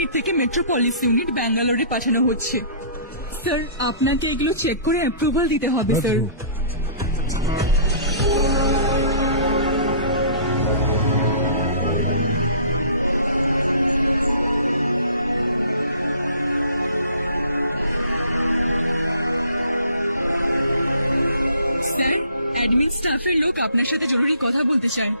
Unit থেকে metropolis unit ব্যাঙ্গালোরে পাঠানো হচ্ছে। স্যার, আপনাকে এগুলো চেক করে অ্যাপ্রুভাল দিতে হবে স্যার। স্যার, অ্যাডমিন স্টাফের লোক আপনার সাথে জরুরি কথা বলতে চায়।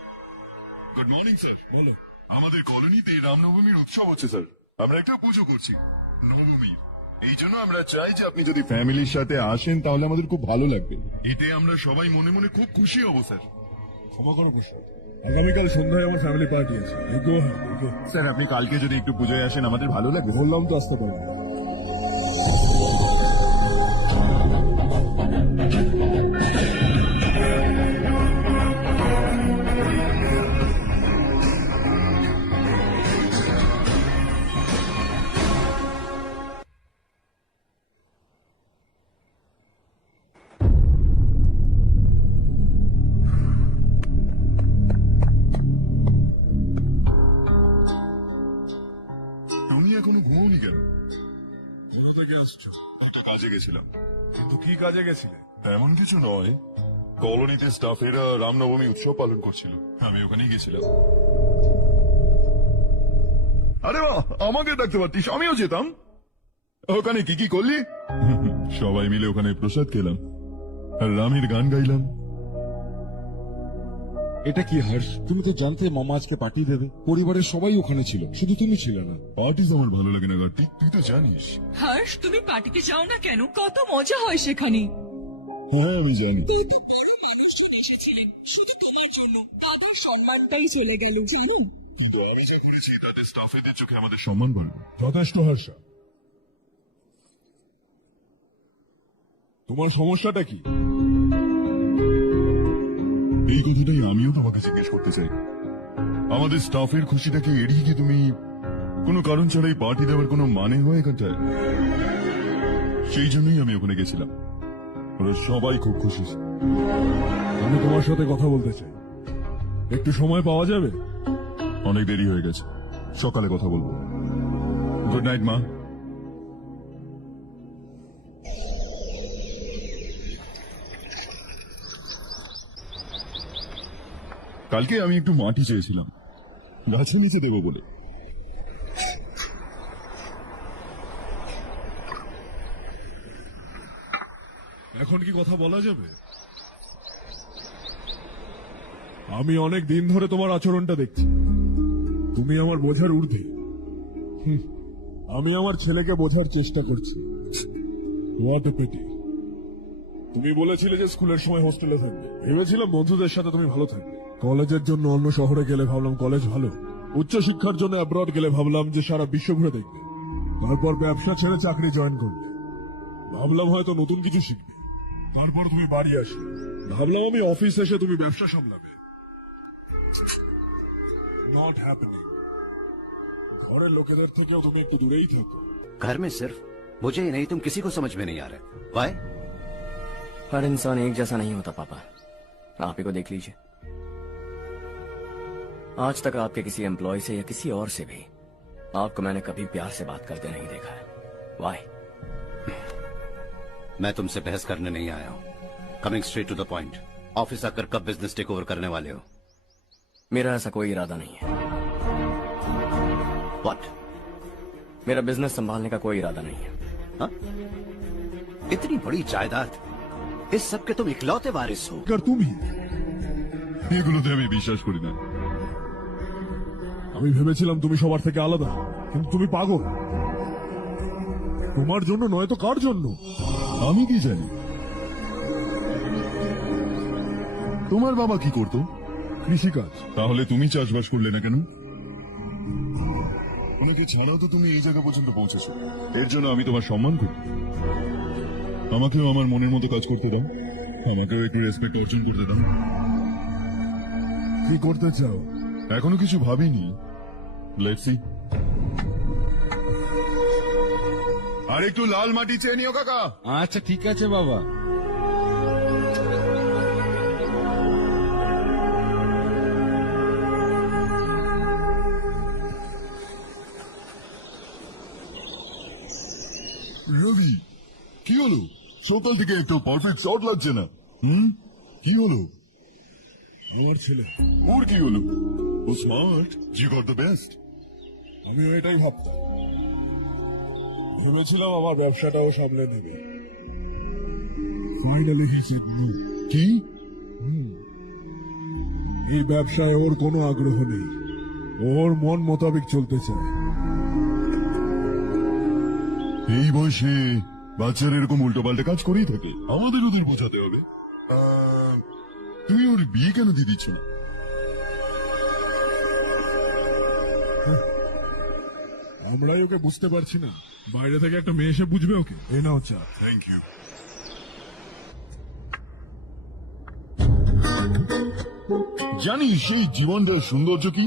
Good morning sir. বলো। আমাদের কলোনিতে রামনবমীর উৎসব হচ্ছে স্যার। আমরা একটা পুজো করছি নবমীর। এই জন্য আমরা চাই যে আপনি যদি ফ্যামিলির সাথে আসেন তাহলে আমাদের খুব ভালো লাগবে। এতে আমরা সবাই মনে মনে খুব খুশি হব স্যার। ক্ষমা করো প্রসাদ, আগামীকাল সন্ধ্যায় আমার ফ্যামিলি পার্টি আছে। স্যার আপনি কালকে যদি একটু পুজোয় আসেন আমাদের ভালো লাগবে। বললাম তো আসতে পারবো। তুমি এখনো ঘুমোনি কেন? কোথা থেকে আসছো? একটা কাজে গেছিলাম। কিন্তু কি কাজে গেছিলে? তেমন কিছু নয়, কলোনিতে স্টাফেরা রামনবমী উৎসব পালন করছিল, আমি ওখানেই গেছিলাম। আরে বাহ, আমাকে ডাকতে পারতিস, আমিও যেতাম। ওখানে কি কি করলি? সবাই মিলে ওখানে প্রসাদ খেলাম আর রামের গান গাইলাম। এটা কি হর্ষ? তুমি তো জানতে মামা আজকে পার্টি দেবে। পরিবারের সবাই ওখানে ছিল, শুধু তুমি ছিলে না। পার্টি আমার ভালো লাগে না কার্তিক, তুই তো জানিস। হর্ষ, তুমি পার্টিতে যাও না কেন? কত মজা হয় সেখানে। হ্যাঁ আমি জানি। এসেছিলেন শুধু তোমার জন্য, বাবার সম্মানটাই চলে গেল জানো। কিন্তু আমি যা করেছি তাতে স্টাফেদের চোখে আমাদের সম্মান বাড়বে। যথেষ্ট হর্ষ। তোমার সমস্যাটা কি? এই কথাটাই আমিও তোমাকে জিজ্ঞেস করতে চাই। আমাদের স্টাফের খুশিটাকে এড়িয়ে কি তুমি কোনো কারণ ছাড়াই পার্টি দেওয়ার কোনো মানে হয় এখানটায়? সেই জন্যই আমি ওখানে গেছিলাম। ওরা সবাই খুব খুশি। আমি তোমার সাথে কথা বলতে চাই, একটু সময় পাওয়া যাবে? অনেক দেরি হয়ে গেছে, সকালে কথা বলবো। গুড নাইট মা। কালকে আমি একটু মাটি চেয়েছিলাম গাছের নিচে দেবো বলে। এখন কি কথা বলা যাবে? আমি অনেক দিন ধরে তোমার আচরণটা দেখছি, তুমি আমার বোঝার ঊর্ধ্বে। আমি আমার ছেলেকে বোঝার চেষ্টা করছি। What a pity. তুমি বলেছিলে যে স্কুলের সময় হোস্টেলে থাকবে, ভেবেছিলাম বন্ধুদের সাথে তুমি ভালো থাকবে। কলেজের জন্য অন্য শহরে গেলে ভাবলাম কলেজ ভালো, উচ্চ শিক্ষার জন্য অ্যাব্রড গেলে ভাবলাম যে সারা বিশ্ব ঘুরে দেখবে। তারপর ব্যবসা ছেড়ে চাকরি জয়েন করলে, ভাবলাম হয়তো নতুন কিছু শিখবে। তারপর তুমি বাড়ি আসলে, ভাবলাম আমি অফিস এসে তুমি ব্যবসা সামলাবে। Not happening. ঘরের লোকেদের থেকেও তুমি একটু দূরেই থাকো। घर में सिर्फ मुझे ही नहीं तुम किसी को समझ में नहीं आ रहे। वाई? हर इंसान एक जैसा नहीं होता पापा, आप ही को देख लीजिए। आज तक आपके किसी एम्प्लॉय से या किसी और से भी आपको मैंने कभी प्यार से बात करते नहीं देखा है। वाई? मैं तुमसे बहस करने नहीं आया हूँ। Coming straight to the point, office आकर कब बिजनेस टेक ओवर करने वाले हो? मेरा ऐसा कोई इरादा नहीं है। व्हाट? मेरा बिजनेस संभालने का कोई इरादा नहीं है। हाँ? इतनी बड़ी जायदाद, इस सब के तुम इकलौते वारिस हो। আর তুমি? এগুলোতে আমি বিশ্বাস করি না। আমি ভেবেছিলাম তুমি সবার থেকে আলাদা, কিন্তু তুমি পাগল। তোমার জন্য নয় তো কার জন্য? আমি কি জানি? তোমার বাবা কি করতো? কৃষিকাজ। তাহলে তুমি চাষবাস করলে না কেন? ওনাকে ছাড়াও তো তুমি এই জায়গা পর্যন্ত পৌঁছেছো, এর জন্য আমি তোমার সম্মান করি। আমাকেও আমার মনের মতো কাজ করতে দাও, আমাকেও একটু রেসপেক্ট অর্জন করতে দাও। কি করতে চাও? এখনো কিছু ভাবিনি, লেটস সি। আর একটু লাল মাটি চেয়ে নিও কাকা। আচ্ছা ঠিক আছে বাবা। হলো? সকাল থেকে একটু পারফেক্ট শট লাগছে না। কি হলো? ওর ছেলে। ওর কি হলো? ও smart, he got the best. আমিও এটাই ভাবতাম, ভেবেছিলাম আমার ব্যবসাটাও সামলে নেবে। Finally he said no. কি? এই ব্যবসায় ওর কোনো আগ্রহ নেই, ওর মন মোতাবেক চলতে চায়। এই বয়সে বাচ্চারা এরকম উল্টো পাল্টা কাজ করেই থাকে, আমাদের ওদের বোঝাতে হবে। তুমি ওর বিয়ে কেন দিয়ে দিচ্ছ না? আমরাই ওকে বুঝতে পারছি না, বাইরে থেকে একটা মেয়ে এসে বুঝবে ওকে। এ নাও চা। Thank you. জানিস সেই জীবনটার সৌন্দর্য কি?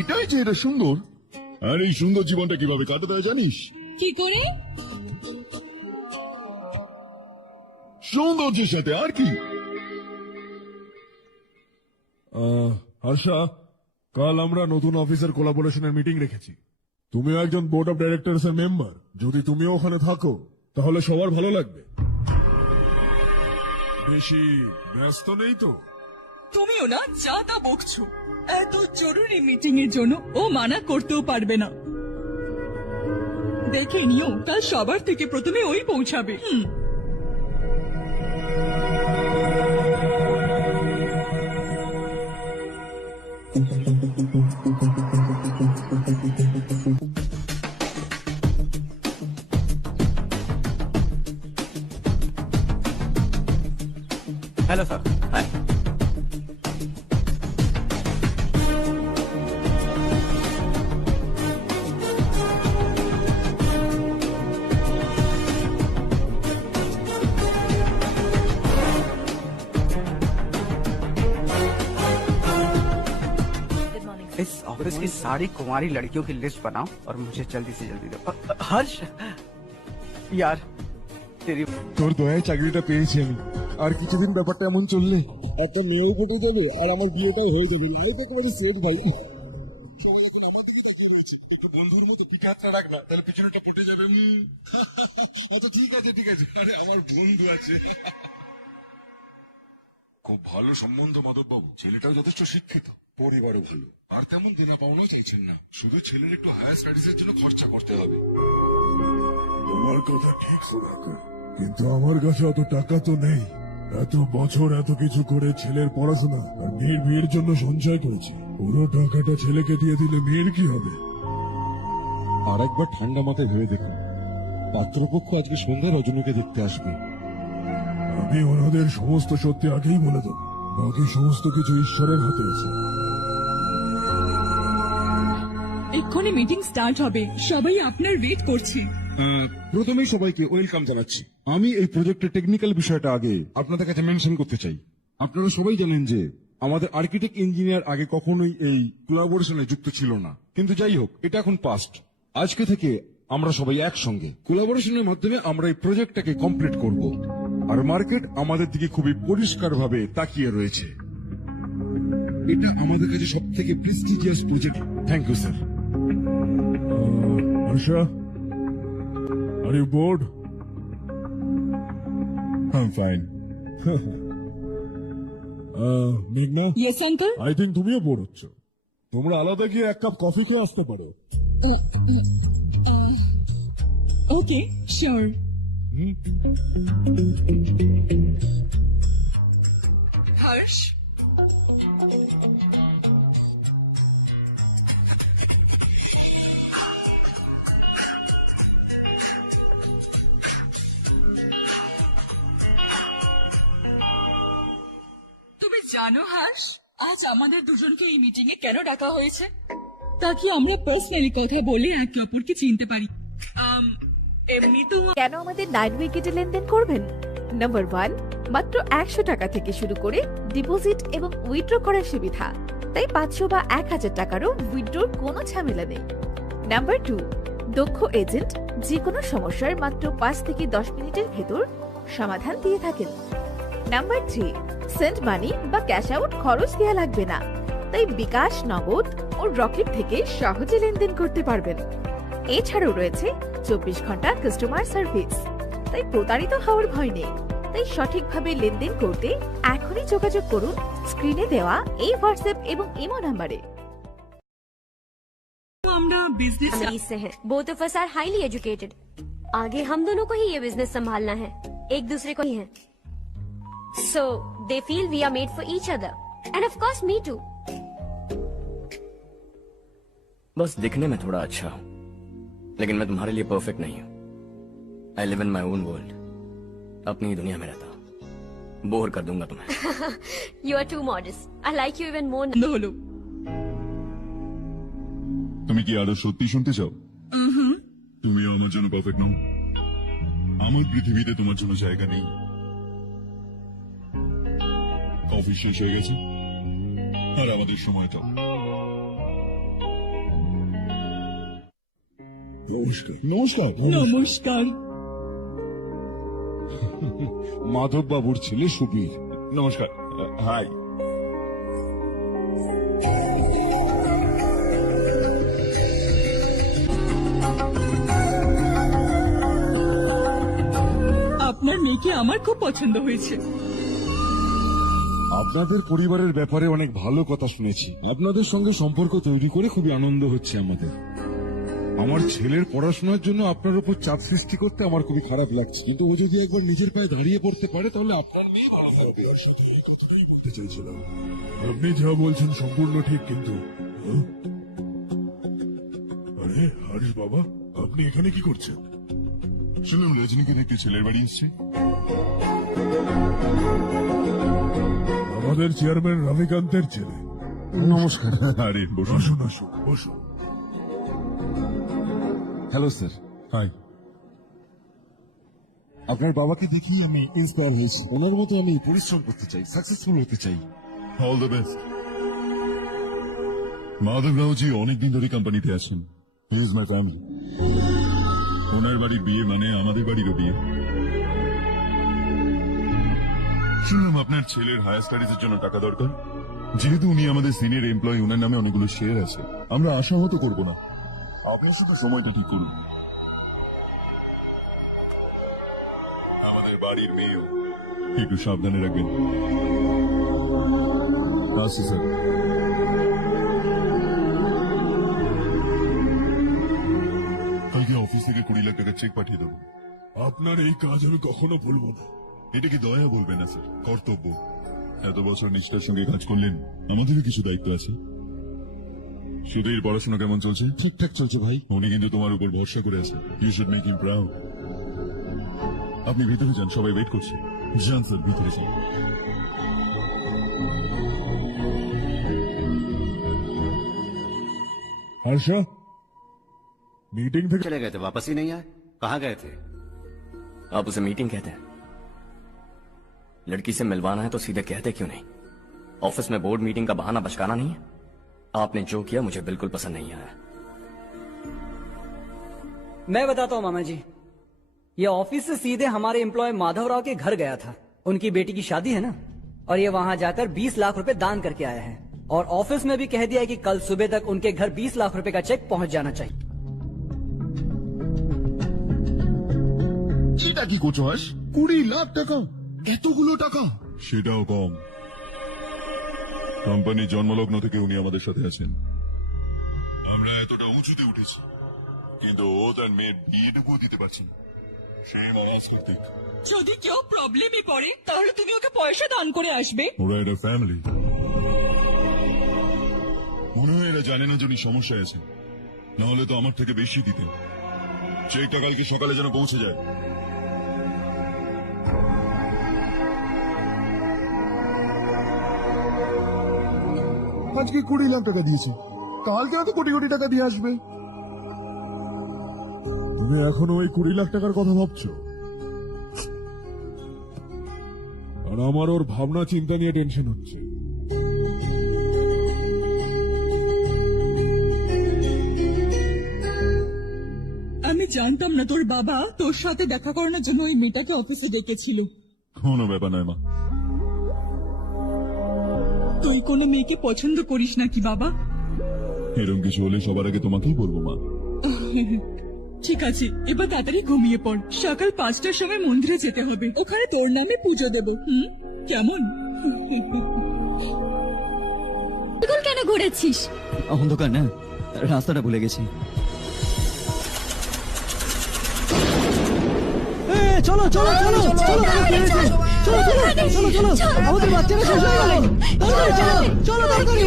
এটাই যে এটা সুন্দর, আর এই সুন্দর জীবনটা কিভাবে কাটাতে হয় জানিস? কি করে? সৌন্দর্যের সাথে, আর কি? হর্ষা, কাল আমরা নতুন অফিসের কোলাবোরেশনের মিটিং রেখেছি। তুমিও একজন বোর্ড অফ ডাইরেক্টরস এর মেম্বার, যদি তুমিও ওখানে থাকো তাহলে সবার ভালো লাগবে। বেশি ব্যস্ত নেই তো? তুমিও না যা তা বকছো। এত জরুরি মিটিং এর জন্য ও মানা করতেও পারবে না। দেখে নিও, কাল সবার থেকে প্রথমে ওই পৌঁছাবে। Hello sir. हाय। इस ऑफिस की सारी कुंवारी लड़कियों की लिस्ट बनाओ और मुझे जल्दी से जल्दी दो। हर्ष यार तेरी তোর দয়ায় চাকরিটা পেয়েছি আমি, আর কিছুদিন ব্যাপারটা এমন চললে একটা মেয়েও পটে যাবে আর আমার বিয়েটাও হয়ে যাবে। আমি তো একেবারে সেফ ভাই। বন্ধুর মতো পিঠাটা রাখ না, তাহলে পিছনেটা ফুটে যাবে। আচ্ছা ঠিক আছে ঠিক আছে, আরে আমার বন্ধু আছে। খুব ভালো সম্বন্ধ মাধব বাবু, ছেলেটাও যথেষ্ট শিক্ষিত, পরিবারও ভালো, আর তেমন দেনা পাওনাও চাইছেন না, শুধু ছেলের একটু হায়ার স্টাডিজ এর জন্য খরচা করতে হবে। তোমার কথা ঠিক শোনাকার, কিন্তু আমার কাছে অত টাকা তো নেই। এত বছর এত কিছু করে ছেলের পড়াশোনা আর মেয়ের বিয়ের জন্য সঞ্চয় করেছি, পুরো টাকাটা ছেলেকে দিয়ে দিলে মেয়ের কি হবে? আর একবার ঠান্ডা মাথায় ভেবে দেখুন, পাত্রপক্ষ আজকে সন্ধ্যায় রজনীকে দেখতে আসবে। আমি ওনাদের সমস্ত সত্যি আগেই বলে দেব, বাকি সমস্ত কিছু ঈশ্বরের হাতে আছে। এক্ষুনি মিটিং স্টার্ট হবে, সবাই আপনার ওয়েট করছে। প্রথমেই সবাইকে ওয়েলকাম জানাচ্ছি। আমি এই প্রজেক্টের টেকনিক্যাল বিষয়টা আগে আপনাদের কাছে মেনশন করতে চাই। আপনারা সবাই জানেন যে আমাদের আর্কিটেক্ট ইঞ্জিনিয়ার আগে কখনোই এই কোলাবোরেশনে যুক্ত ছিল না, কিন্তু যাই হোক, এটা এখন পাস্ট। আজকে থেকে আমরা সবাই একসঙ্গে কোলাবোরেশনের মাধ্যমে আমরা এই প্রজেক্টটাকে কমপ্লিট করব, আর মার্কেট আমাদের দিকে খুবই পরিষ্কারভাবে তাকিয়ে রয়েছে। এটা আমাদের কাছে সব থেকে prestigious project. Thank you sir. Asha, are you bored? I'm fine. মেঘনা, ইয়েস আঙ্কেল। আই থিঙ্ক তুমিও বোর হচ্ছ। তোমরা আলাদা গিয়ে এক কাপ কফি খেয়ে আসতে পারো। ওকে, শিওর। হর্ষ, তুমি জানো হর্ষ, আজ আমাদের দুজনকে এই মিটিং এ কেন ডাকা হয়েছে? তাকে আমরা পার্সোনালি কথা বলে একে অপরকে চিনতে পারি। এমনি তো কেন আমাদের 9 উইকেটে লেনদেন করবেন? নাম্বার 1, মাত্র 100 টাকা থেকে শুরু করে ডিপোজিট এবং উইথড্র করার সুবিধা, তাই 500 বা 1000 টাকারও উইথড্রর কোনো ঝামেলা নেই। নাম্বার 2, দক্ষ এজেন্ট যে কোনো সমস্যার মাত্র 5 থেকে 10 মিনিটের ভেতর সমাধান দিয়ে থাকেন। নাম্বার 3, সেন্ড মানি বা ক্যাশ আউট খরচ দেওয়া লাগবে না, তাই বিকাশ, নগদ ও রকেট থেকে সহজে লেনদেন করতে পারবেন। এছাড়াও রয়েছে 24 ঘন্টা কাস্টমার সার্ভিস, তাই প্রতারিত হওয়ার ভয় নেই। তাই সঠিকভাবে লেনদেন করতে এখনই যোগাযোগ করুন স্ক্রিনে দেওয়া এই হোয়াটসঅ্যাপ এবং ইমো নাম্বারে। আমরা বিজনেস फैमिली से हैं। Both of us are highly educated. आगे हम दोनों को ही ये बिजनेस संभालना है, एक दूसरे को ही है। So they feel we are made for each other and of course me too. बस दिखने में थोड़ा अच्छा हूं, लेकिन मैं तुम्हारे लिए परफेक्ट नहीं हूं। I live in my own world, अपनी ही दुनिया में रहता हूं। बोर कर दूंगा तुम्हें। You are too modest. I like you even more. হলো তুমি কি আরো সত্যি শুনতে চাও? তুমি আমার জন্য পারফেক্ট নও। আমার পৃথিবীতে তোমার জন্য জায়গা নেই। অফিস শেষ হয়ে গেছে আর আমাদের সময়টা। নমস্কার। নমস্কার। নমস্কার। মাধব বাবুর ছেলে সুবীর। নমস্কার। হাই। আপনার মেয়েকে আমার খুব পছন্দ হয়েছে। আপনাদের পরিবারের ব্যাপারে অনেক ভালো কথা শুনেছি। আপনাদের সঙ্গে সম্পর্ক তৈরি করে খুবই আনন্দ হচ্ছে আমাদের। আমার ছেলের পড়াশোনার জন্য আপনার উপর চাপ সৃষ্টি করতে আমার খুবই খারাপ লাগছে, কিন্তু ও যদি একবার নিজের পায়ে দাঁড়িয়ে পড়তে পারে তাহলে আপনার মেয়ে ভালো থাকবে। আর সাথে এই কথাটাই বলতে চাইছিলাম। আপনি যা বলছেন সম্পূর্ণ ঠিক, কিন্তু আরে হর্ষ বাবা, আপনি এখানে কি করছেন? শুনুন, রজনীকে দেখতে ছেলের বাড়ি এসছে। আমাদের চেয়ারম্যান রবিকান্তের ছেলে। নমস্কার। আরে বসুন। আসুন আসুন বসুন। Hello sir. হাই। আপনার বাবাকে দেখি আমি ইন্সপায়ার হয়েছি। ওনার মতো আমি পরিশ্রম করতে চাই, সাকসেসফুল হতে চাই। All the best. মাধবরাওজি অনেকদিন ধরে কোম্পানিতে আছেন। He is my family. ওনার বাড়ির বিয়ে মানে আমাদের বাড়িরও বিয়ে। শুনলাম আপনার ছেলের হায়ার স্টাডিজের জন্য টাকা দরকার। যেহেতু উনি আমাদের সিনিয়র এমপ্লয়ি, ওনার নামে অনেকগুলো শেয়ার আছে। আমরা আশাহত করব না, আপনি শুধু সময়টা ঠিক করুন। আমাদের বাড়ির মেয়েও একটু সাবধানে রাখবেন। আসছি স্যার। কালকে অফিস থেকে 20 লাখ টাকা চেক পাঠিয়ে দেবো। আপনার এই কাজ আমি কখনো ভুলবো না। এটা কি দয়া বলবেন না স্যার, কর্তব্য। এত বছর নিষ্ঠার সঙ্গে কাজ করলেন, আমাদেরও কিছু দায়িত্ব আছে। সুধীর পড়াশোনা কেমন চলছে? ঠিকঠাক চলছে ভাই। উনি কিন্তু তোমার উপর ভরসা করে আছে। You should make him proud. আপনি ভিতরে যান, সবাই ওয়েট করছে। যান স্যার, ভিতরে যান। হর্ষ, मीटिंग থেকে चले गए थे, वापस ही नहीं आए। कहाँ गए थे? आप उसे मीटिंग कहते हैं? लड़की से मिलवाना है तो सीधे कहते क्यों नहीं? ऑफिस में बोर्ड मीटिंग का बहाना बचकाना नहीं है। आपने जो किया मुझे बिल्कुल पसंद नहीं आया। मैं बताता हूँ मामा जी, ये ऑफिस से सीधे हमारे एम्प्लॉय माधव राव के घर गया था। उनकी बेटी की शादी है ना, और ये वहां जाकर 20 लाख रुपए दान करके आया है। और ऑफिस में भी कह दिया है कि कल सुबह तक उनके घर 20 लाख रुपए का चेक पहुंच जाना चाहिए। এটা কি করছো হাস? 20 লাখ টাকা? এতগুলো টাকা? সেটাও কম। কোম্পানির জন্মলগ্ন থেকে উনি আমাদের সাথে আছেন। আমরা এতটা উঁচুতে উঠেছি, কিন্তু ও তার মেয়ের বিয়েটুকু দিতে পারছি না। সেই মারাজ কার্তিক। যদি কেউ প্রবলেমে পড়ে তাহলে তুমি ওকে পয়সা দান করে আসবে। ওরা একটা ফ্যামিলি। মনে হয় এরা জানে না যে উনি সমস্যায় আছেন, নাহলে তো আমার থেকে বেশি দিতেন। চেকটা কালকে সকালে যেন পৌঁছে যায়। আজকে 20 লাখ টাকা দিয়েছে, কালকে হয়তো কোটি কোটি টাকা দিয়ে আসবে। তুমি এখনো ওই 20 লাখ টাকার কথা ভাবছো? আর আমার ওর ভাবনা চিন্তা নিয়ে টেনশন হচ্ছে। আমি জানতাম না তোর বাবা তোর সাথে দেখা করানোর জন্য ওই মেয়েটাকে অফিসে ডেকেছিল। কোনো ব্যাপার নয় মা। তুই কোনো মেয়েকে পছন্দ করিস নাকি বাবা? এরকম কিছু হলে সবার আগে তোমাকেই বলবো মা। ঠিক আছে, এবার তাড়াতাড়ি ঘুমিয়ে পড়। সকাল 5টার সময় মন্দিরে যেতে হবে, ওখানে তোর নামে পুজো দেবো। কেমন? স্কুল কেন ঘুরেছিস? অন্ধকার না, রাস্তাটা ভুলে গেছি। চলো চলো চলো চলো চলো চলো চলো, আমাদের বাচ্চারা শেষ হয়ে গেল। চলো তাড়াতাড়ি,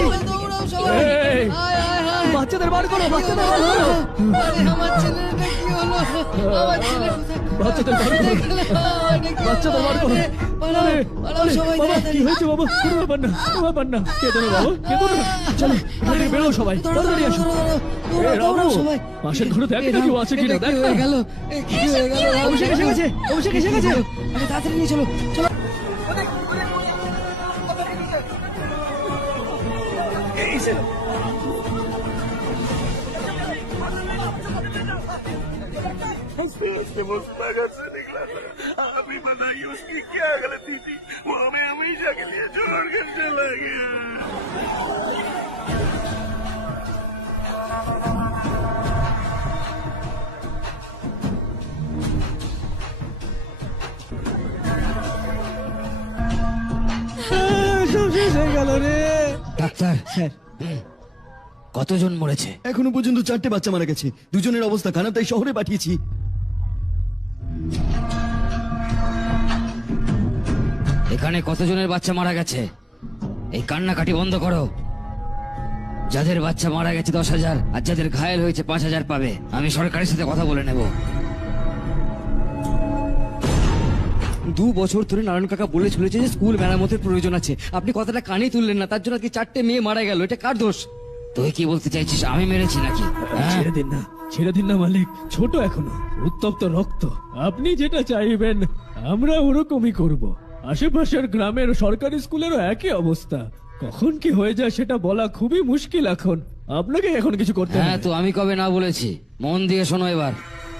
বাচ্চাদের বার করো, বাচ্চাদের বার করো, বাচ্চাদের বার করো, বাচ্চাদের বার করো। বাবা কি হয়েছে বাবা? কোনো ব্যাপার না, কোনো ব্যাপার না, কেঁদো না বাবা, কেঁদো না। চলো বাইরে বেরো সবাই, তাড়াতাড়ি আসো। পাশের ঘরে দেখ না কেউ আছে কিনা, দেখ না। অভিষেক এসে গেছে, অভিষেক এসে গেছে, তাড়াতাড়ি নিয়ে চলো চলো। अभी बताइए उसकी क्या गलती थी, वो हमें हमेशा के लिए छोड़ कर चला गया। ডাক্তার স্যার, কতজন মরেছে? এখনো পর্যন্ত 4টে বাচ্চা মারা গেছে, দুজনের অবস্থা খারাপ, তাই শহরে পাঠিয়েছি। এখানে কতজনের বাচ্চা মারা গেছে? এই কান্নাকাটি বন্ধ করো। যাদের বাচ্চা মারা গেছে 10,000 আর যাদের ঘায়েল হয়েছে 5,000 পাবে। আমি সরকারের সাথে কথা বলে নেব। 2 বছর ধরে নারায়ণ কাকা বলে চলেছে যে স্কুল মেরামতের প্রয়োজন আছে, আপনি কথাটা কানে তুললেন না, তার জন্য আজকে 4টে মেয়ে মারা গেল। এটা কার দোষ? তুই কি বলতে চাইছিস আমি মেরেছি নাকি? ছেড়ে দিন না, ছেড়ে দিন না মালিক, ছোট এখনো, উত্তপ্ত রক্ত। আপনি যেটা চাইবেন আমরা ওরকমই করব। আশেপাশের গ্রামের সরকারি স্কুলেরও একই অবস্থা, কখন কি হয়ে যায় সেটা বলা খুবই মুশকিল এখন। আপনাকে এখন কিছু করতে হবে। হ্যাঁ তো আমি কবে না বলেছি? মন দিয়ে শোনো এবার।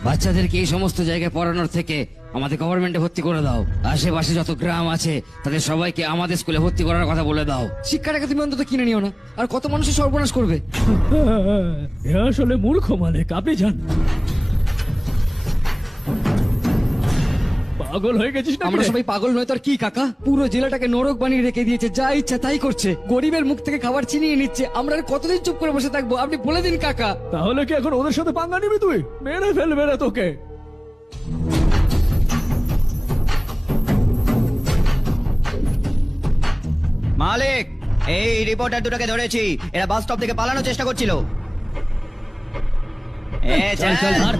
বাচ্চাদেরকে এই সমস্ত জায়গায় পড়ানোর থেকে আমাদের গভর্নমেন্টে ভর্তি করে দাও। আশেপাশে যত গ্রাম আছে তাদের সবাইকে আমাদের স্কুলে ভর্তি করার কথা বলে দাও। শিক্ষাটাকে তুমি অন্তত কিনে নিও না, আর কত মানুষের সর্বনাশ করবে। এ আসলে মূর্খ মালিক, আপনি জান। পাগল হয়ে গেছিস না? আমরা সবাই পাগল নয় তো আর কি কাকা? পুরো জেলাটাকে নরক বানিয়ে রেখে দিয়েছে, যা ইচ্ছা তাই করছে, গরিবের মুখ থেকে খাবার ছিনিয়ে নিচ্ছে। আমরা আর কতদিন চুপ করে বসে থাকবো? আপনি বলে দিন কাকা। তাহলে কি এখন ওদের সাথে পাঙ্গা নিবি তুই? মেরে ফেলবে না তোকে। মালিক, এই রিপোর্টার দুটোকে ধরেছি, এরা বাস স্টপ থেকে পালানোর চেষ্টা করছিল। চল চল ধর।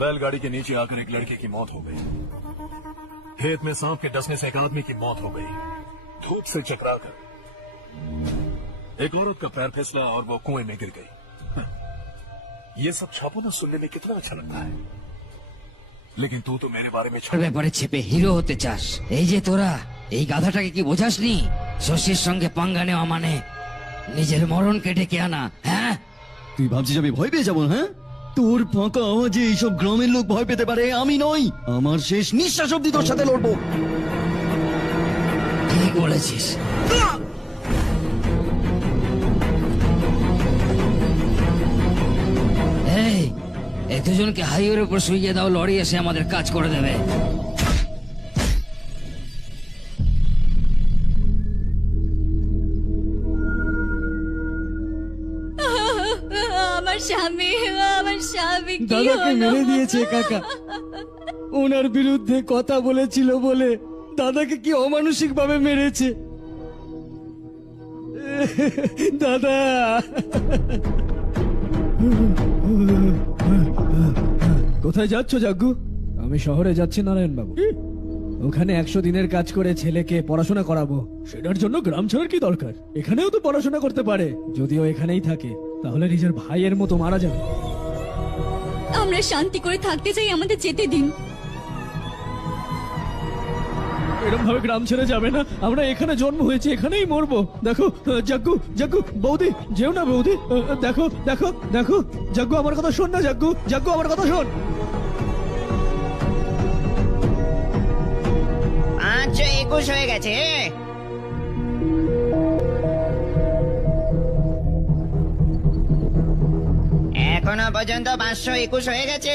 बैलगाड़ी के नीचे आकर एक लड़के की मौत हो गई, खेत में सांप के डसने से एक आदमी की मौत हो गई, धूप से चकराकर एक औरत का पैर फिसला और वो कुएं में गिर गई। ये सब छापो ना, सुनने में कितना अच्छा लगता है, लेकिन तू तो मेरे बारे में ব্যাপারে ছেপে হিরো হতে চাস? এই যে তোরা, এই গাধাটাকে কি বোঝাসনি? শশীর সঙ্গে পাঙ্গা নেওয়া মানে নিজের মরণকে ডেকে আনা। হ্যাঁ তুই ভাবছিস আমি ভয় পেয়ে যাবো? হ্যাঁ, তোর ফাঁকা আওয়াজে এইসব গ্রামের লোক ভয় পেতে পারে, আমি নই। আমার শেষ নিঃশ্বাস অব্দি তোর সাথে লড়বো। ঠিক বলেছিস। এই দুজনকে হাইওয়ের উপর শুইয়ে দাও, লরি এসে আমাদের কাজ করে দেবে। আমার স্বামী, আমার স্বামী কি দাদাকে হলো? মেরে দিয়েছে কাকা। ওনার বিরুদ্ধে কথা বলেছিল বলে দাদাকে কি অমানসিক ভাবে মেরেছে। দাদা কোথায় যাচ্ছ জাগ্গু? আমি শহরে যাচ্ছি নারায়ণ বাবু, ওখানে 100 দিনের কাজ করে ছেলেকে পড়াশোনা করাবো। সেটার জন্য গ্রাম ছাড়ার কি দরকার? এখানেও তো পড়াশোনা করতে পারে। যদিও এখানেই থাকে তাহলে নিজের ভাইয়ের মতো মারা যাবে। আমরা শান্তি করে থাকতে চাই, আমাদের যেতে দিন। এরকম ভাবে গ্রাম ছেড়ে যাবে না, আমরা এখানে জন্ম হয়েছে, এখানেই মরবো। দেখো জাগ্গু, জাগ্গু বৌদি, যেও না বৌদি। দেখো দেখো দেখো জাগ্গু, আমার কথা শোন না জাগ্গু, জাগ্গু আমার কথা শোন। 521 হয়ে গেছে। এখনো পর্যন্ত 521 হয়ে গেছে।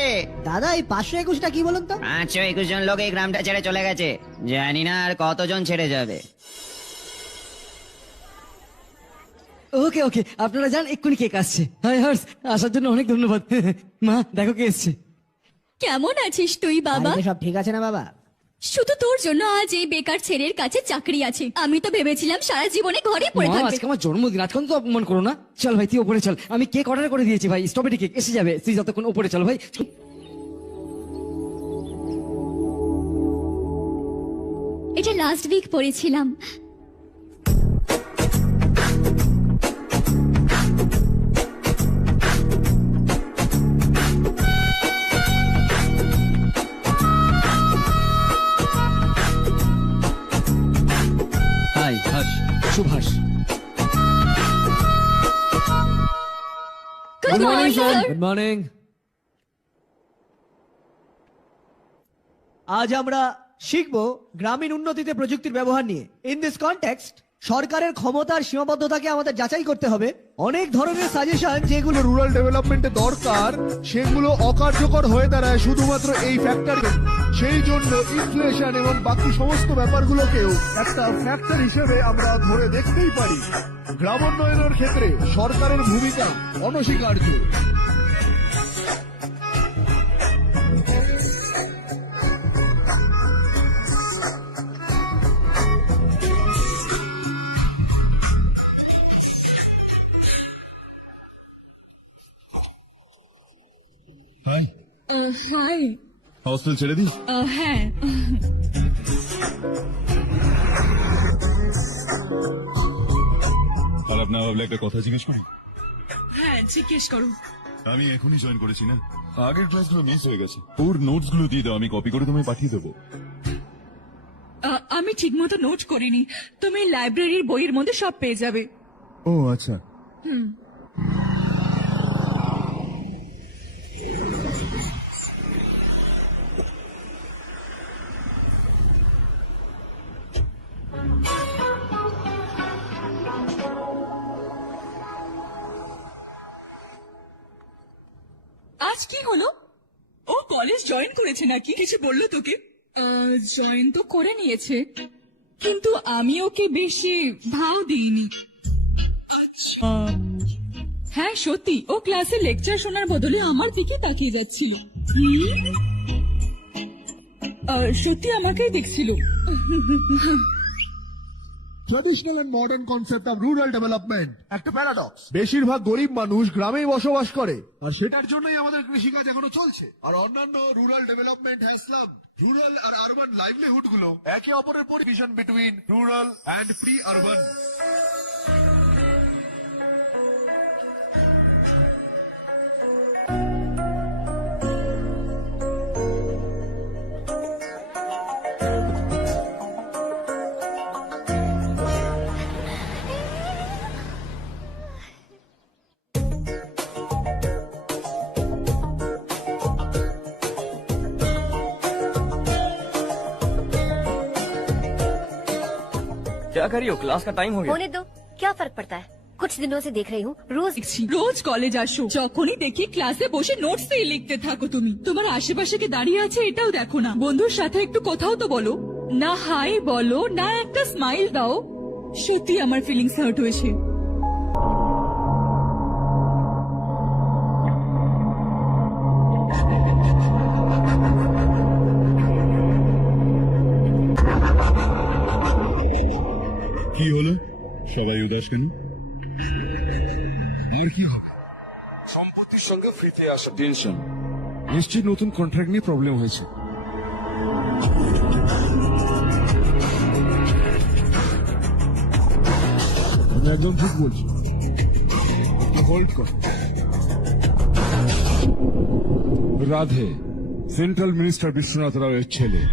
দাদা এই 521টা কি বলুন তো? 521 জন লোক এই গ্রামটা ছেড়ে চলে গেছে, জানি না আর কতজন ছেড়ে যাবে। ওকে ওকে, আপনারা যান, এক্ষুনি কেক আসছে। হাই হর্ষ, আসার জন্য অনেক ধন্যবাদ। মা দেখো কে এসছে। কেমন আছিস তুই বাবা? সব ঠিক আছে না বাবা? শুধু তোর জন্য আজ এই বেকার ছেলের কাছে চাকরি আছে। আমি তো ভেবেছিলাম সারা জীবনে ঘরে পড়ে মা, থাকবে। আজকে আমার জন্মদিন, আজকাল তো অপমান করো না। চল ভাই তুই ওপরে চল, আমি কেক অর্ডার করে দিয়েছি ভাই, স্ট্রবেরি কেক এসে যাবে। তুই যতক্ষণ ওপরে চল ভাই। এটা লাস্ট উইক পড়েছিলাম। Hi Harsh, Subhash. Good morning sir. Good morning. আজ আমরা শিখব গ্রামীণ উন্নতিতে প্রযুক্তির ব্যবহার নিয়ে। ইন দিস কনটেক্সট সরকারের ক্ষমতার সীমাবদ্ধতাকে আমাদের যাচাই করতে হবে। অনেক ধরনের সাজেশন যেগুলো রুরাল ডেভেলপমেন্টে দরকার সেগুলো অকার্যকর হয়ে দাঁড়ায় শুধুমাত্র এই ফ্যাক্টর। সেই জন্য ইনফ্লেশন এবং বাকি সমস্ত ব্যাপারগুলোকেও একটা ফ্যাক্টর হিসেবে আমরা ধরে দেখতেই পারি। গ্রামোন্নয়নের ক্ষেত্রে সরকারের ভূমিকা অনস্বীকার্য। হাই। হস্টেল ছেড়ে দিই? হ্যাঁ। খারাপ না ভাবলে একটা কথা জিজ্ঞেস করি? হ্যাঁ জিজ্ঞেস করো। আমি এখনই জয়েন করেছি না, আগের ক্লাসগুলো মিস হয়ে গেছে। ওর নোটস গুলো দিয়ে দাও, আমি কপি করে তোমায় পাঠিয়ে দেবো। আমি ঠিক মতো নোট করিনি, তুমি লাইব্রেরির বইয়ের মধ্যে সব পেয়ে যাবে। ও আচ্ছা। হুম। আজ কি হলো? ও কলেজ জয়েন করেছে নাকি? কিছু বললো তোকে? জয়েন তো করে নিয়েছে, কিন্তু আমি ওকে বেশি ভাও দিইনি। হ্যাঁ সত্যি, ও ক্লাসে লেকচার শোনার বদলে আমার দিকে তাকিয়ে যাচ্ছিল। সত্যি আমাকেই দেখছিল। Traditional and modern concept of rural development একটা প্যারাডক্স। বেশিরভাগ গরিব মানুষ গ্রামেই বসবাস করে, আর সেটার জন্যই আমাদের কৃষিকাজ এখনো চলছে। আর অন্যান্য rural development has slammed rural আর আরবান লাইভলিহুড গুলো একে অপরের পরিভিশন between rural and pre urban. क्या करी हो? क्लास का टाइम हो गया। होने दो, क्या फर्क पड़ता है? कुछ दिनों से देख रही हूँ রোজ কলেজ আসো, যখনই দেখি ক্লাসে বসে নোটস লিখতে থাকো। তুমি তোমার আশেপাশে কে দাঁড়িয়ে আছে এটাও দেখো না। বন্ধুর সাথে একটু কথাও তো বলো না। হাই বলো না, একটা স্মাইল দাও। সত্যি আমার ফিলিংস হার্ট হয়েছে। কি হলো, সবাই উদাস কেন? এর কি হবে? সম্পত্তির সঙ্গে ফ্রিতে আসা টেনশন, নিশ্চয়ই নতুন কন্ট্রাক্ট নিয়ে প্রবলেম হয়েছে। আমি একদম ঠিক বলছি, হোল্ড কর। রাধে সেন্ট্রাল মিনিস্টার বিশ্বনাথ রাওয়ের ছেলে।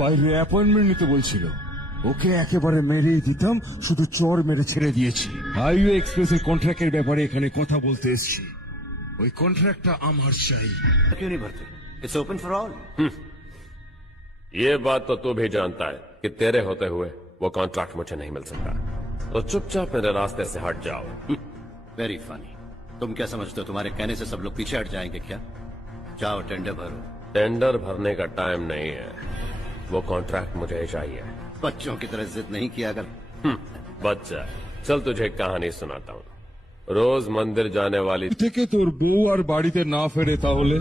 বাইরে অ্যাপয়েন্টমেন্ট নিতে বলছিল, ওকে একেবারে মেরেই দিতাম, শুধু চর মেরে ছেড়ে দিয়েছি। হাইওয়ে এক্সপ্রেসের কন্ট্রাক্টের ব্যাপারে এখানে কথা বলতে এসেছি। ওই কন্ট্রাক্টটা আমার চাই। क्यों नहीं भरते? It's open for all. ये बात तो तू भी जानता है कि तेरे होते हुए वो कॉन्ट्रैक्ट मुझे नहीं मिल सकता, तो चुपचाप मेरे रास्ते से हट जाओ। Very funny. तुम क्या समझते हो तुम्हारे कहने से सब लोग पीछे हट जाएंगे क्या? जाओ टेंडर भरो। टेंडर भरने का टाइम नहीं है, वो कॉन्ट्रैक्ट मुझे ही चाहिए। बच्चों की तरह जिद नहीं किया अगर। बच्चा, चल तुझे एक कहानी सुनाता हूँ। रोज मंदिर जाने वाली থেকে তোর বউ আর বাড়িতে না ফেরে তাহলে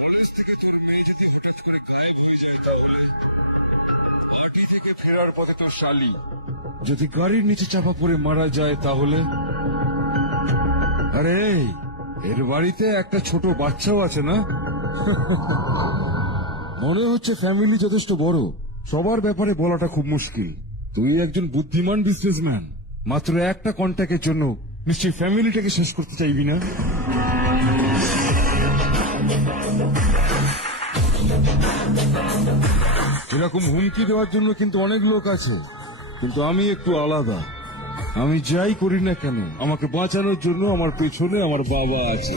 কলেজ থেকে তোর মেয়ে যদি হঠাৎ করে গায়েব হয়ে যায় তাহলে পার্টি থেকে ফেরার পথে তোর শালি যদি গাড়ির নিচে চাপা পড়ে মারা যায় তাহলে আরে এর বাড়িতে একটা ছোট বাচ্চাও আছে না মনে হচ্ছে ফ্যামিলি যথেষ্ট বড় সবার ব্যাপারে বলাটা খুব মুশকিল তুই একজন বুদ্ধিমান বিজনেসম্যান মাত্র একটা কন্ট্যাক্টের জন্য নিশ্চয়ই ফ্যামিলিটাকে শেষ করতে চাইবি না এরকম হুমকি দেওয়ার জন্য কিন্তু অনেক লোক আছে কিন্তু আমি একটু আলাদা আমি যাই করি না কেন আমাকে বাঁচানোর জন্য আমার পেছনে আমার বাবা আছে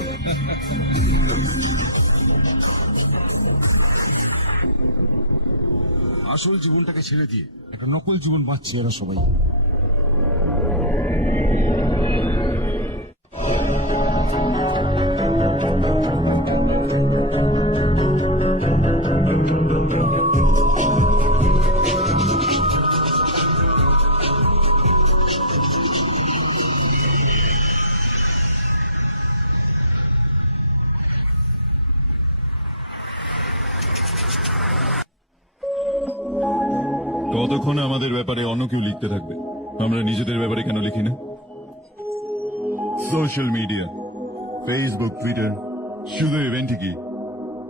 আসল জীবনটাকে ছেড়ে দিয়ে একটা নকল জীবন বাঁচছে এরা সবাই কতক্ষণ আমাদের ব্যাপারে অন্য কেউ লিখতে থাকবে? আমরা নিজেদের ব্যাপারে কেন লিখি না? সোশ্যাল মিডিয়া, ফেসবুক, টুইটার, শুধু ইভেন্ট কি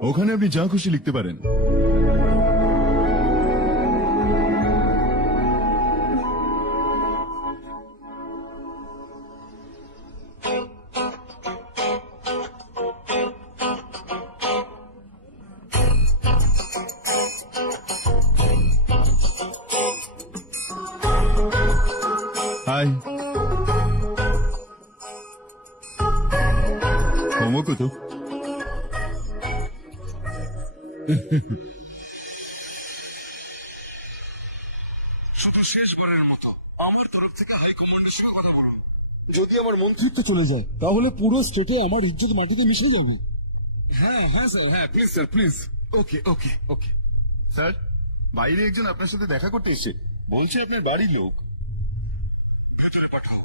ওখানে আপনি যা খুশি লিখতে পারেন। হাই, হোমওয়ার্ক তো শুধু শেষবারের মতো আমার তরফ থেকে হাই কমান্ডের সঙ্গে কথা বলুন যদি আমার মন্ত্রিত্ব চলে যায় তাহলে পুরো স্টেটে আমার ইজ্জত মাটিতে মিশে যাবে হ্যাঁ হ্যাঁ স্যার হ্যাঁ please sir please okay okay okay sir, বাইরে একজন আপনার সাথে দেখা করতে এসে বলছে আপনার বাড়ির লোক। ভেতরে পাঠাও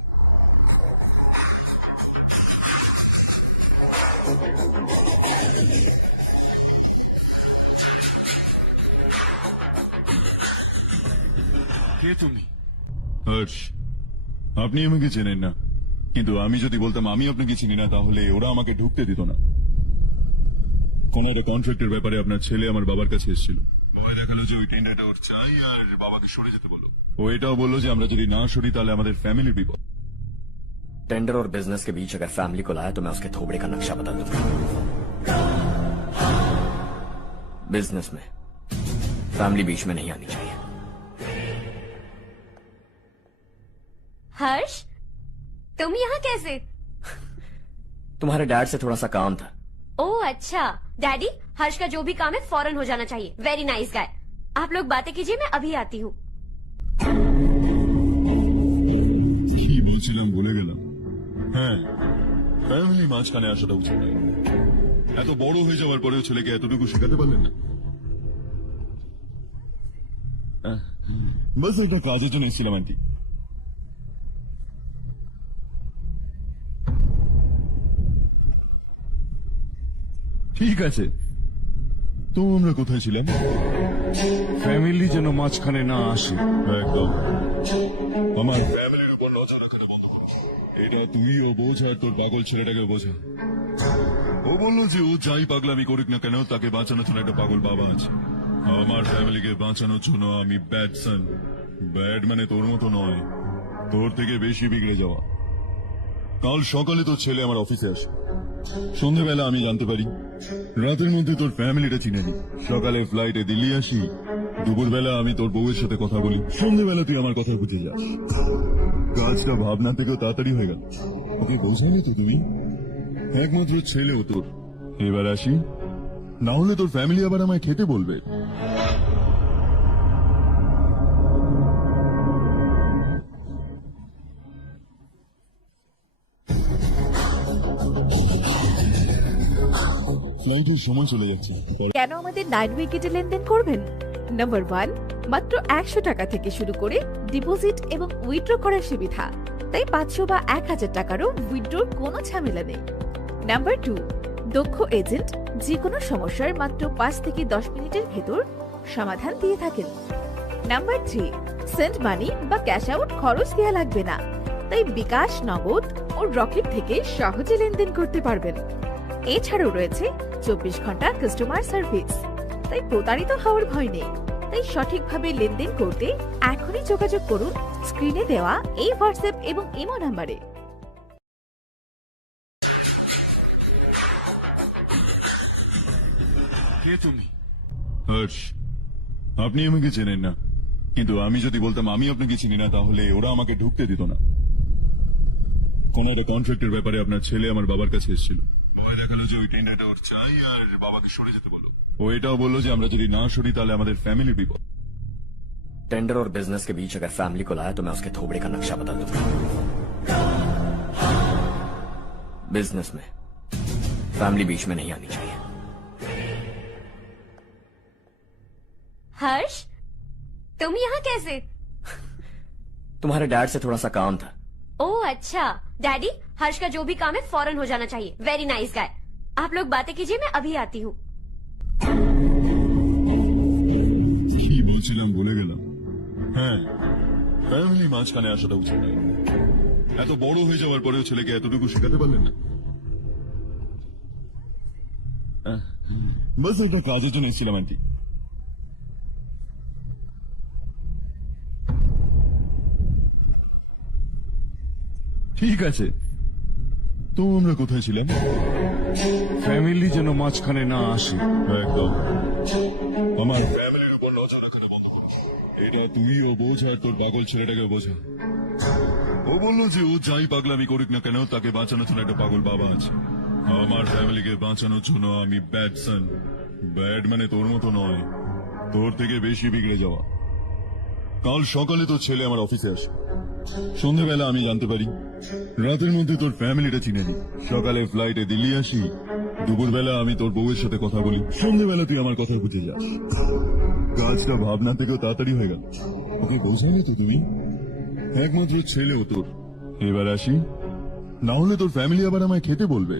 কে তুমি? হর্ষ, আপনি আমাকে চেনেন না, কিন্তু আমি যদি বলতাম আমি আপনাকে চিনি না তাহলে ওরা আমাকে ঢুকতে দিত না। কোন একটা কন্ট্রাক্টের ব্যাপারে আপনার ছেলে আমার বাবার কাছে এসেছিল। বাবা দেখালো যে ওই টেন্ডারটা ওর চাই আর বাবাকে সরে যেতে বলো। ও এটাও বললো যে আমরা যদি না সরি তাহলে আমাদের ফ্যামিলির বিপদ। टेंडर और बिजनेस के बीच अगर फैमिली को लाया तो मैं उसके थोबड़े का नक्शा बदल दूंगा। बिजनेस में फैमिली बीच में नहीं आनी चाहिए। हर्ष, तुम यहाँ कैसे? तुम्हारे डैड से थोड़ा सा काम था। ओह अच्छा, डैडी, हर्ष का जो भी काम है फौरन हो जाना चाहिए। Very nice guy. आप लोग बातें कीजिए, मैं अभी आती हूँ। কি বলছিলাম ভুলে গেলাম। হ্যাঁ, ফ্যামিলি মাঝখানে আসাটা উচিত নয়। এত বড় হয়ে যাওয়ার পরেও ছেলেকে এতটুকু শেখাতে পারলেন না। বাস এটা কাজের জন্য এসেছিলাম আন্টি। ঠিক আছে, তো আমরা কোথায় ছিলাম? ফ্যামিলি যেন মাঝখানে না আসে। একদম। আমার ফ্যামিলির উপর নজর রাখাটা বন্ধ কর। এটা তুইও বোঝ আর তোর পাগল ছেলেটাকে বোঝা। ও বললো যে ও যাই পাগলামি করুক না কেন তাকে বাঁচানোর জন্য একটা পাগল বাবা আছে। আমার ফ্যামিলিকে বাঁচানোর জন্য আমি ব্যাড সান। ব্যাড মানে তোর মতো নয়, তোর থেকে বেশি বিগড়ে যাওয়া। কাল সকালে তোর ছেলে আমার অফিসে আসে। সন্ধ্যেবেলা আমি জানতে পারি রাতের মধ্যে তোর ফ্যামিলিটা চিনে নি। সকালে ফ্লাইটে দিল্লি আসি, দুপুরবেলা আমি তোর বউয়ের সাথে কথা বলি, সন্ধ্যেবেলা তুই আমার কথা বুঝে যাস। কাজটা ভাবনা থেকেও তাড়াতাড়ি হয়ে গেল। ওকে বোঝাইনি তো তুমি? একমাত্র ছেলেও তোর এবার আসি, না হলে তোর ফ্যামিলি আবার আমায় খেতে বলবে। ফ্লাইটের সময় চলে যাচ্ছে। কেন আমাদের 9 উইকেটে লেনদেন করবেন? নাম্বার 1, মাত্র 100 টাকা থেকে শুরু করে ডিপোজিট এবং উইথড্র করার সুবিধা, তাই 500 বা 1000 টাকারও উইথড্রর কোনো ঝামেলা নেই। নাম্বার 2, দক্ষ এজেন্ট যে কোনো সমস্যার মাত্র 5 থেকে 10 মিনিটের ভেতর সমাধান দিয়ে থাকেন। নাম্বার 3, সেন্ড মানি বা ক্যাশ আউট খরচ দেওয়া লাগবে না, তাই বিকাশ, নগদ ও রকেট থেকে সহজে লেনদেন করতে পারবেন। এছাড়াও রয়েছে 24 ঘন্টা কাস্টমার সার্ভিস, তাই প্রতারিত হওয়ার ভয় নেই। তাই সঠিকভাবে লেনদেন করতে এখনই যোগাযোগ করুন স্ক্রিনে দেওয়া এই হোয়াটসঅ্যাপ এবং ইমো নাম্বারে। কে তুমি? হর্ষ, আপনি আমাকে চেনেন না, কিন্তু আমি যদি বলতাম আমি আপনাকে চিনি না, তাহলে ওরা আমাকে ঢুকতে দিত না। কোন একটা কন্ট্রাক্টের ব্যাপারে আপনার ছেলে আমার বাবার কাছে এসেছিল। বাবা দেখালো যে ওই টেন্ডারটা ওর চাই, আর বাবাকে সরে যেতে বলো। ও এটাও বললো যে আমরা যদি না সরি তাহলে আমাদের ফ্যামিলির বিপদ। टेंडर और बिजनेस के बीच अगर फैमिली को लाया तो मैं उसके थोबड़े का नक्शा बदल दूंगा। बिजनेस में फैमिली बीच में नहीं आनी चाहिए। हर्ष, तुम यहाँ कैसे? तुम्हारे डैड से थोड़ा सा काम था। ओह अच्छा। डैडी, हर्ष का जो भी काम है फौरन हो जाना चाहिए। Very nice guy. आप लोग बातें कीजिए, मैं अभी आती हूँ। কি বলছিলাম ভুলে গেলাম। হ্যাঁ, ফ্যামিলি মাঝখানে আসাটা উচিত নয়। এত বড় হয়ে যাওয়ার পরেও ছেলেকে এতটুকু শেখাতে পারলেন না। বাস একটা কাজের জন্য এসেছিলাম আন্টি। ঠিক আছে, তো আমরা কোথায় ছিলাম? ফ্যামিলি যেন মাঝখানে না আসে। একদম। আমার ফ্যামিলির উপর নজর রাখা বন্ধ কর। এটা তুইও বোঝ আর তোর পাগল ছেলেটাকে বোঝা। ও বললো যে ও যাই পাগলামি করুক না কেন, তাকে বাঁচানোর জন্য একটা পাগল বাবা আছে। আমার ফ্যামিলিকে বাঁচানোর জন্য আমি ব্যাড সান। ব্যাড মানে তোর মতো নয়, তোর থেকে বেশি বিগড়ে যাওয়া। কাল সকালে তোর ছেলে আমার অফিসে আসে। সন্ধ্যেবেলা আমি জানতে পারি, রাতের মধ্যে তোর ফ্যামিলিটা চিনে নি। সকালে ফ্লাইটে দিল্লি আসি, দুপুরবেলা আমি তোর বউয়ের সাথে কথা বলি, সন্ধ্যেবেলা তুই আমার কথা বুঝে যাস। কাজটা ভাবনা থেকেও তাড়াতাড়ি হয়ে গেল। ওকে বোঝাইনি তো তুমি? একমাত্র ছেলেও তোর। এবার আসি, না হলে তোর ফ্যামিলি আবার আমায় খেতে বলবে।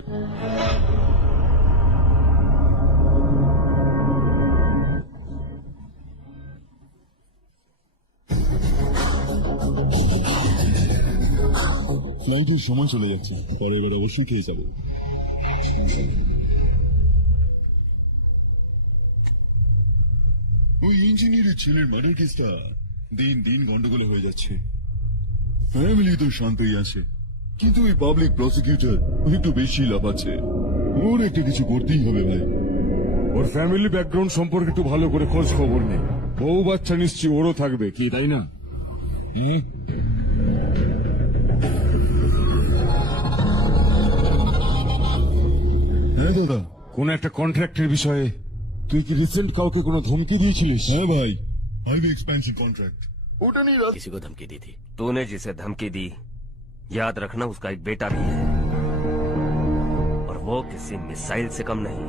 ফ্লাইটের সময় চলে যাচ্ছে, পরে এবার অবশ্যই খেয়ে যাবে। ওই ইঞ্জিনিয়ারের ছেলের মার্ডার কেসটা দিন দিন গন্ডগোল হয়ে যাচ্ছে। ফ্যামিলি তো শান্তই আছে, কিন্তু ওই পাবলিক প্রসিকিউটর একটু বেশি লাফাচ্ছে। ওর একটা কিছু করতেই হবে ভাই। ওর ফ্যামিলি ব্যাকগ্রাউন্ড সম্পর্কে একটু ভালো করে খোঁজ খবর নেই। বউ বাচ্চা নিশ্চয়ই ওরও থাকবে, কি তাই না? হ্যাঁ দাদা, কোন একটা কন্ট্রাক্টের বিষয়ে তুই কি রিসেন্ট কাউকে কোনো ধমকি দিয়েছিলিস? হ্যাঁ ভাই, হাইওয়ে এক্সপেন্সিভ কন্ট্রাক্ট। ওটা নিয়ে किसी को धमकी दी थी? तूने जिसे धमकी दी, याद रखना उसका एक बेटा भी है, और वो किसी मिसाइल से कम नहीं।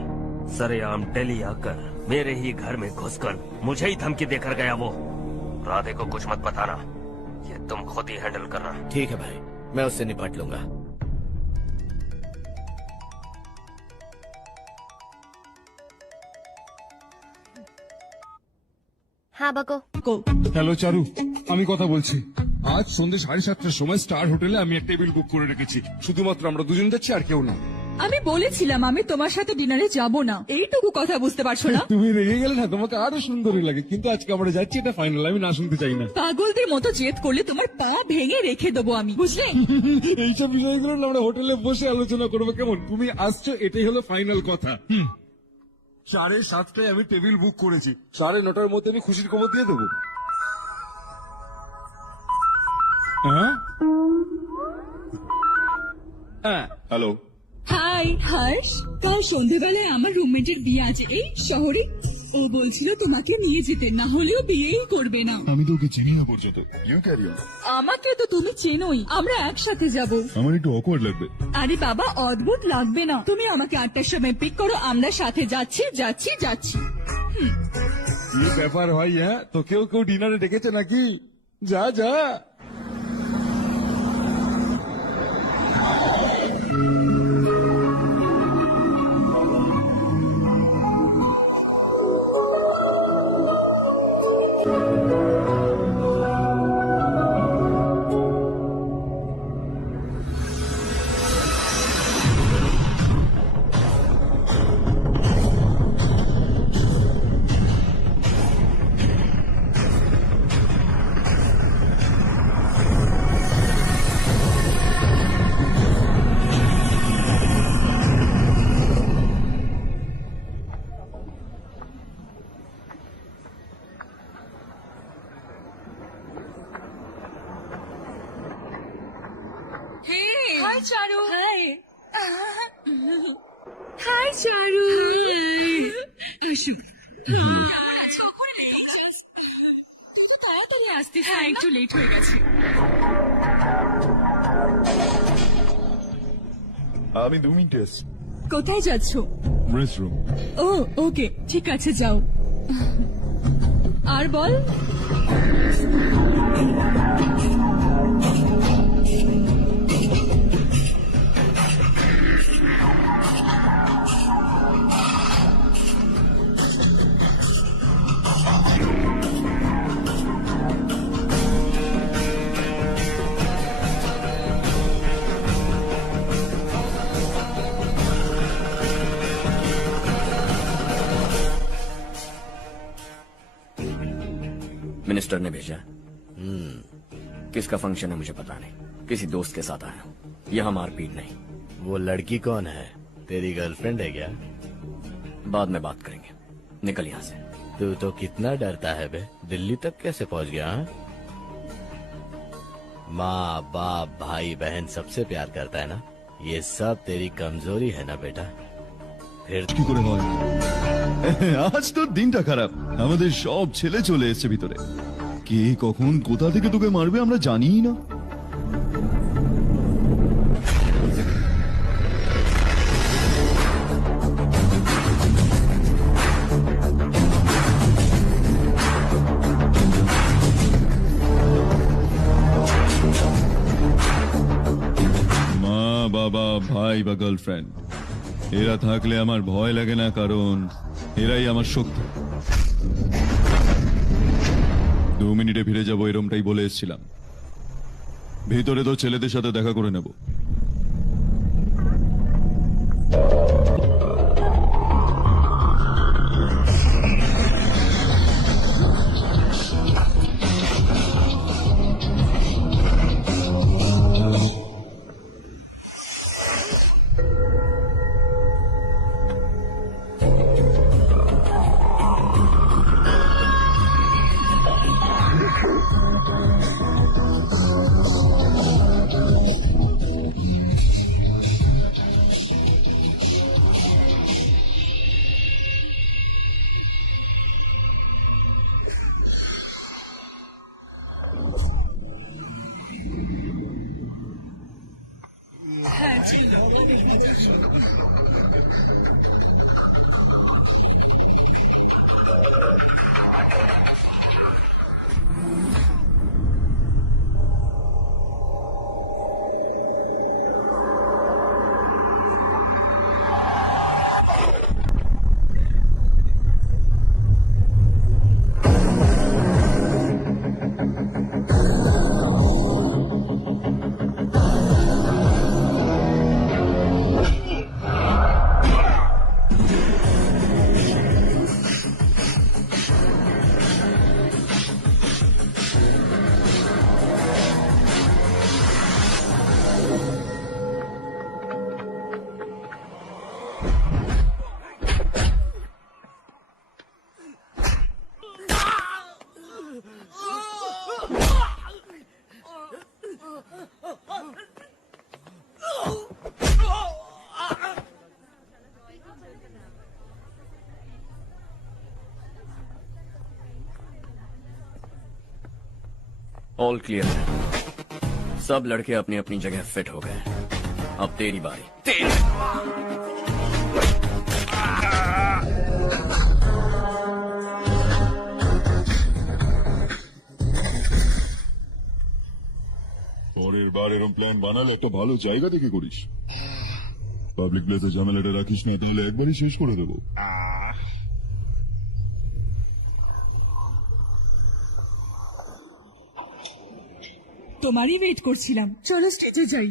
सरेआम दिल्ली आकर मेरे ही घर में घुसकर मुझे ही धमकी देकर गया वो। राधे को कुछ मत बताना, ये तुम खुद ही हैंडल करना। ठीक है भाई, मैं उससे निपट लूंगा। हाँ बको। হ্যালো চারু, আমি কথা বলছি। আজ সন্ধ্যে 7:30টার সময় স্টার হোটেলে আমি একটা টেবিল বুক করে রেখেছি। শুধুমাত্র আমরা দুজন যাচ্ছি, আর কেউ না। আমি বলেছিলাম আমি তোমার সাথে ডিনারে যাব না, এইটুকু কথা বুঝতে পারছো না? তুমি রেগে গেলে না, তোমাকে আরো সুন্দরই লাগে, কিন্তু আজকে আমরা যাচ্ছি, এটা ফাইনাল। আমি না শুনতে চাই না। পাগলদের মতো জেদ করলে তোমার পা ভেঙে রেখে দেবো আমি, বুঝলে? এইসব বিষয়গুলো না আমরা হোটেলে বসে আলোচনা করবো, কেমন? তুমি আসছো, এটাই হলো ফাইনাল কথা। 7:30টায় আমি টেবিল বুক করেছি, 9:30টার মধ্যে আমি খুশির খবর দিয়ে দেবো। হ্যালো, হাই হর্ষ, কাল সন্ধেবেলায় আমার রুমমেটের বিয়ে আছে এই শহরে। ও বলছিল তোমাকে নিয়ে যেতে, না হলেও বিয়েই করবে না। আমি তো ওকে চিনি না পর্যন্ত। You carry on. আমাকে তো তুমি চেনোই, আমরা একসাথে যাব। আমার একটু অকওয়ার্ড লাগবে। আরে বাবা, অদ্ভুত লাগবে না। তুমি আমাকে 8টার সময় পিক করো, আমরা সাথে যাচ্ছি যাচ্ছি যাচ্ছি। কি ব্যাপার ভাই? হ্যাঁ, তোকেও কেউ ডিনারে ডেকেছে নাকি? যা যা। হাই চারু। হাই হাই চারু। তাড়াতাড়ি আসতে। হ্যাঁ, একটু লেট হয়ে গেছে। আমি 2 মিনিট আসছি। কোথায় যাচ্ছ? রেস্টরুম। ও ওকে, ঠিক আছে যাও। আর বল। मिनिस्टर ने भेजा। किसका फंक्शन है मुझे पता नहीं, किसी दोस्त के साथ आया हूँ। यहाँ मारपीट नहीं। वो लड़की कौन है? तेरी गर्लफ्रेंड है क्या? बाद में बात करेंगे, निकल यहाँ से। तू तो कितना डरता है बे, दिल्ली तक कैसे पहुँच गया? हाँ? माँ बाप भाई बहन सबसे प्यार करता है ना, ये सब तेरी कमजोरी है ना बेटा। फिर কি করে হয়? আজ তোর দিনটা খারাপ। আমাদের সব ছেলে চলে এসেছে ভিতরে। কে কখন কোথা থেকে তোকে মারবে আমরা জানিই না। মা বাবা ভাই বা গার্লফ্রেন্ড, এরা থাকলে আমার ভয় লাগে না, কারণ এরাই আমার শক্তি। 2 মিনিটে ফিরে যাবো এরমটাই বলে এসেছিলাম। ভিতরে তো ছেলেদের সাথে দেখা করে নেব। ऑल क्लियर है। सब लड़के अपनी अपनी जगह फिट हो गए। अब तेरी बारी। পরের বার এরকম প্ল্যান বানালে একটা ভালো জায়গা দেখে করিস। পাবলিক প্লেসে ঝামেলাটা রাখিস না, তাহলে একবারই শেষ করে দেবো। তোমারই ওয়েট করছিলাম, চলো স্টেজে যাই।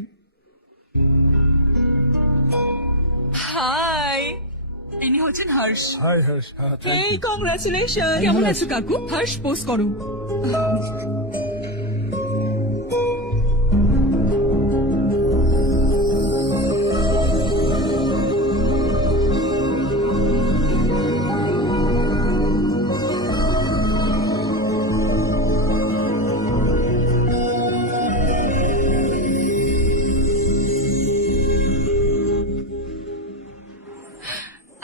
হাই, ইনি হচ্ছেন হর্ষ। হাই হর্ষ। এই কংগ্রাচুলেশন। কেমন আছো কাকু? হর্ষ পোজ করো।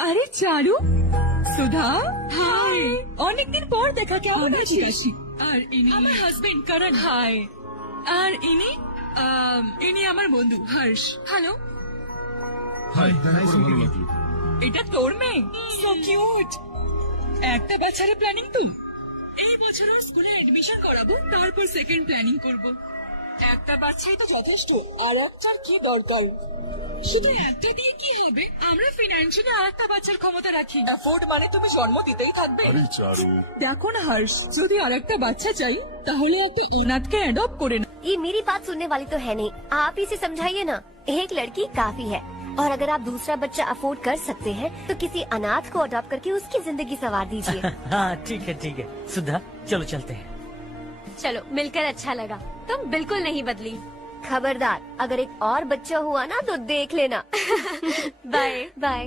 আরে চারু, সুধা, হাই, অনেকদিন পর দেখা, কেমন আছিস? আর ইনি আমার হাজবেন্ড করণ। হাই। আর ইনি আমার বন্ধু হর্ষ। হ্যালো। হাই, দেখা করে ভালো লাগলো। এটা তোর মেয়ে? So cute. একটা বাচ্চারে প্ল্যানিং তো? এই বছর ওর স্কুলে এডমিশন করাবো, তারপর সেকেন্ড প্ল্যানিং করব। একটা বাচ্চাই তো যথেষ্ট, আর একটার কি দরকার? শুধু একটা দিয়ে কি হবে? আমরা ফিনান্সিয়ালি আর একটা বাচ্চার ক্ষমতা রাখি। অ্যাফোর্ড মানে তুমি জন্ম দিতেই থাকবে। আরে চারু, দেখো না হর্ষ, যদি আর একটা বাচ্চা চাই তাহলে একটা অনাথকে অ্যাডপ্ট করে না। ये मेरी बात सुनने वाली तो है नहीं, आप ही से समझाइए ना। एक लड़की काफी है, और अगर आप दूसरा बच्चा अफोर्ड कर सकते हैं तो किसी अनाथ को अडॉप्ट करके उसकी जिंदगी संवार दीजिए। हाँ ठीक है सुधा, चलो चलते हैं। चलो, मिलकर अच्छा लगा। तुम बिल्कुल नहीं बदली। खबरदार, अगर एक और बच्चा हुआ ना तो देख लेना। Bye bye.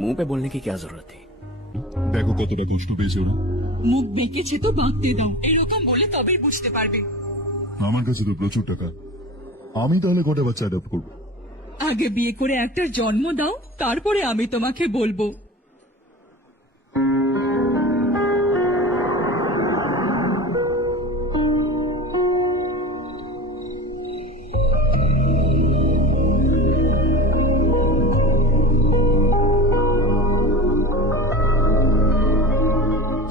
मुंह पे बोलने की क्या जरूरत थी? দেখো কতটা কষ্ট পেয়েছে ওরা। মুখ বেঁকেছে তো বাঁকতে দাও, এরকম বলে তবেই বুঝতে পারবে। আমার কাছে তো প্রচুর টাকা, আমি তাহলে কটা বাচ্চা অ্যাডপ্ট করবো? আগে বিয়ে করে একটার জন্ম দাও, তারপরে আমি তোমাকে বলবো।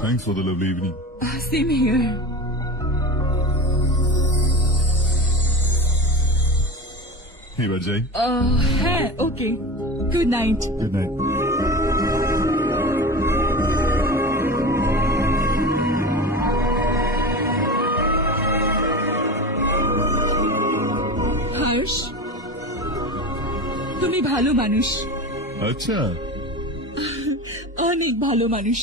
Thanks for the lovely evening. Same here. এবার যাই। হ্যাঁ, okay, good night. Good night. Harsh, তুমি ভালো মানুষ। আচ্ছা, অনেক ভালো মানুষ।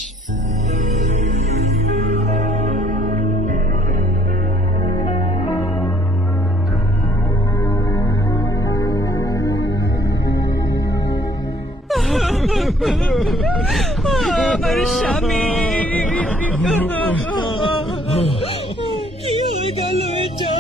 আমার স্বামী, কি হয়ে গেল এটা?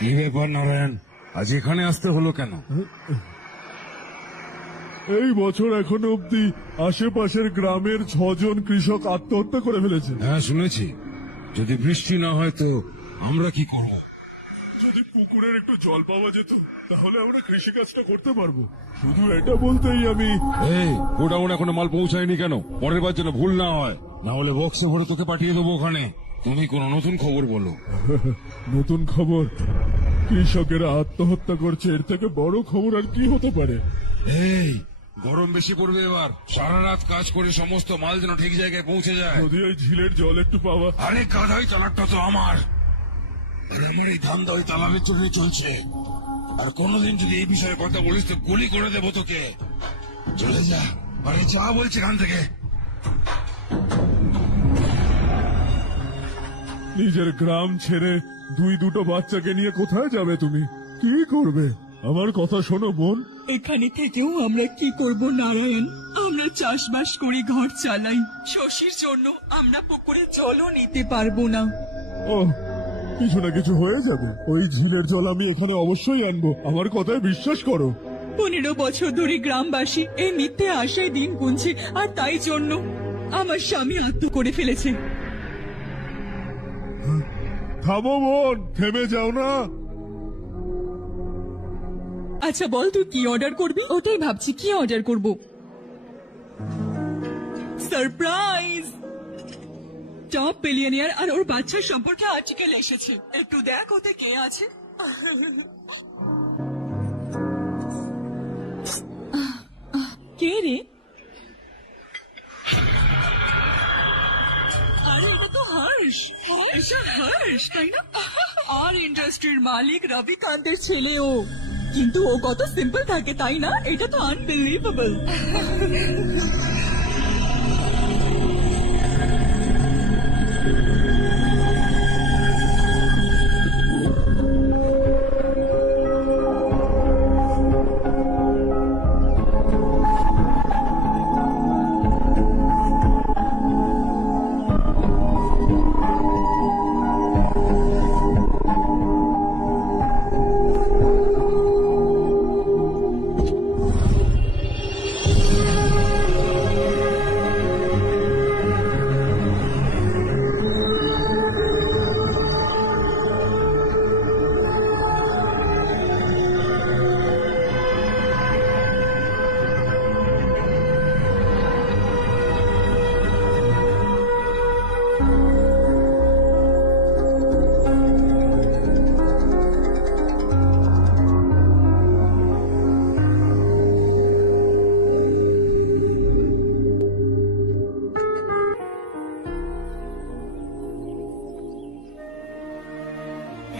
কি ব্যাপার নারায়ণ, আজ এখানে আসতে হলো কেন? এই বছর এখনো অব্দি আশেপাশের গ্রামের 6 জন কৃষক আত্মহত্যা করে ফেলেছে। হ্যাঁ শুনেছি। যদি বৃষ্টি না হয় তো আমরা কি করব? যদি পুকুরের একটু জল পাওয়া যেত তাহলে আমরা কৃষি কাজটা করতে পারবো। শুধু এটা বলতেই আমি। এই গোডাউন এখনো মাল পৌঁছায়নি কেন? পরের বার যেন ভুল না হয়, না হলে বক্সে ভরে তোকে পাঠিয়ে দেবো ওখানে। তুমি কোনো নতুন খবর বলো। নতুন খবর? কৃষকেরা আত্মহত্যা করছে, এর থেকে বড় খবর আর কি হতে পারে? এই গরম বেশি পড়বে এবার, সারা রাত কাজ করে সমস্ত মাল যেন ঠিক জায়গায় পৌঁছে যায়। যদি ওই ঝিলের জল একটু পাওয়া। আরে গাধাই, তালাকটা তো আমার, আর আমার এই ধান্দা ওই তালাবের জন্য চলছে। আর কোনোদিন যদি এই বিষয়ে কথা বলিস তো গুলি করে দেবো তোকে। চলে যা, আরে যা বলছে এখান থেকে। নিজের গ্রাম ছেড়ে দুটো বাচ্চাকে নিয়ে কোথায় যাবে তুমি? কি করবে? আমার কথা শোনো বোন। এখানে থেকেও আমরা কি করব নারায়ণ? আমরা চাষবাস করি, ঘর চালাই। শশীর জন্য আমরা পুকুরে জলও নিতে পারবো না। ও কিছু না কিছু হয়ে যাবে। ওই ঝিলের জল আমি এখানে অবশ্যই আনবো, আমার কথায় বিশ্বাস করো। 15 বছর ধরে গ্রামবাসী এই মিথ্যে আশায় দিন গুনছে, আর তাই জন্য আমার স্বামী আত্ম করে ফেলেছে। থামো বোন, থেমে যাও না। আচ্ছা বল, তুই কি অর্ডার করবি? ওটাই ভাবছি কি অর্ডার করব। সারপ্রাইজ! টপ বিলিয়নিয়ার আর ওর বাচ্চার সম্পর্কে আর্টিকেল এসেছে, একটু দেখ ওতে কে আছে। কে রে? আরে এটা তো হর্ষ। এটা হর্ষ, তাই না? আর ইন্ডাস্ট্রির মালিক রবিকান্তের ছেলে ও। কিন্তু ও কত সিম্পল থাকে, তাই না? এটা তো unbelievable.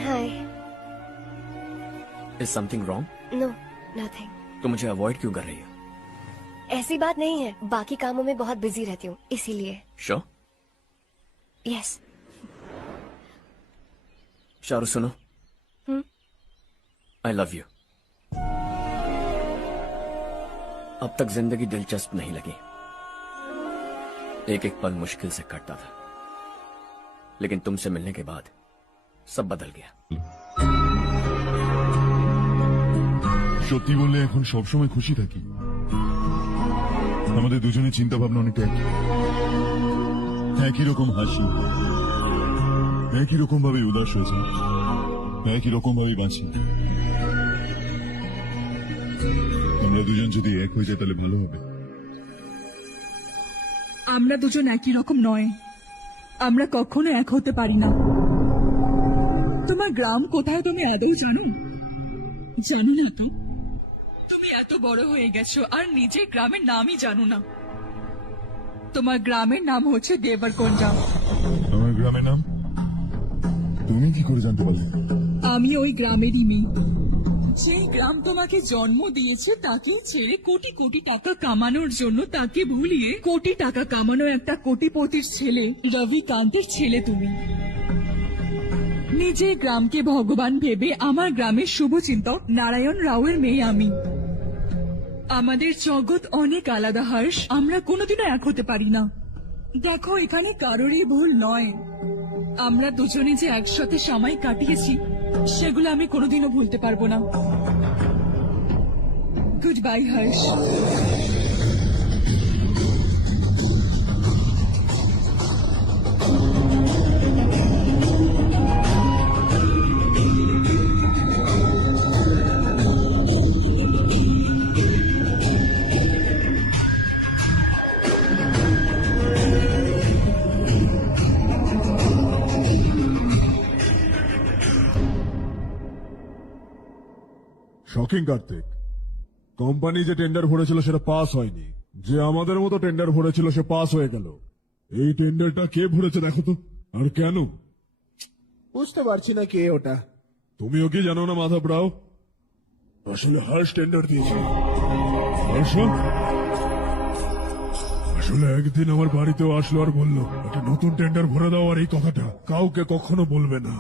Hi. Is something wrong? No, nothing. तो मुझे अवॉइड क्यों कर रही है? ऐसी बात नहीं है, बाकी कामों में बहुत बिजी रहती हूँ इसीलिए। श्योर? यस। शारू सुनो, आई लव यू। अब तक जिंदगी दिलचस्प नहीं लगी, एक एक पल मुश्किल से कटता था, लेकिन तुमसे मिलने के बाद सब बदल गया। সত্যি বললে এখন সবসময় খুশি থাকি। আমাদের দুজনের চিন্তা ভাবনা অনেকটা একই রকম হাসি, একই রকম ভাবে উদাস হয়েছে, একই রকম ভাবে বাঁচি। আমরা দুজন যদি এক হয়ে যায় তাহলে ভালো হবে। আমরা দুজন একই রকম নয়, আমরা কখনো এক হতে পারি না। তোমার গ্রাম কোথায় তুমি আদৌ জানো? জানো না তো? তুমি এত বড় হয়ে গেছো আর নিজের গ্রামের নামই জানো না। তোমার গ্রামের নাম হচ্ছে দেবরকোন্ডা। আমার গ্রামের নাম তুমি কি করে জানতে পারলে? আমি ওই গ্রামেরই মেয়ে। যে গ্রাম তোমাকে জন্ম দিয়েছে তাকে ছেড়ে কোটি কোটি টাকা কামানোর জন্য তাকে ভুলিয়ে কোটি টাকা কামানো একটা কোটিপতির ছেলে রবিকান্তের ছেলে তুমি। নিজের গ্রামকে ভগবান ভেবে আমার গ্রামের শুভচিন্তক নারায়ণ রাওয়ের মেয়ে আমি। আমাদের জগৎ অনেক আলাদা হর্ষ, আমরা কোনোদিনও এক হতে পারি না। দেখো এখানে কারোরই ভুল নয়, আমরা দুজনে যে একসাথে সময় কাটিয়েছি সেগুলো আমি কোনোদিনও ভুলতে পারবো না। Goodbye Harsh. Shocking Kartik, company যে টেন্ডার ভরেছিল সেটা পাস হয়নি, যে আমাদের মতো টেন্ডার ভরেছিল সে পাস হয়ে গেল। এই টেন্ডারটা কে ভরেছে দেখো তো, আর কেন? বুঝতে পারছি না কে ওটা। তুমিও কি জানো না মাধব রাও? আসলে হর্ষ টেন্ডার দিয়েছে। হর্ষ আসলে একদিন আমার বাড়িতেও আসলো আর বললো একটা নতুন টেন্ডার ভরে দাও, আর এই কথাটা কাউকে কখনো বলবে না।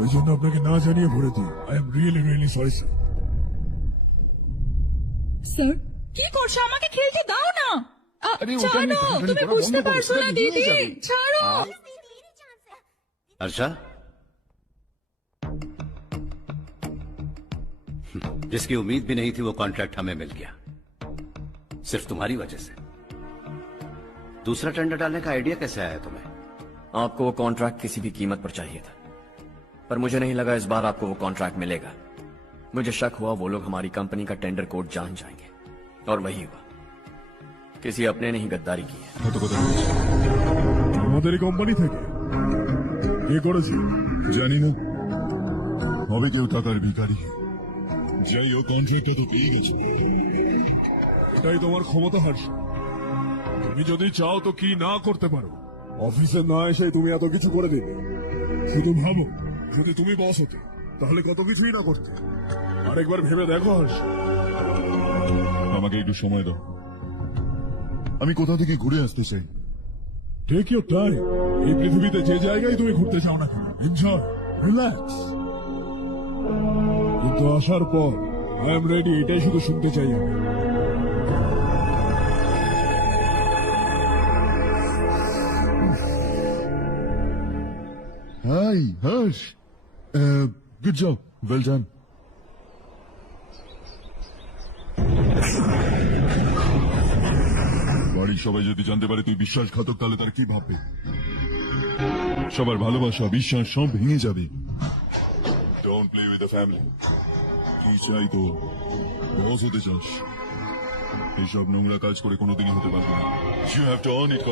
ওই জন্য আপনাকে না জানিয়ে ভরে দিই। I am really really sorry sir. Sir কি করছো? আমাকে খেলতে দাও না। ছাড়ো, তুমি বুঝতে পারছো না দিদি, ছাড়ো। हर्षा, जिसकी उम्मीद भी नहीं थी वो कॉन्ट्रैक्ट हमें मिल गया, सिर्फ तुम्हारी वजह से। दूसरा टेंडर डालने का आइडिया कैसे आया तुम्हें? आपको वो कॉन्ट्रैक्ट किसी भी कीमत पर चाहिए था, पर मुझे नहीं लगा इस बार आपको वो कॉन्ट्रैक्ट मिलेगा। मुझे शक हुआ वो लोग हमारी कंपनी का टेंडर कोड जान जाएंगे, और वही हुआ। किसी अपने ने ही गद्दारी की है। আমাদের কোম্পানি থেকে কে করেছে জানি না, হবে কেউ টাকার ভিখারি। যাই হোক, কন্ট্রাক্টটা তো পেয়ে গেছে। এটাই তোমার ক্ষমতা হর্ষ। তুমি যদি চাও তো কি না করতে পারো। অফিসে না এসে তুমি এত কিছু করে দিবে। শুধু ভাবো, যদি তুমি বস হতে তাহলে কত কিছুই না করতে। আরেকবার ভেবে দেখো হর্ষ। আমাকে একটু সময় দাও, আমি কোথা থেকে ঘুরে আসতে চাই। Take your time. এই পৃথিবীতে যে জায়গায় তুমি ঘুরতে চাও না কেন, এনজয়, রিল্যাক্স। কিন্তু আসার পর আই এম রেডি, এটাই শুধু শুনতে চাই আমি। Hi Harsh, good job, well done. বাড়ির সবাই যদি জানতে পারে তুই বিশ্বাসঘাতক, তাহলে তার কি ভাববে? সবার ভালোবাসা, বিশ্বাস সব ভেঙে যাবে। Don't play with the family. তুই চাই তো বস হতে চাস, এইসব নোংরা কাজ করে কোনোদিনই হতে পারবে না। You have to earn it.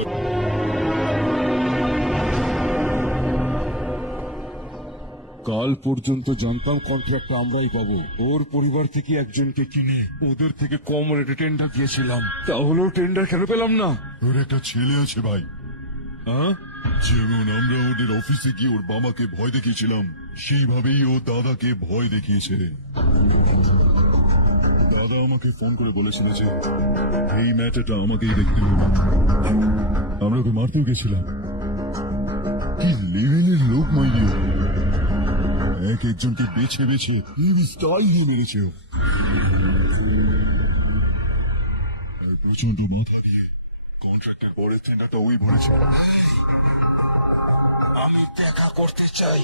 কাল পর্যন্ত জানতাম কন্ট্রাক্ট আমরাই পাবো। ওর পরিবার থেকে একজনকে কিনে ওদের থেকে কম রেটে টেন্ডার দিয়েছিলাম, তাহলেও টেন্ডার কেন পেলাম না? ওর একটা ছেলে আছে ভাই, হ্যাঁ? যেমন আমরা ওদের অফিসে গিয়ে ওর বাবাকে ভয় দেখিয়েছিলাম, সেইভাবেই ও দাদাকে ভয় দেখিয়েছে। দাদা আমাকে ফোন করে বলেছিল যে এই ম্যাটারটা আমাকেই দেখতে হবে। আমরা ওকে মারতেও গেছিলাম। কি লেভেলের লোক মাইরিও, এক একজনকে বেছে বেছে স্টাইল দিয়ে মেরেছে। প্রচন্ড মাথা দিয়ে কন্ট্রাক্টের পরের টেন্ডারটা ওই ভরেছে। আমি দেখা করতে চাই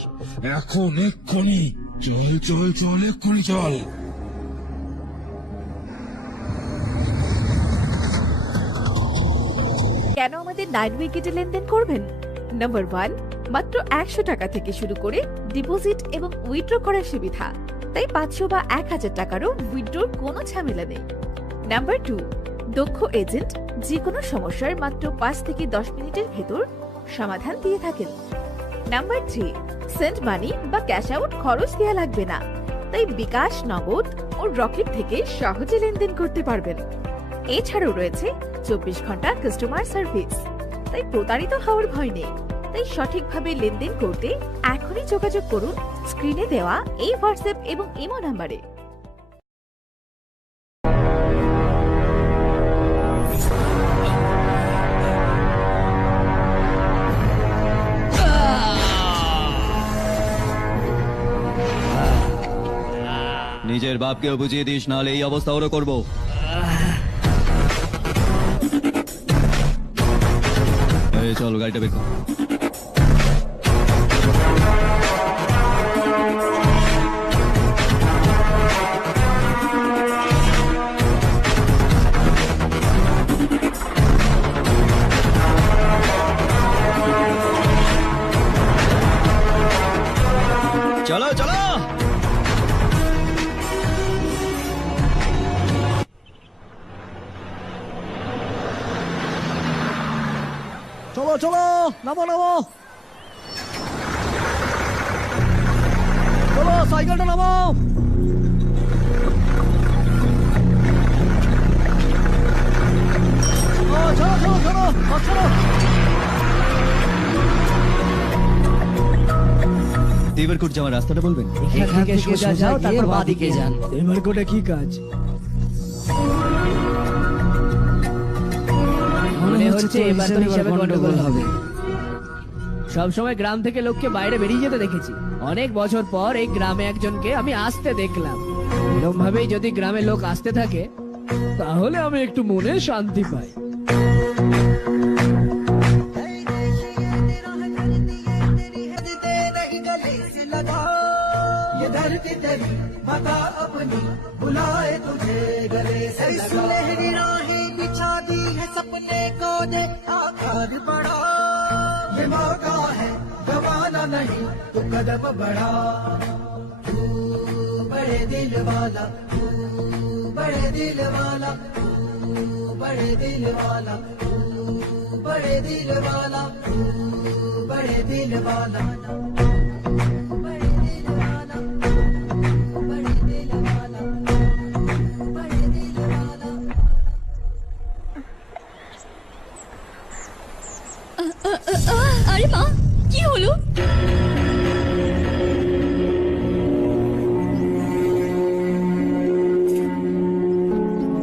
এখন, এক্ষুনি। চল চল চল, এক্ষুনি চল। কেন আমাদের 9 উইকেটে লেনদেন করবেন? নাম্বার 1, মাত্র 100 টাকা থেকে শুরু করে ডিপোজিট এবং উইথড্র করার সুবিধা, তাই 500 বা 1000 টাকারও উইথড্রর কোনো ঝামেলা নেই। নাম্বার 2, দক্ষ এজেন্ট যে কোনো সমস্যার মাত্র 5 থেকে 10 মিনিটের ভেতর সমাধান দিয়ে থাকেন। নাম্বার 3, সেন্ড মানি বা ক্যাশ আউট খরচ দেওয়া লাগবে না, তাই বিকাশ, নগদ ও রকেট থেকে সহজে লেনদেন করতে পারবেন। এছাড়াও রয়েছে 24 ঘন্টা কাস্টমার সার্ভিস, তাই প্রতারিত হওয়ার ভয় নেই। তাই সঠিকভাবে লেনদেন করতে এখনই যোগাযোগ করুন স্ক্রিনে দেওয়া এই হোয়াটসঅ্যাপ এবং ইমো নাম্বারে। নিজের বাপকেও বুঝিয়ে দিস, নাহলে এই অবস্থা ওরও করবো। এই চল, গাড়িটা বের কর। চলো চলো। চলো চলো, নামো নামো, চলো সাইকেলটা নামো। চলো চলো চলো, চলো। দেবরকোট যাওয়ার রাস্তাটা বলবেন? এখান থেকে সোজা যাও, তারপর বাঁদিকে যান। দেবরকোটে কি কাজ? মনে হচ্ছে এবার তো হিসাবে গন্ডগোল হবে। সবসময় গ্রাম থেকে লোককে বাইরে বেরিয়ে যেতে দেখেছি, অনেক বছর পর এই গ্রামে একজনকে আমি আসতে দেখলাম। এরকম ভাবেই যদি গ্রামে লোক আসতে থাকে তাহলে আমি একটু মনে শান্তি পাই। माता अपनी बुलाए तुझे गले से लगा। सुनहरी राहें बिछा दी है सपने को दे आकार बढ़ा, ये मौका है गवाना नहीं तू कदम बढ़ा। तू बड़े दिल वाला, तू बड़े दिल वाला, तू बड़े दिल वाला, तू बड़े दिल वाला, तू बड़े दिल वाला। আরে মা, কি হলো?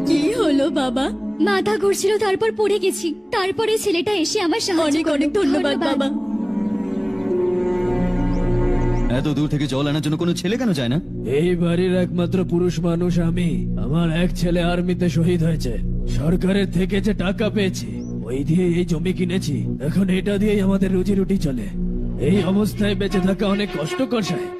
কি হলো বাবা? মাথা ঘুরছিল, তারপর পড়ে গেছি। তারপরে ছেলেটা এসে আমার সাহায্য অনেক অনেক ধন্যবাদ বাবা। এত দূর থেকে জল আনার জন্য কোনো ছেলে কেন যায় না? এই বাড়ির একমাত্র পুরুষ মানুষ আমি। আমার এক ছেলে আর্মিতে শহীদ হয়েছে। সরকারের থেকে যে টাকা পেয়েছি ওই দিয়ে এই জমি কিনেছি। এখন এটা দিয়েই আমাদের রুজি রুটি চলে। এই অবস্থায় বেঁচে থাকা অনেক কষ্টকর সাহেব।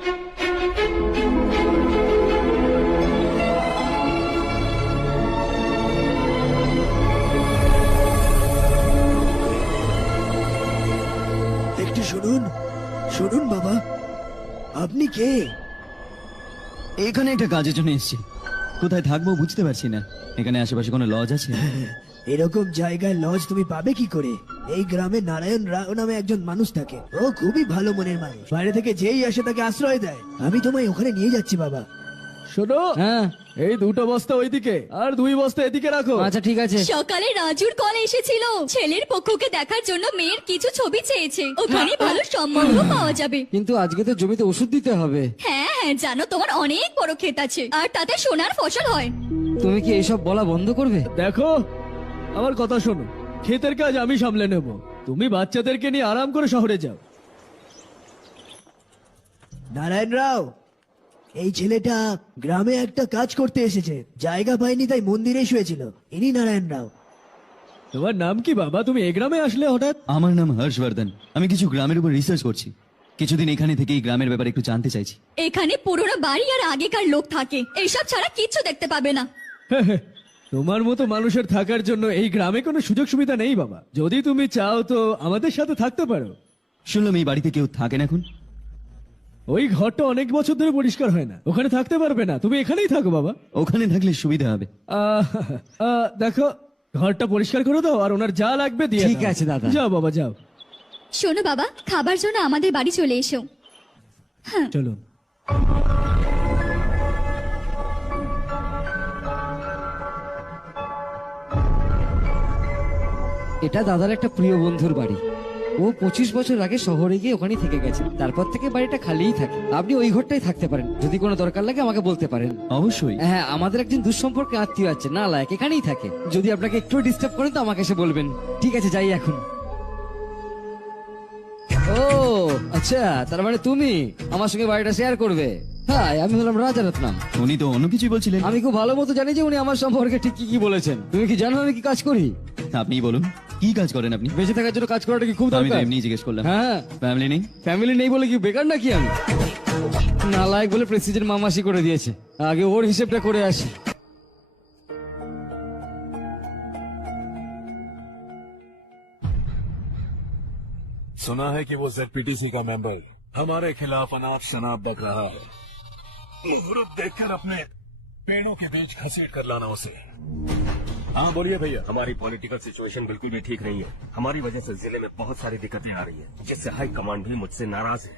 একটু শুনুন, শুনুন বাবা, আপনি কে? এখানে একটা কাজের জন্য এসেছি। কোথায় থাকবো বুঝতে পারছি না। এখানে আশেপাশে কোনো লজ আছে? এরকম জায়গায় লজ তুমি পাবে কি করে? এই গ্রামে নারায়ণ রাও নামে একজন মানুষ থাকে। ও খুবই ভালো মনের মানুষ। বাইরে থেকে যেই আসে তাকে আশ্রয় দেয়। আমি তোমায় ওখানে নিয়ে যাচ্ছি বাবা। শোনো, হ্যাঁ, এই 2টো বস্তা ওইদিকে আর 2 বস্তা এদিকে রাখো। আচ্ছা ঠিক আছে। সকালে রাজুর কল এসেছিল। ছেলের পক্ষকে দেখার জন্য মেয়ের কিছু ছবি চেয়েছে। ওখানে ভালো সম্বন্ধ পাওয়া যাবে। কিন্তু আজকে তো জমিতে ওষুধ দিতে হবে। হ্যাঁ হ্যাঁ, জানো তোমার অনেক বড় ক্ষেত আছে আর তাতে সোনার ফসল হয়। তুমি কি এইসব বলা বন্ধ করবে? দেখো, আমার কথা শোনো। ক্ষেতের কাজ আমি সামলে নেব। তুমি বাচ্চাদেরকে নিয়ে আরাম করে শহরে যাও। নারায়ণ রাও, এই ছেলেটা গ্রামে একটা কাজ করতে এসেছে। জায়গা পায়নি তাই মন্দিরে শুয়েছিল। ইনি নারায়ণ রাও। তোমার নাম কি বাবা? তুমি এই গ্রামে আসলে হঠাৎ? আমার নাম হর্ষবর্ধন। আমি কিছু গ্রামের উপর রিসার্চ করছি। কিছুদিন এখানে থেকে এই গ্রামের ব্যাপারে একটু জানতে চাইছি। এখানে পুরোনো বাড়ি আর আগেকার লোক থাকে। এইসব ছাড়া কিচ্ছু দেখতে পাবে না। তোমার মতো মানুষের থাকার জন্য এই গ্রামে কোনো সুযোগ সুবিধা নেই বাবা। যদি তুমি চাও তো আমাদের সাথে থাকতে পারো। শুনলাম এই বাড়িতে কেউ থাকেন এখন? ওই ঘরটা অনেক বছর ধরে পরিষ্কার হয় না। ওখানে থাকতে পারবে না। তুমি এখানেই থাকো বাবা। ওখানে থাকলে সুবিধা হবে। দেখো, ঘরটা পরিষ্কার করে দাও আর ওনার যা লাগবে দিয়ে ঠিক আছে দাদা। যাও বাবা যাও। শোনো বাবা, খাবার জন্য আমাদের বাড়ি চলে এসো। হ্যাঁ চলো। এটা দাদার একটা প্রিয় বন্ধুর বাড়ি। ও 25 বছর আগে শহরে গিয়ে ওখানেই থেকে গেছে। তারপর থেকে বাড়িটা খালিই থাকে। আপনি ওই ঘরটাই থাকতে পারেন। যদি কোনো দরকার লাগে আমাকে বলতে পারেন। অবশ্যই। হ্যাঁ, আমাদের একজন দুঃসম্পর্কে আত্মীয় আছে, না লায়ক, এখানেই থাকে। যদি আপনাকে একটু ডিস্টার্ব করেন তো আমাকে এসে বলবেন। ঠিক আছে, যাই এখন। ও আচ্ছা, তার মানে তুমি আমার সঙ্গে বাড়িটা শেয়ার করবে। হ্যাঁ, আমি হলাম রাজারত্নম। উনি তো অন্য কিছুই বলছিলেন। আমি খুব ভালো মতো জানি যে উনি আমার সম্পর্কে ঠিক কি কি বলেছেন। তুমি কি জানো আমি কি কাজ করি? আপনি বলুন, কি কাজ করেন আপনি? বেঁচে থাকার জন্য কাজ করাটা কি খুব আমি তো দরকার? এমনি জিজ্ঞেস করলাম। হ্যাঁ, ফ্যামিলি নেই? ফ্যামিলি নেই বলে কি বেকার নাকি আমি? নালায়ক বলে প্রেসিডেন্ট মামাসি করে দিয়েছে। আগে ওর হিসেবটা করে আসি। सुना है कि वो ZPTC का मेंबर हमारे खिलाफ अनाप शनाप बक रहा है। मुहूर्त देखकर अपने पेड़ों के बीच घसीट कर लाना उसे। हाँ बोलिए भैया। हमारी पॉलिटिकल सिचुएशन बिल्कुल भी ठीक नहीं है। हमारी वजह से जिले में बहुत सारी दिक्कतें आ रही है, जिससे हाई कमांड भी मुझसे नाराज है।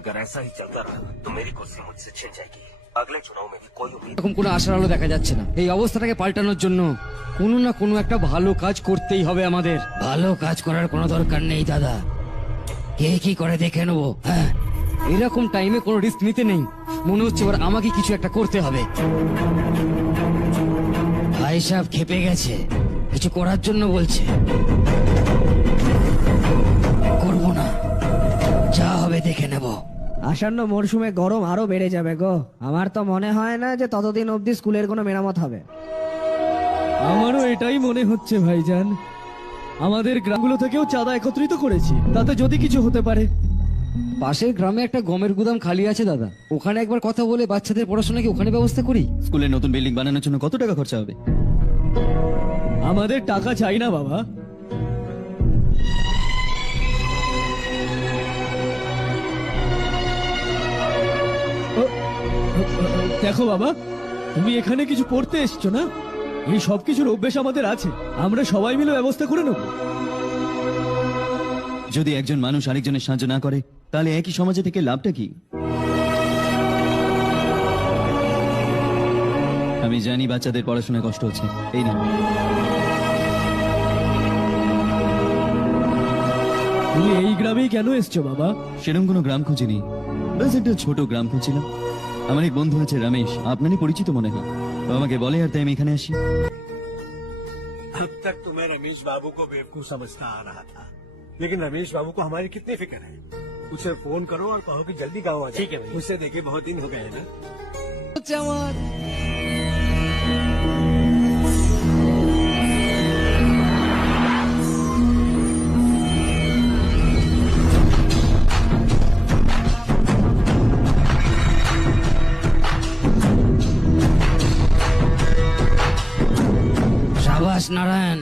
अगर ऐसा ही चलता रहा तो मेरी कुर्सी मुझसे छिन जाएगी। अगले चुनाव में भी कोई उम्मीद এরকম কোনো আশার আলো দেখা যাচ্ছে না। এই অবস্থাটাকে পাল্টানোর জন্য কোনো না কোনো একটা ভালো কাজ করতেই হবে আমাদের। ভালো কাজ করার কোনো দরকার নেই দাদা, কে কি করে দেখে নেবো। হ্যাঁ, এরকম টাইমে কোনো রিস্ক নিতে নেই। মনে হচ্ছে এবার আমাকে কিছু একটা করতে হবে। ভাই সাহেব খেপে গেছে, কিছু করার জন্য বলছে। করবো না, যা হবে দেখে নেব। আসন্ন মরশুমে গরম আরো বেড়ে যাবে গো। আমার তো মনে হয় না যে ততদিন অবধি স্কুলের কোনো মেরামত হবে। আমারও এটাই মনে হচ্ছে ভাইজান। আমাদের গ্রামগুলো থেকেও চাঁদা একত্রিত করেছি, তাতে যদি কিছু হতে পারে। পাশের গ্রামে একটা গমের গুদাম খালি আছে দাদা, ওখানে একবার কথা বলে বাচ্চাদের পড়াশোনা কি ওখানে ব্যবস্থা করি? স্কুলের নতুন বিল্ডিং বানানোর জন্য কত টাকা খরচা হবে? আমাদের টাকা চাই না বাবা। দেখো বাবা, তুমি এখানে কিছু পড়তে এসছো না, এই সব কিছুর অভ্যেস আমাদের আছে, আমরা সবাই মিলে ব্যবস্থা করে নেব। যদি একজন মানুষ আরেকজনের সাহায্য না করে তাহলে একই সমাজে থেকে লাভটা কি? আমি জানি বাচ্চাদের পড়াশোনায় কষ্ট হচ্ছে, এই না তুমি এই গ্রামেই কেন এসছো বাবা? সেরকম কোনো গ্রাম খুঁজিনি, ব্যাস একটা ছোট গ্রাম খুঁজছিলাম। আমার এক বন্ধু আছে রমেশ, আপনারই পরিচিত মনে হয়, ও আমাকে বলে আর তাই আমি এখানে আসি। अब तक तो मैं रमेश बाबू को बेवकूफ समझता आ रहा था, लेकिन रमेश बाबू को हमारी कितनी फिक्र है। उसे फोन करो और कहो कि जल्दी गाँव आ जाए। ठीक है भाई। उसे देखे बहुत दिन हो गए हैं ना। সাবাস নারায়ণ,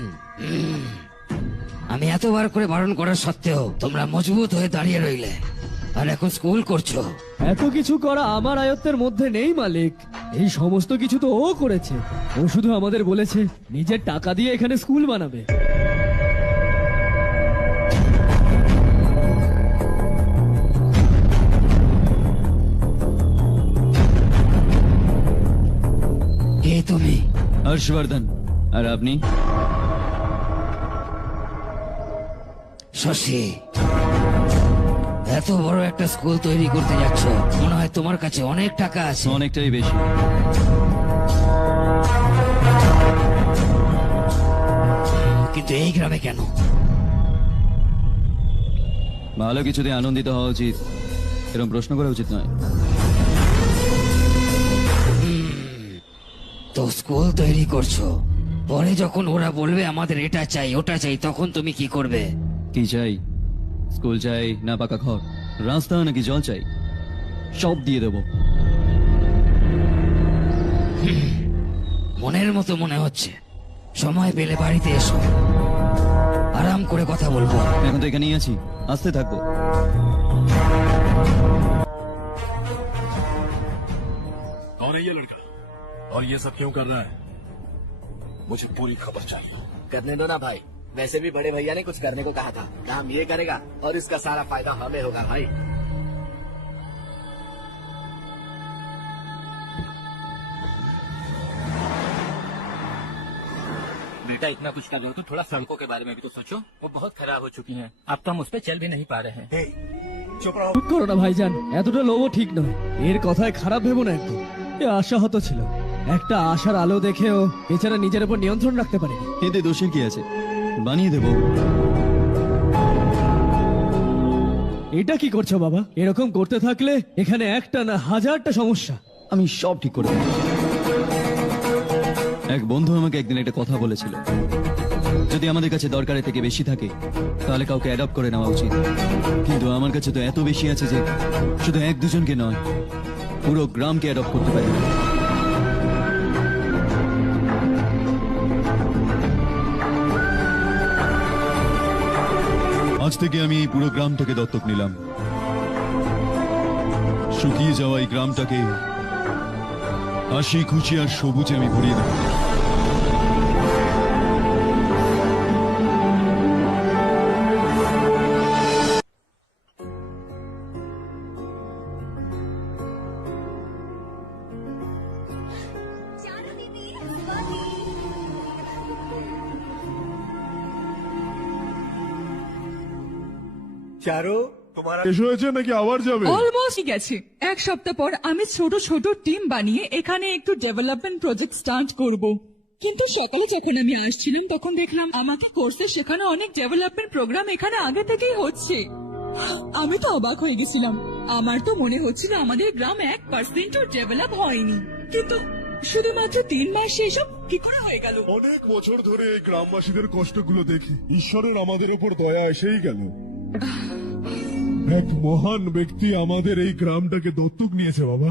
আমি এতবার করে বারণ করার সত্ত্বেও তোমরা মজবুত হয়ে দাঁড়িয়ে রইলে আর এখন স্কুল করছো। এত কিছু করা আমার আয়ত্তের মধ্যে নেই মালিক, এই সমস্ত কিছু তো ও করেছে। ও শুধু আমাদের বলেছে নিজের টাকা দিয়ে এখানে স্কুল বানাবে। কে তুমি? হর্ষবর্ধন। আর আপনি? শশী, এত বড় একটা স্কুল তৈরি করতে যাচ্ছ, মনে হয় তোমার কাছে অনেক টাকা আছে। অনেকটাই বেশি। কিন্তু এই গ্রামে কেন? ভালো কিছুতে আনন্দিত হওয়া উচিত, এরকম প্রশ্ন করা উচিত নয়। তো স্কুল তৈরি করছো, পরে যখন ওরা বলবে আমাদের এটা চাই ওটা চাই, তখন তুমি কি করবে? কি চাই? স্কুল চাই না পাকা ঘর, রাস্তা নাকি জল চাই, সব দিয়ে দেবো। মনের মতো মনে হচ্ছে, সময় পেলে বাড়িতে এসো, আরাম করে কথা বলবো। এখন তো এখানেই আছি, আসতে থাকবো। कौन है ये लड़का और ये सब क्यों कर रहा है? मुझे पूरी खबर चाहिए। करने दो ना भाई, वैसे भी बड़े भैया ने कुछ करने को कहा था, काम ये करेगा और इसका सारा फायदा हमें होगा भाई। बेटा इतना कुछ कर रहे हो तो थोड़ा सड़कों के बारे में भी तो सोचो, वो बहुत खराब हो चुकी हैं। अब तो हम उस पर चल भी नहीं पा रहे हैं। चुप रहो। চুপ করো না ভাইজান, এতটা লোভও ঠিক নয়। এর কথায় খারাপ ভেবো না একদম। এ আশাহত ছিল, একটা আশার আলো দেখেও বেচারা নিজের উপর নিয়ন্ত্রণ রাখতে পারেনি। এতে দোষের কি আছে? বানিয়ে দেবো। এটা কি করছো বাবা? এরকম করতে থাকলে এখানে একটা না হাজারটা সমস্যা। আমি সব ঠিক করে দেবো। এক বন্ধু আমাকে একদিন একটা কথা বলেছিল, যদি আমাদের কাছে দরকারের থেকে বেশি থাকে তাহলে কাউকে অ্যাডপ্ট করে নেওয়া উচিত। কিন্তু আমার কাছে তো এত বেশি আছে যে শুধু এক দুজনকে নয়, পুরো গ্রামকে অ্যাডপ্ট করতে পারি। আজ থেকে আমি এই পুরো গ্রামটাকে দত্তক নিলাম। শুকিয়ে যাওয়া এই গ্রামটাকে হাসি খুশি আর সবুজে আমি ভরিয়ে দেব। चारो तुम्हारा শেষ হয়েছে নাকি আবার যাবে? অলমোস্ট গেছে। এক সপ্তাহ পর আমি ছোট ছোট টিম বানিয়ে এখানে একটু ডেভেলপমেন্ট প্রজেক্ট স্টার্ট করব। কিন্তু সকালে যখন আমি আসছিলাম তখন দেখলাম আমাকে কোর্সে শেখানো অনেক ডেভেলপমেন্ট প্রোগ্রাম এখানে আগে থেকেই হচ্ছে। আমি তো অবাক হয়ে গেছিলাম। আমার তো মনে হচ্ছিল আমাদের গ্রাম 1%ও ডেভেলপ হয়নি, কিন্তু শুধুমাত্র 3 মাসে এসব কি করে হয়ে গেল? অনেক বছর ধরে এই গ্রামবাসীদের কষ্টগুলো দেখি ঈশ্বরের আমাদের উপর দয়া এসেই গেল। এক মহান ব্যক্তি আমাদের এই গ্রামটাকে দত্তক নিয়েছে বাবা।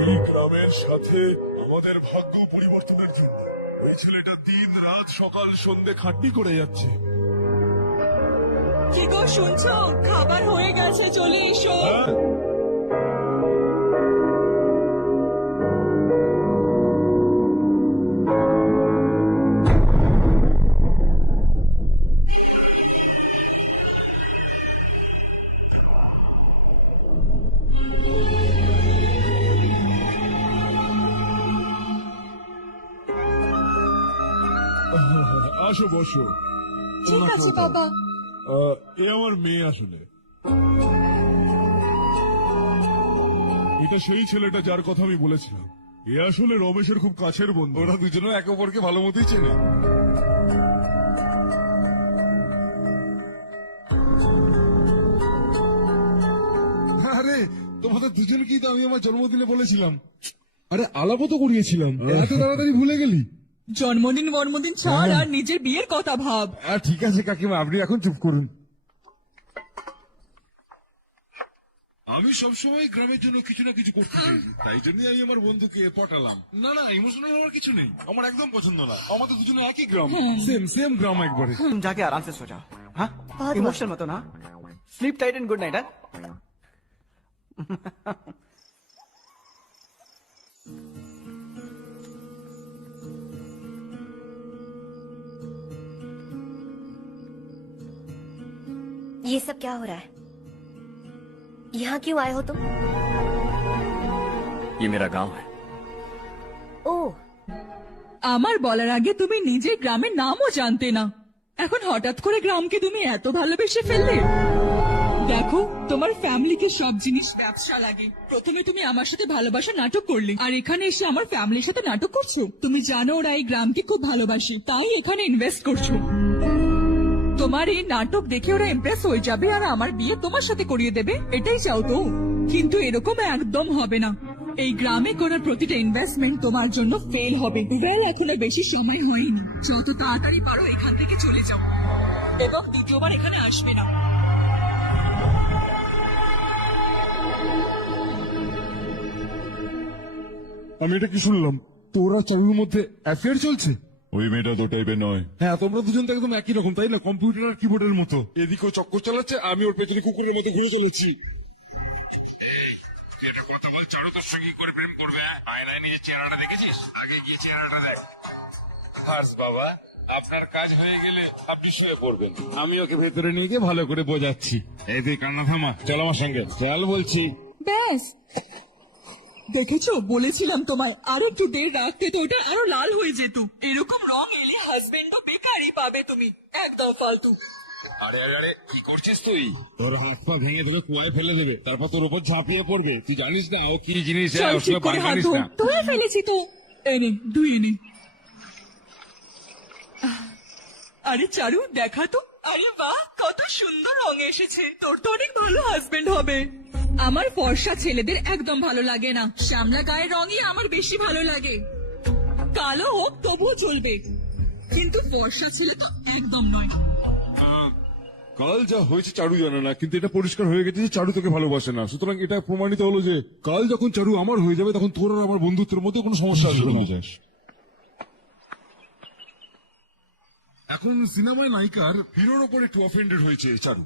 এই গ্রামের সাথে আমাদের ভাগ্য পরিবর্তনের জন্য ওই ছেলেটা দিন রাত সকাল সন্ধে খাটনি করে যাচ্ছে। কি গো শুনছো? খাবার হয়ে গেছে, চলে এসো। আসো বসো। ঠিক আছে বাবা। এ আমার মেয়ে আসলে। এটা সেই ছেলেটা যার কথা আমি বলেছিলাম। এ আসলে রমেশের খুব কাছের বন্ধু। ওরা দুজনে একে অপরকে ভালো মতোই চেনে। আরে তোমাদের দুজনকেই তো আমি আমার জন্মদিনে বলেছিলাম। আরে আলাপও তো করিয়েছিলাম, এত তাড়াতাড়ি ভুলে গেলি? জন্মদিন ছাড় আর নিজের বিয়ের কথা ভাব। ঠিক আছে কাকিমা, আপনি এখন চুপ করুন। আমি সবসময় গ্রামের জন্য কিছু না কিছু করতে চাই, তাই জন্যই আমি আমার বন্ধুকে পটালাম। না না, ইমোশনাল হওয়ার কিছু নেই, আমার একদম পছন্দ না। আমাদের দুজনে একই গ্রাম, সেম গ্রাম একবারে। जाके आराम से सो जाओ। हाँ इमोशनल मत हो ना। Sleep tight and good night. ये सब क्या हो रहा है? यहाँ क्यों आए हो तुम? ये मेरा गांव है। ओह, আমার বলার আগে তুমি নিজের গ্রামের নামও জানতে না, এখন হঠাৎ করে গ্রামকে তুমি এত ভালোবেসে ফেললে। দেখো, তোমার ফ্যামিলিকে সব জিনিস ব্যবসা লাগে। প্রথমে তুমি আমার সাথে ভালোবাসা নাটক করলে, আর এখানে এসে আমার ফ্যামিলির সাথে নাটক করছো। তুমি জানো ওরা এই গ্রামকে খুব ভালোবাসে, তাই এখানে ইনভেস্ট করছো। তোমার এই নাটক দেখে ওরা ইমপ্রেস হয়ে যাবে আর আমার বিয়ে তোমার সাথে করিয়ে দেবে, এটাই চাও তো? কিন্তু এরকম একদম হবে না। এই গ্রামে করার প্রতিটা ইনভেস্টমেন্ট তোমার জন্য ফেল হবে। ওয়েল, এখনো বেশি সময় হয়নি, যত তাড়াতাড়ি পারো এখান থেকে চলে যাও এবং দ্বিতীয়বার এখানে আসবে না। আমি এটা কি শুনলাম? তোরা চারুর মধ্যে অ্যাফেয়ার চলছে? ওই মেয়েটা তো টাইপের নয়। হ্যাঁ, তোমরা দুজন তো একদম একই রকম, তাই না? কম্পিউটার আর কিবোর্ডের মতো। এদিকেও চক্কর চালাচ্ছে, আমি ওর পেছনে কুকুরের মতো ঘুরে চলেছি। কথা বল, চারু তোর সঙ্গে করে প্রেম করবে? আয়নায় নিজের চেহারাটা দেখেছিস? আগে গিয়ে চেহারাটা দেখ। হাস বাবা, আপনার কাজ হয়ে গেলে আপনি শুয়ে পড়বেন, আমি ওকে ভেতরে নিয়ে গিয়ে ভালো করে বোঝাচ্ছি। এই তুই কান্না থামা, চল আমার সঙ্গে চল বলছি। ব্যাস, দেখেছো, বলেছিলাম তোমায় আর একটু দেড় রাখতে তো ওটা আরো লাল হয়ে যেত। এরকম রং এলে হাজবেন্ডও বেকারই পাবে তুমি, একদম ফালতু। আরে আরে আরে, কি করছিস তুই? তোর হাত পা ভেঙে তোকে কুয়ায় ফেলে দেবে, তারপর তোর উপর ঝাঁপিয়ে পড়বে। তুই জানিস না ও কি জিনিস? চল, ঠিক করে হাত ধো। তুলে ফেলেছি তো, এনে ধুয়ে নে। আরে চারু, দেখা তো। আরে বাহ, কত সুন্দর রং এসেছে। তোর তো অনেক ভালো হাজবেন্ড হবে। আমার ফর্সা ছেলেদের একদম ভালো লাগে না, শ্যামলা গায়ের রঙই আমার বেশি ভালো লাগে। কালো হোক তবুও চলবে, কিন্তু ফর্সা ছেলে তো একদম নয়। কাল যা হয়েছে চারু জানে না, কিন্তু এটা পরিষ্কার হয়ে গেছে যে চারু তোকে ভালোবাসে না। সুতরাং এটা প্রমাণিত হলো যে কাল যখন চারু আমার হয়ে যাবে, তখন তোর আর আমার বন্ধুত্বের মধ্যে কোনো সমস্যা আসবে না। এখন সিনেমায় নায়িকার হিরোর ওপর একটু অফেন্ডেড হয়েছে চারু।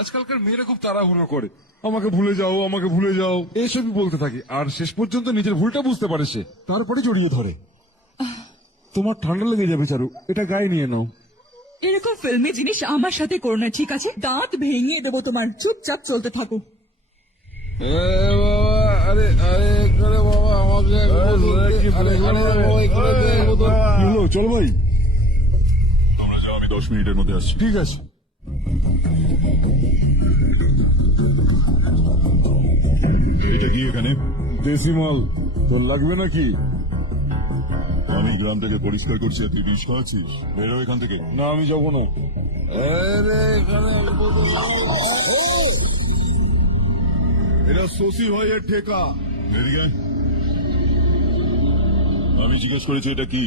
আজকালকার মেয়েরা খুব তাড়াহুড়ো করে, আমাকে ভুলে যাও, আমাকে ভুলে যাও, এসবই বলতে থাকে। আর শেষ পর্যন্ত নিজের ভুলটা বুঝতে পারে সে, তারপরে জড়িয়ে ধরে। তোমার ঠান্ডা লেগে যাবে চারু, এটা গায়ে নিয়ে নাও। এরকম ফিল্মি জিনিস আমার সাথে করো না, ঠিক আছে? দাঁত ভেঙে দেবো তোমার। চুপচাপ চলতে থাকো। আরে আরে বাবা, আমাকে চল ভাই, তোমরা যাও, আমি 10 মিনিটের মধ্যে আসছি। ঠিক আছে। এটা কি এখানে? দেশি মাল, তোর লাগবে নাকি? আমি গ্রাম থেকে পরিষ্কার করছি আর তুই বিষ খাওয়াচ্ছিস? বেরো এখান থেকে। না, আমি যাবো না। এরা শশী ভাইয়ের ঠেকা। এদিকে আয়। আমি জিজ্ঞেস করেছি এটা কি?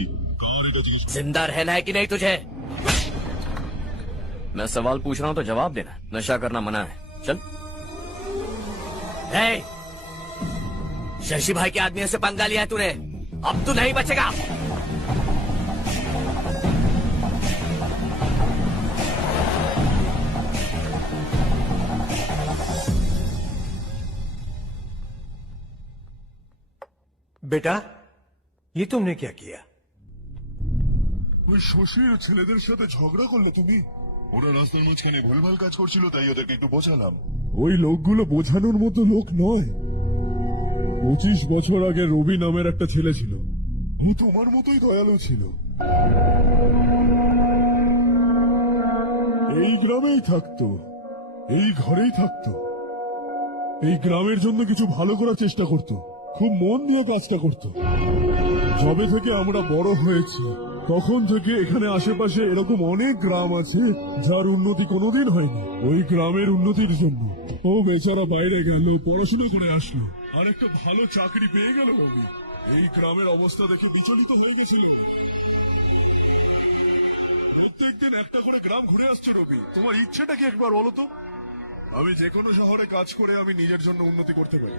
जिंदा रहना है कि नहीं तुझे? मैं सवाल पूछ रहा हूँ तो जवाब देना। नशा करना मना है, चल। ए, शशि भाई के आदमियों से पंगा लिया है तूने, अब तू नहीं बचेगा। बेटा, ये तुमने क्या किया? ওই শশীর ছেলেদের সাথে ঝগড়া করলে তুমি? ওরা রাস্তার মাঝখানে ভুলভাল কাজ করছিল, তাই ওদেরকে একটু বোঝালাম। ওই লোকগুলো বোঝানোর মতো লোক নয়। 25 বছর আগে রবি নামের একটা ছেলে ছিল, ও তোমার মতোই দয়ালু ছিল। এই গ্রামেই থাকতো, এই ঘরেই থাকতো, এই গ্রামের জন্য কিছু ভালো করার চেষ্টা করত, খুব মন দিয়ে কাজটা করত। যবে থেকে আমরা বড় হয়েছি তখন থেকে এখানে আশেপাশে এরকম অনেক গ্রাম আছে যার উন্নতি কোনোদিন হয়নি। ওই গ্রামের উন্নতির জন্য ও বেচারা বাইরে গেল, পড়াশোনা করে আসলো, আর একটা ভালো চাকরি পেয়ে গেল। রবি এই গ্রামের অবস্থা দেখে বিচলিত হয়ে গেছিল। প্রত্যেকদিন একটা করে গ্রাম ঘুরে আসছে। রবি, তোমার ইচ্ছেটা কি একবার বলো তো? আমি যে কোনো শহরে কাজ করে আমি নিজের জন্য উন্নতি করতে পারি,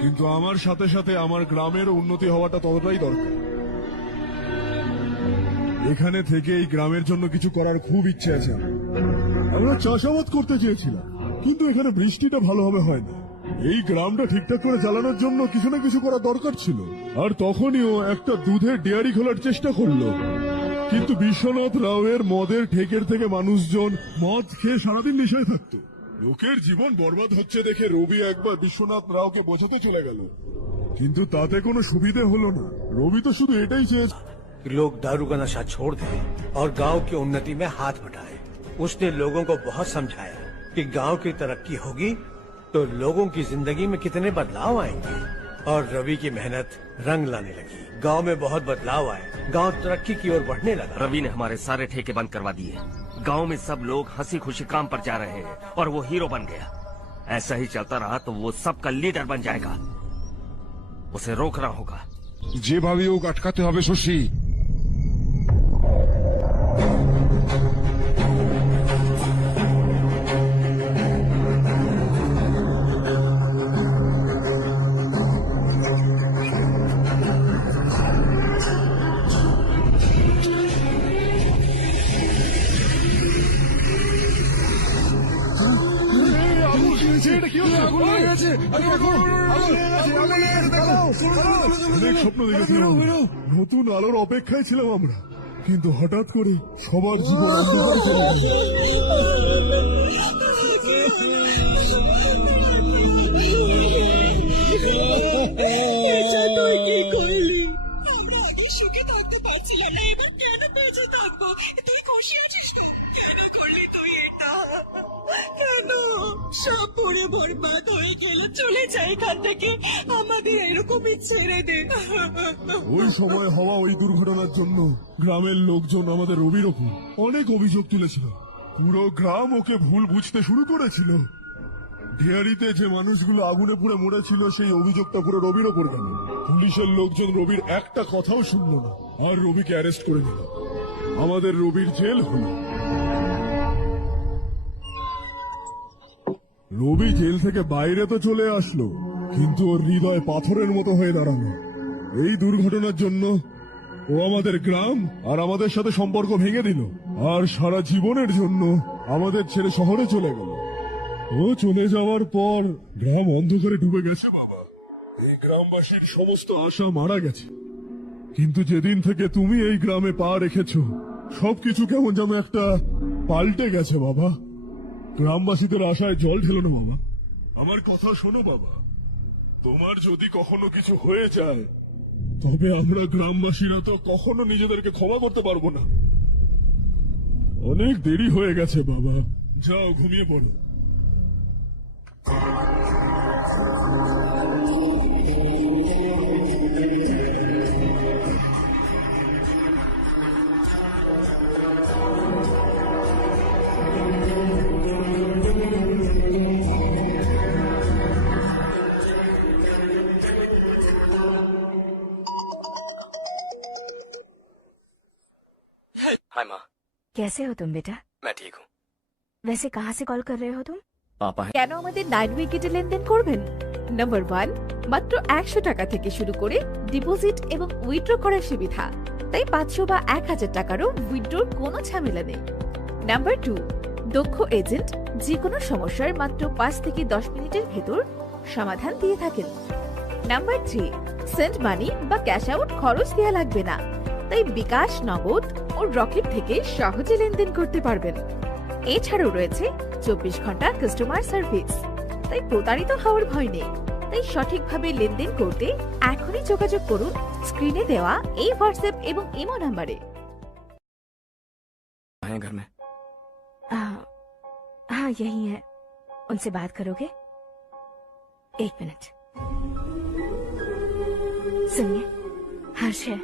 কিন্তু আমার সাথে সাথে আমার গ্রামের উন্নতি হওয়াটা ততটাই দরকার। এখানে থেকে এই গ্রামের জন্য কিছু করার খুব ইচ্ছে আছে। আমরা চাষাবাদ করতে চেয়েছিলাম, কিন্তু এখানে বৃষ্টিটা ভালোভাবে হয়নি। এই গ্রামটা ঠিকঠাক করে চালানোর জন্য কিছু না কিছু করা দরকার ছিল। আর তখনই ও একটা দুধের ডেয়ারি খোলার চেষ্টা করলো, কিন্তু বিশ্বনাথ রাওয়ের মদের ঠেকের থেকে মানুষজন মদ খেয়ে সারাদিন নেশায় থাকতো। লোকের জীবন বরবাদ হচ্ছে দেখে রবি একবার বিশ্বনাথ রাওকে বোঝাতে চলে গেল, কিন্তু তাতে কোনো সুবিধে হলো না। রবি তো শুধু এটাই চেয়েছে लोग दारू का नशा छोड़ दें और गांव की उन्नति में हाथ बटाएं। उसने लोगों को बहुत समझाया कि गांव की तरक्की होगी तो लोगों की जिंदगी में कितने बदलाव आएंगे, और रवि की मेहनत रंग लाने लगी। गांव में बहुत बदलाव आए, गांव तरक्की की ओर बढ़ने लगा। रवि ने हमारे सारे ठेके बंद करवा दिए, गांव में सब लोग हंसी खुशी काम पर जा रहे हैं और वो हीरो बन गया। ऐसा ही चलता रहा तो वो सबका लीडर बन जाएगा, उसे रोकना होगा। যেভাবে ও আটকাতে হবে শশী। অনেক স্বপ্ন দেখেছিলাম, নতুন আলোর অপেক্ষায় ছিলাম আমরা, কিন্তু হঠাৎ করে সবার জীবন অন্ধকারে চলে গেল। এটা তুই কি করলি? আমরা আগে সুখে থাকতে পারছিলাম না, এবার কেন বেঁচে থাকবো? তুই খুশি আছিস? কেন করলি তুই এটা? কেন? সব পুরো বরবাদ হয়ে গেল, চলে যাই এখান থেকে, আমাদের এরকমই ছেড়ে দে। ওই সময় হওয়া ওই দুর্ঘটনার জন্য গ্রামের লোকজন আমাদের রবির ওপর অনেক অভিযোগ তুলেছিল। পুরো গ্রাম ওকে ভুল বুঝতে শুরু করেছিল। ডেয়ারিতে যে মানুষগুলো আগুনে পুড়ে মরেছিল সেই অভিযোগটা পুরো রবির ওপর গেল। পুলিশের লোকজন রবির একটা কথাও শুনল না, আর রবিকে অ্যারেস্ট করে নিল। আমাদের রবির জেল হলো। রবি জেল থেকে বাইরে তো চলে আসলো, কিন্তু ওর হৃদয় পাথরের মতো হয়ে দাঁড়ালো। এই দুর্ঘটনার জন্য ও আমাদের গ্রাম আর আমাদের সাথে সম্পর্ক ভেঙে দিল, আর সারা জীবনের জন্য আমাদের ছেড়ে শহরে চলে গেল। ও চলে যাওয়ার পর গ্রাম অন্ধকারে ডুবে গেছে বাবা। এই গ্রামবাসীর সমস্ত আশা মারা গেছে। কিন্তু যেদিন থেকে তুমি এই গ্রামে পা রেখেছ, সবকিছু কেমন যেন একটা পাল্টে গেছে বাবা। গ্রামবাসীদের আশায় জল ঢেলো না বাবা। আমার কথা শোনো বাবা, তোমার যদি কখনো কিছু হয়ে যায় তবে আমরা গ্রামবাসীরা তো কখনো নিজেদেরকে ক্ষমা করতে পারবো না। অনেক দেরি হয়ে গেছে বাবা, যাও ঘুমিয়ে পড়ো। हाय माँ। कैसे हो तुम बेटा? मैं ठीक हूँ। वैसे कहाँ से कॉल कर रहे हो तुम? पापा हैं। কেন আমাদের 9 উইকেটে লেনদেন করবেন? নাম্বার 1, মাত্র 100 টাকা থেকে শুরু করে ডিপোজিট এবং উইথড্র করার সুবিধা, তাই 500 বা 1000 টাকারও উইথড্রর কোনো ঝামেলা নেই। নাম্বার 2, দক্ষ এজেন্ট যে কোনো সমস্যার মাত্র 5 থেকে 10 মিনিটের ভেতর সমাধান দিয়ে থাকেন। নাম্বার 3, সেন্ড মানি বা ক্যাশ আউট খরচ দেওয়া লাগবে না, তাই বিকাশ, নগদ ও রকেট থেকে সহজে লেনদেন করতে পারবেন। এছাড়াও রয়েছে 24 ঘন্টা কাস্টমার সার্ভিস, তাই প্রতারিত হওয়ার ভয় নেই। তাই সঠিকভাবে লেনদেন করতে এখনই যোগাযোগ করুন স্ক্রিনে দেওয়া এই হোয়াটসঅ্যাপ এবং ইমো নাম্বারে। हैं घर में? हाँ यही है, उनसे बात करोगे? 1 मिनट सुनिए, हर्ष है।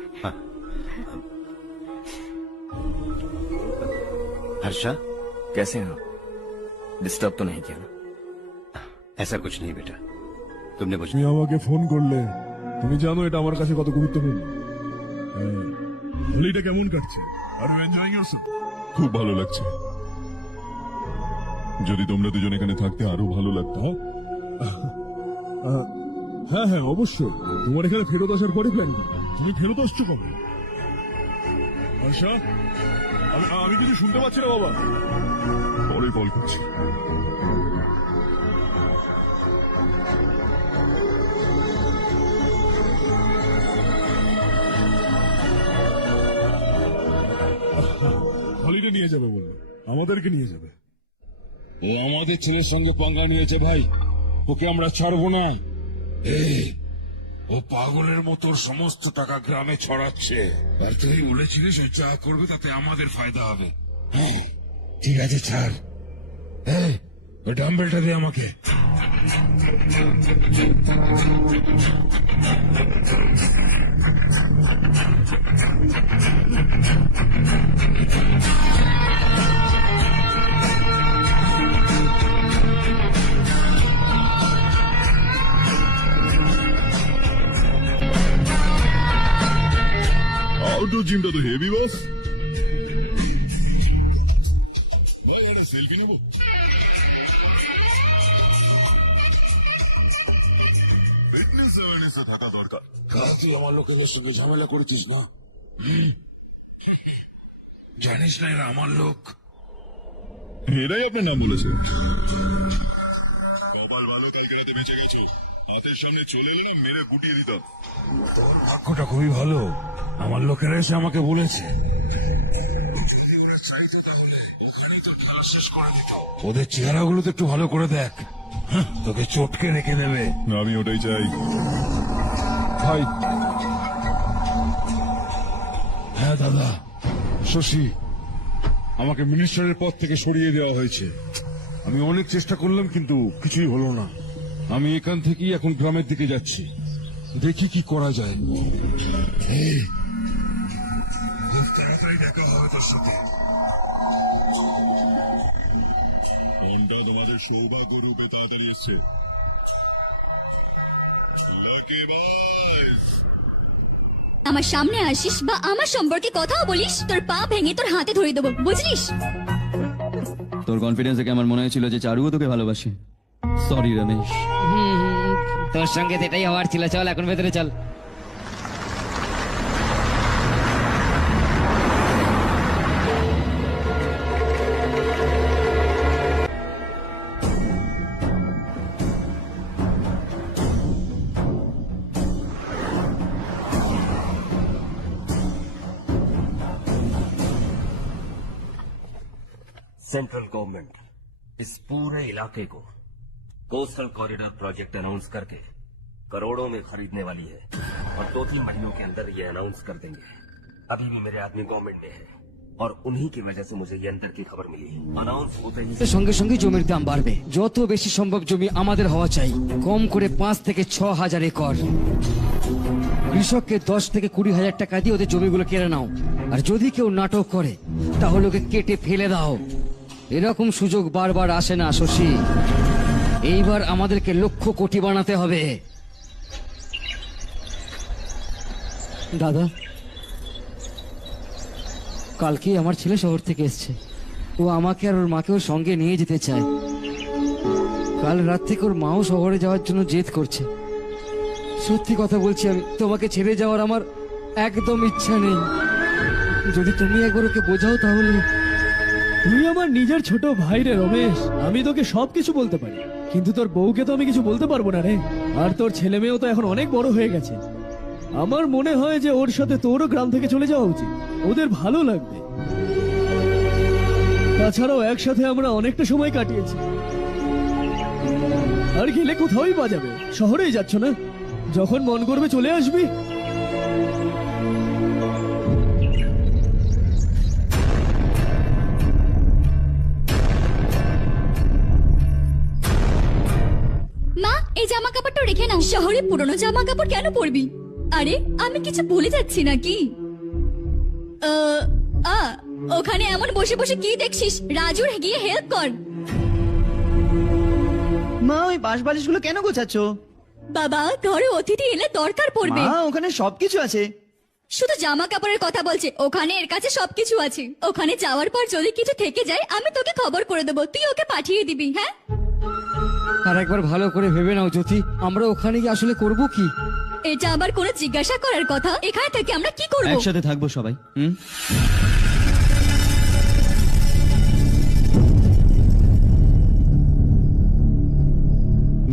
हर्षा, कैसे हैं आप? डिस्टर्ब तो नहीं किया ना? ऐसा कुछ नहीं बेटा, तुमने मुझे তুমি আমাকে ফোন করলে, তুমি জানো এটা আমার কাছে কত গুরুত্বপূর্ণ। হোলিটা কেমন কাটছে? Are enjoying yourself? খুব ভালো লাগছে। যদি তোমরা দুজন এখানে থাকতে আরো ভালো লাগতো। হ্যাঁ হ্যাঁ অবশ্যই। তোমার এখানে ফেরত আসার পরে প্ল্যান কি? তুমি ফেরত আসছো কবে? আশা, আমি কিছু শুনতে পাচ্ছি না বাবা। পরে কল করছি। হলিডে নিয়ে যাবে বললো, আমাদেরকে নিয়ে যাবে। ও আমাদের ছেলের সঙ্গে পঙ্গা নিয়েছে ভাই, ওকে আমরা ছাড়বো না। ও পাগলের মতো সমস্ত টাকা গ্রামে ছড়াচ্ছে, আর তুই বলেছিলিস ও যা করবে তাতে আমাদের ফায়দা হবে। হ্যাঁ ঠিক আছে ছাড়। ওই ডাম্বেলটা দে আমাকে। আউটডোর জিমটা তো হেভি বস। ভাই একটা সেলফি নেব? ফিটনেস অ্যাওয়ারনেসে থাকা দরকার। কাল তুই আমার লোকেদের সঙ্গে ঝামেলা করেছিস না? জানিস না এরা আমার লোক। এরাই আপনার নাম বলেছে। কপাল ভালো, কালকে রাতে বেঁচে গেছে। হাতের সামনে চলে এলে না মেরে গুটিয়ে দিতাম। তোর ভাগ্যটা খুবই ভালো, আমার লোকেরা এসে আমাকে বলেছে যদি ওরা চাইতো তাহলে ওখানেই তো খেলা শেষ করে দিত। ওদের চেহারাগুলো তো একটু ভালো করে দেখ, তোকে চটকে রেখে দেবে। আমি ওটাই চাই ভাই। হ্যাঁ দাদা। শশী, আমাকে মিনিস্টারের পদ থেকে সরিয়ে দেওয়া হয়েছে। আমি অনেক চেষ্টা করলাম কিন্তু কিছুই হলো না। আমি এখান থেকেই এখন গ্রামের দিকে যাচ্ছি, দেখি কি করা যায়। খুব তাড়াতাড়ি দেখা হবে তোর সাথে। কোনটা তোমাদের সৌভাগ্য রূপে তাড়াতাড়ি এসছে। লাকি বয়েজ, আমার সামনে আসিস বা আমার সম্পর্কে কথাও বলিস, তোর পা ভেঙে তোর হাতে ধরে দেবো, বুঝলিস? তোর কনফিডেন্স দেখে আমার মনে হয়েছিল যে চারুও তোকে ভালোবাসে। সরি রমেশ। তোর সঙ্গে তো এটাই হওয়ার ছিল। চল এখন ভেতরে চল। सेंट्रल गवर्नमेंट इस पूरे इलाके को कोस्टल कॉरिडोर प्रोजेक्ट अनाउंस करके करोड़ों में खरीदने वाली है, और 2-3 महीनों के अंदर ये अनाउंस कर देंगे। अभी भी मेरे आदमी गवर्नमेंट में है, और उन्हीं की वजह से मुझे ये अंदर की खबर मिली। अनाउंस होते ही সঙ্গে সঙ্গে জমির দাম বাড়বে। যত বেশি সম্ভব জমি আমাদের হওয়া চাই, কম করে 5 থেকে 6 হাজার একর। কৃষককে 10 থেকে 20 হাজার টাকা দিয়ে ওদের জমিগুলো কেড়ে নাও, আর যদি কেউ নাটক করে তাহলে ওকে কেটে ফেলে দাও। এরকম সুযোগ বারবার আসে না শশী, এইবার আমাদেরকে লক্ষ কোটি বানাতে হবে। দাদা, কালকেই আমার ছেলে শহর থেকে এসছে। ও আমাকে আর ওর মাকেও সঙ্গে নিয়ে যেতে চায়। কাল রাত থেকে ওর মাও শহরে যাওয়ার জন্য জেদ করছে। সত্যি কথা বলছি, আমি তোমাকে ছেড়ে যাওয়ার আমার একদম ইচ্ছা নেই। যদি তুমি একবার ওকে বোঝাও তাহলে। তুই আমার নিজের ছোট ভাই রে রমেশ, আমি তোকে সবকিছু বলতে পারি, কিন্তু তোর বউকে তো আমি কিছু বলতে পারবো না রে। আর তোর ছেলে মেয়েও তো এখন অনেক বড় হয়ে গেছে। আমার মনে হয় যে ওর সাথে তোরও গ্রাম থেকে চলে যাওয়া উচিত, ওদের ভালো লাগবে। তাছাড়াও একসাথে আমরা অনেকটা সময় কাটিয়েছি। আর গেলে কোথাওই বাজাবে, শহরেই যাচ্ছ না? যখন মন করবে চলে আসবি। মা, এই জামা কাপড়টা রেখে নাও। শহরে পুরনো জামা কাপড় কেন পরবি? আরে আমি কিছু বলে যাচ্ছি নাকি? ওখানে এমন বসে বসে কি দেখছিস? রাজুর গিয়ে হেল্প কর। মা, ওই বাঁশ বালিশগুলো কেন গোছাচ্ছ? বাবা, ঘরে অতিথি এলে দরকার পড়বে। মা, ওখানে সবকিছু আছে। শুধু জামা কাপড়ের কথা বলছে, ওখানে এর কাছে সবকিছু আছে। ওখানে যাওয়ার পর যদি কিছু থেকে যায় আমি তোকে খবর করে দেবো, তুই ওকে পাঠিয়ে দিবি। হ্যাঁ, আর একবার ভালো করে ভেবে নাও জ্যোতি, আমরা ওখানে গিয়ে আসলে করব কি? এটা আবার কোনো জিজ্ঞাসা করার কথা? এখানে থেকে আমরা কি করব? একসাথে থাকবো সবাই।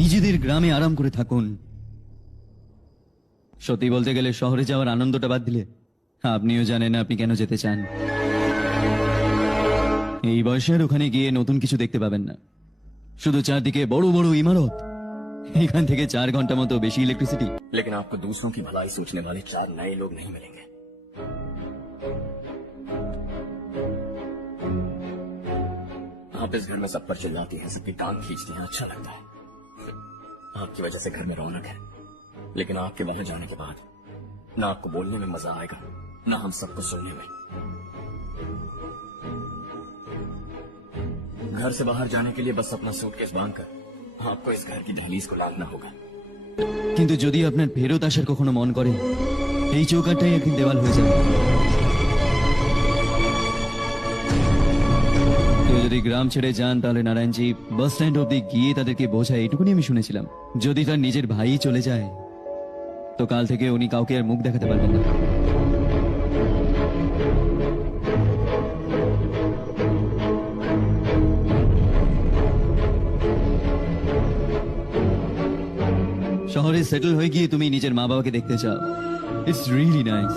নিজেদের গ্রামে আরাম করে থাকুন। সত্যি বলতে গেলে শহরে যাওয়ার আনন্দটা বাদ দিলে আপনিও জানেন না আপনি কেন যেতে চান। এই বয়সের ওখানে গিয়ে নতুন কিছু দেখতে পাবেন না, শুধু চারদিকে বড় বড় ইমারত। এখান থেকে 4 ঘন্টা মতো বেশি ইলেक्ट्रिसिटी। लेकिन आपको दूसरों की भलाई सोचने वाले 4 नए लोग नहीं मिलेंगे। आप इस घर में सब पर चिल्लाती हैं, सबकी टांग खींचती हैं, अच्छा लगता है। आपकी वजह से घर में रौनक है, लेकिन आपके बाहर जाने के बाद ना आपको बोलने में मजा आएगा, ना हम सबको सुनने में। घर से बाहर जाने के लिए बस अपना सूटकेस बांधकर आपको इस घर की दहलीज को लांघना होगा। কিন্তু যদি আপনার ফেরত আসার কখনো মন করে, এই চৌকাটটাই একদিন দেওয়াল হয়ে যাবে। কেউ যদি গ্রাম ছেড়ে যান তাহলে নারায়ণজি বাস স্ট্যান্ড অব্দি গিয়ে তাদেরকে বোঝায়, এইটুকুনি আমি শুনেছিলাম। যদি তার নিজের ভাই চলে যায় তো কাল থেকে উনি কাউকে আর মুখ দেখাতে পারবেন না। শহরে সেটেল হয়ে গিয়ে তুমি নিজের মা বাবাকে দেখতে চাও, ইটস রিয়েলি নাইস।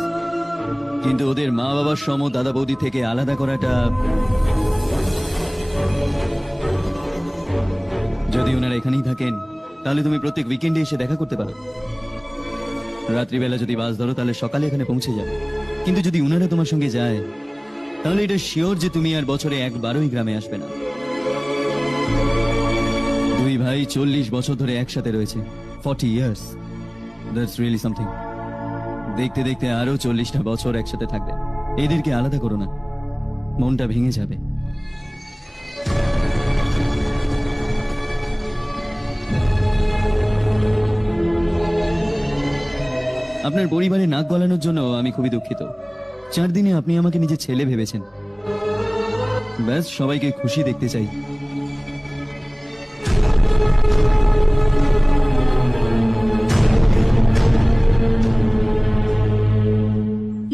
কিন্তু ওদের মা বাবার সম দাদা বৌদি থেকে আলাদা করাটা, যদি ওনারা এখানেই থাকেন তাহলে তুমি প্রত্যেক উইকেন্ডে এসে দেখা করতে পারো। রাত্রিবেলা যদি বাস ধরো তাহলে সকালে এখানে পৌঁছে যাবে। কিন্তু যদি ওনারা তোমার সঙ্গে যায় তাহলে এটা শিওর যে তুমি আর বছরে একবারই গ্রামে আসবে না। 2 ভাই 40 বছর ধরে একসাথে রয়েছে, 40 years, that's really something। দেখতে দেখতে আরো 40টা বছর একসাথে থাকবে। এদেরকে আলাদা করো না, মনটা ভেঙে যাবে। আপনার পরিবারে নাক গলানোর জন্য আমি খুবই দুঃখিত। 4 দিনে আপনি আমাকে নিজের ছেলে ভেবেছেন, ব্যাস সবাইকে খুশি দেখতে চাই।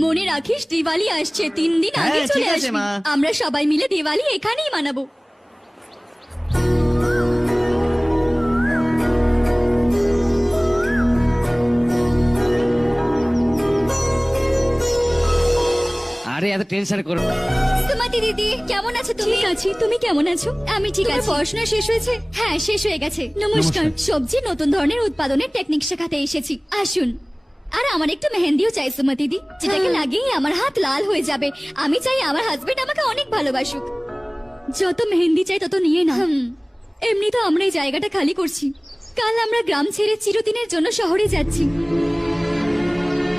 মনে রাখিস দিওয়ালি আসছে, 3 দিন আগে হ্যাঁ, চলে ঠিক আছে, আসবি। মা। আমরা সবাই মিলে দিওয়ালি এখানেই মানাবো। আরে এত টেনশন করো না। সুমতি দিদি, কেমন আছো তুমি? ঠিক আছি, তুমি কেমন আছো? আমি ঠিক আছি। পড়াশোনা শেষ হয়েছে? হ্যাঁ, শেষ হয়ে গেছে। নমস্কার। সবজি নতুন ধরনের উৎপাদনের টেকনিক শেখাতে এসেছি, আসুন। আর আমার একটু মেহেন্দিও চাই সুমতি দি, যেটাকে লাগিয়ে আমার হাত লাল হয়ে যাবে। আমি চাই আমার হাজবেন্ড আমাকে অনেক ভালোবাসুক। যত মেহেন্দি চাই তত নিয়ে না। এমনি তো আমরা এই জায়গাটা খালি করছি, কাল আমরা গ্রাম ছেড়ে চিরদিনের জন্য শহরে যাচ্ছি।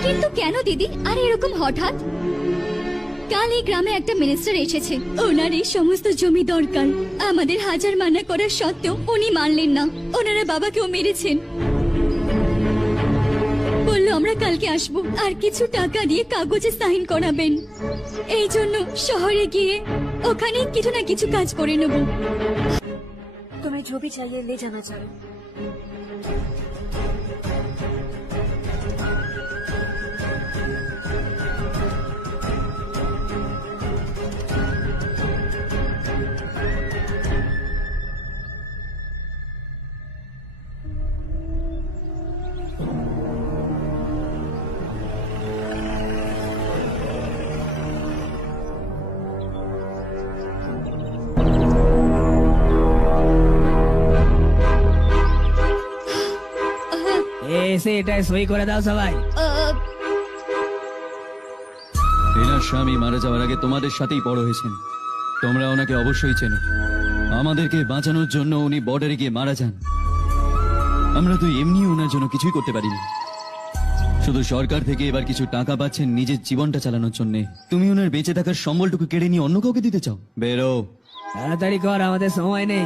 কিন্তু কেন দিদি, আর এরকম হঠাৎ? কাল এই গ্রামে একটা মিনিস্টার এসেছে, ওনার এই সমস্ত জমি দরকার। আমাদের হাজার মানা করার সত্ত্বেও উনি মানলেন না। ওনারা বাবাকেও মেরেছেন। বললো আমরা কালকে আসবো আর কিছু টাকা দিয়ে কাগজে সাইন করাবেন। এই জন্য শহরে গিয়ে ওখানে কিছু না কিছু কাজ করে নেব। तुम्हें तुम्हें जो भी चाहिए ले जाना चाहे। এসে এটা সই করে দাও সবাই। এনার স্বামী মারা যাওয়ার আগে তোমাদের সাথেই বড় হয়েছেন, তোমরা ওনাকে অবশ্যই চেনো। আমাদেরকে বাঁচানোর জন্য উনি বর্ডারে গিয়ে মারা যান। আমরা তো এমনি ওনার জন্য কিছুই করতে পারিনি, শুধু সরকার থেকে এবার কিছু টাকা পাচ্ছেন নিজের জীবনটা চালানোর জন্য। তুমি ওনার বেঁচে থাকার সম্বলটুকু কেড়ে নিয়ে অন্য কাউকে দিতে চাও? বেরো, তাড়াতাড়ি কর, আমাদের সময় নেই।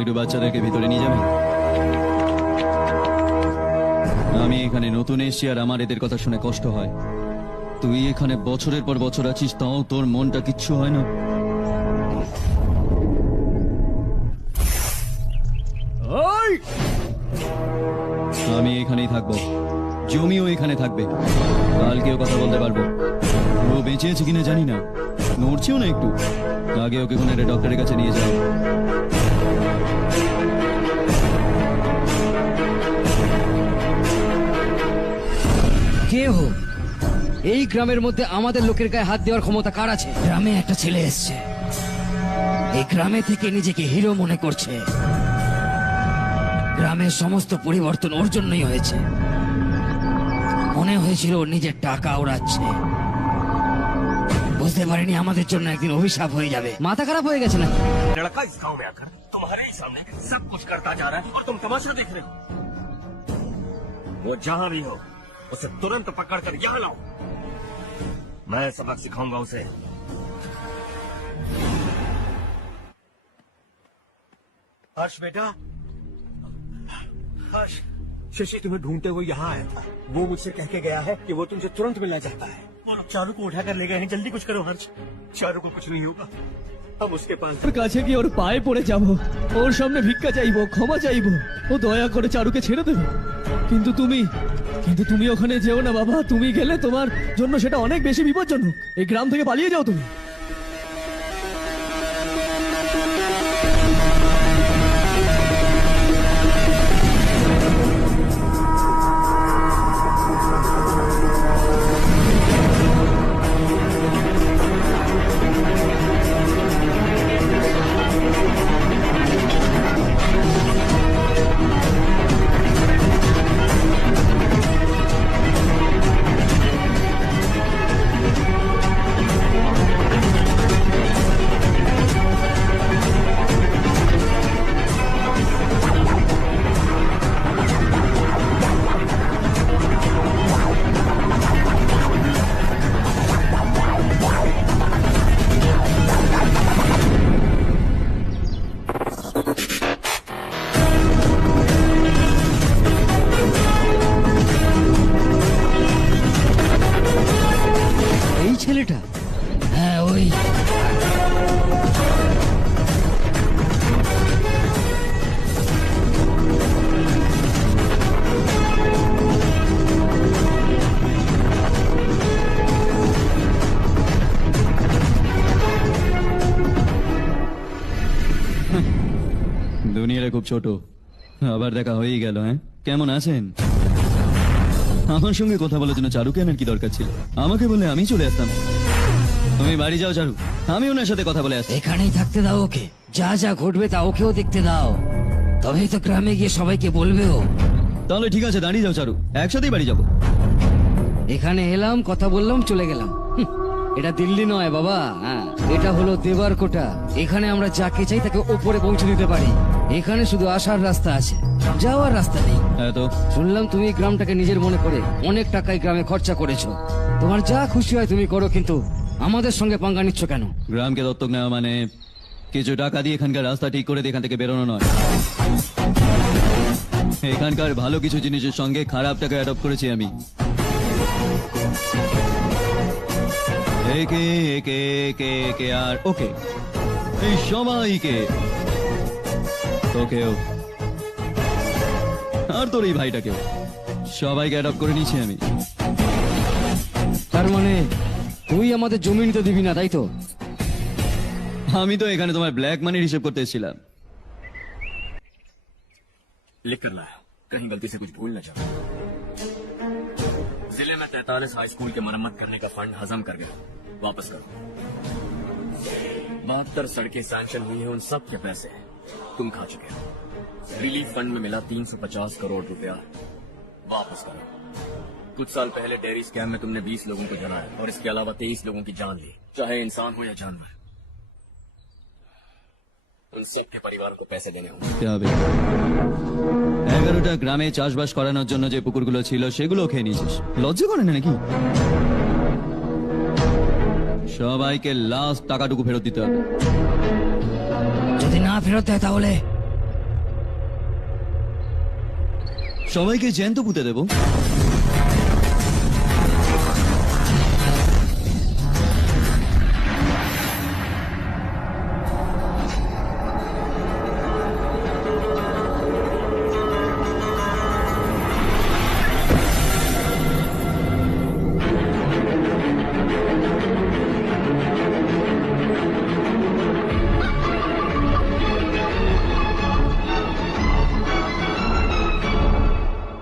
একটু বাচ্চাদেরকে ভিতরে নিয়ে যাবে। আমি এখানে নতুন এসেছি আর আমার এদের কথা শুনে কষ্ট হয়। তুই এখানে বছরের পর বছর আছিস, তাও তোর মনটা কিচ্ছু হয় না। আমি এখানেই থাকবো, জমিও এখানে থাকবে, কালকেও কথা বলতে পারবো। ও বেঁচে আছে কিনা জানি না, নড়ছেও না একটু। আগে ওকে কোনো একটা ডক্টরের কাছে নিয়ে যাও। কে হো? এই গ্রামের মধ্যে আমাদের লোকের গায়ে হাত দেওয়ার ক্ষমতা কার আছে? গ্রামে একটা ছেলে এসছে, এই গ্রামে থেকে নিজেকে হিরো মনে করছে। গ্রামের সমস্ত পরিবর্তন ওর জন্যই হয়েছে। মনে হয়েছিল ওর নিজের টাকা ওড়াচ্ছে, বুঝতে পারিনি আমাদের জন্য একদিন অভিশাপ হয়ে যাবে। মাথা খারাপ হয়ে গেছে না? लड़का इस गांव में आकर तुम्हारे ही सामने सब कुछ करता जा रहा है और तुम तमाशा देख रहे हो। वो जहां भी हो उसे तुरंत पकड़कर यहाँ लाओ, मैं सबक सिखाऊंगा उसे। हर्ष बेटा, हर्ष, शशि तुम्हें ढूंढते हुए यहाँ आया था। वो मुझसे कह के गया है कि वो तुमसे तुरंत मिलना चाहता है। वो लोग चारू को उठाकर ले गए हैं, जल्दी कुछ करो हर्ष। चारू को कुछ नहीं होगा, अब उसके पास ওর কাছে গিয়ে ওর পায়ে পড়ে যাব, ওর সামনে ভিক্ষা চাইবো, ক্ষমা চাইবো। ও দয়া করে চারুকে ছেড়ে দেবে। কিন্তু তুমি ওখানে যেও না বাবা। তুমি গেলে তোমার জন্য সেটা অনেক বেশি বিপজ্জনক। এই গ্রাম থেকে পালিয়ে যাও তুমি। ছেলেটা? হ্যাঁ, ওই। দুনিয়াটা খুব ছোট, আবার দেখা হয়েই গেল। হ্যাঁ, কেমন আছেন? আমার সঙ্গে কথা বলার জন্য চারুকে আনার কি দরকার ছিল? আমাকে বলে আমি চলে আসতাম। তুমি বাড়ি যাও চারু, আমি ওনার সাথে কথা বলে আসছি। এখানেই থাকতে দাও ওকে, যা যা ঘটবে তা ওকেও দেখতে দাও, তবেই তো গ্রামে গিয়ে সবাইকে বলবেও। তাহলে ঠিক আছে, দাঁড়িয়ে যাও চারু, একসাথেই বাড়ি যাবো। এখানে এলাম, কথা বললাম, চলে গেলাম। এটা দিল্লি নয় বাবা, হ্যাঁ, এটা হলো দেবার কোটা। এখানে আমরা যাকে চাই তাকে ওপরে পৌঁছে দিতে পারি। এখানে শুধু আসার রাস্তা আছে, যাওয়ার রাস্তা নেই। হ্যাঁ তো শুনলাম তুমি গ্রামটাকে নিজের মনে করে অনেক টাকাই গ্রামে খরচা করেছো। তোমার যা খুশি হয় তুমি করো, কিন্তু আমাদের সঙ্গে পাঙ্গা নিচ্ছ কেন? গ্রামকে দত্তক নেওয়া মানে কিছু টাকা দিয়ে এখানকার রাস্তা ঠিক করে দিয়ে এখান থেকে বেরোনো নয়। এখানকার ভালো কিছু জিনিসের সঙ্গে খারাপটাকে অ্যাডপ্ট করেছি আমি। একে একে একে একে আর ওকে, এই সবাইকে তোকেও আর তোর এই ভাইটাকেও সবাইকে অ্যাডপ্ট করে নিয়েছি আমি। তার মানে তুই আমাদের জমি নিতে দিবি না, তাই তো? আমি তো এখানে তোমার ব্ল্যাক মানির হিসেব করতে এসেছিলাম। लिख कर लाया, कहीं गलती से कुछ भूल न जाओ। जिले में 43 हाई स्कूल के मरम्मत करने का फंड हजम कर गया, वापस करो। 72 सड़कें सैंक्शन हुई हैं, उन सब के पैसे तुम खा चुके हो। रिलीफ फंड में मिला 350 करोड़ रुपया, वापस करो। कुछ साल पहले डेयरी स्कैम में तुमने 20 लोगों को जलाया और इसके अलावा 23 लोगों की जान ली, चाहे इंसान हो या जानवर। उन सबके परिवार को पैसे देने होंगे। কে হবে? 11টা গ্রামে চাষবাস করানোর জন্য যে পুকুরগুলো ছিল সেগুলো খেয়ে নিয়েছিস, লজ্জা করে না নাকি? সবাইকে লাস্ট টাকাটুকু ফেরত দিতে হবে। যদি না ফেরত দেয় তাহলে সবাইকে জ্যান্ত পুঁতে দেবো।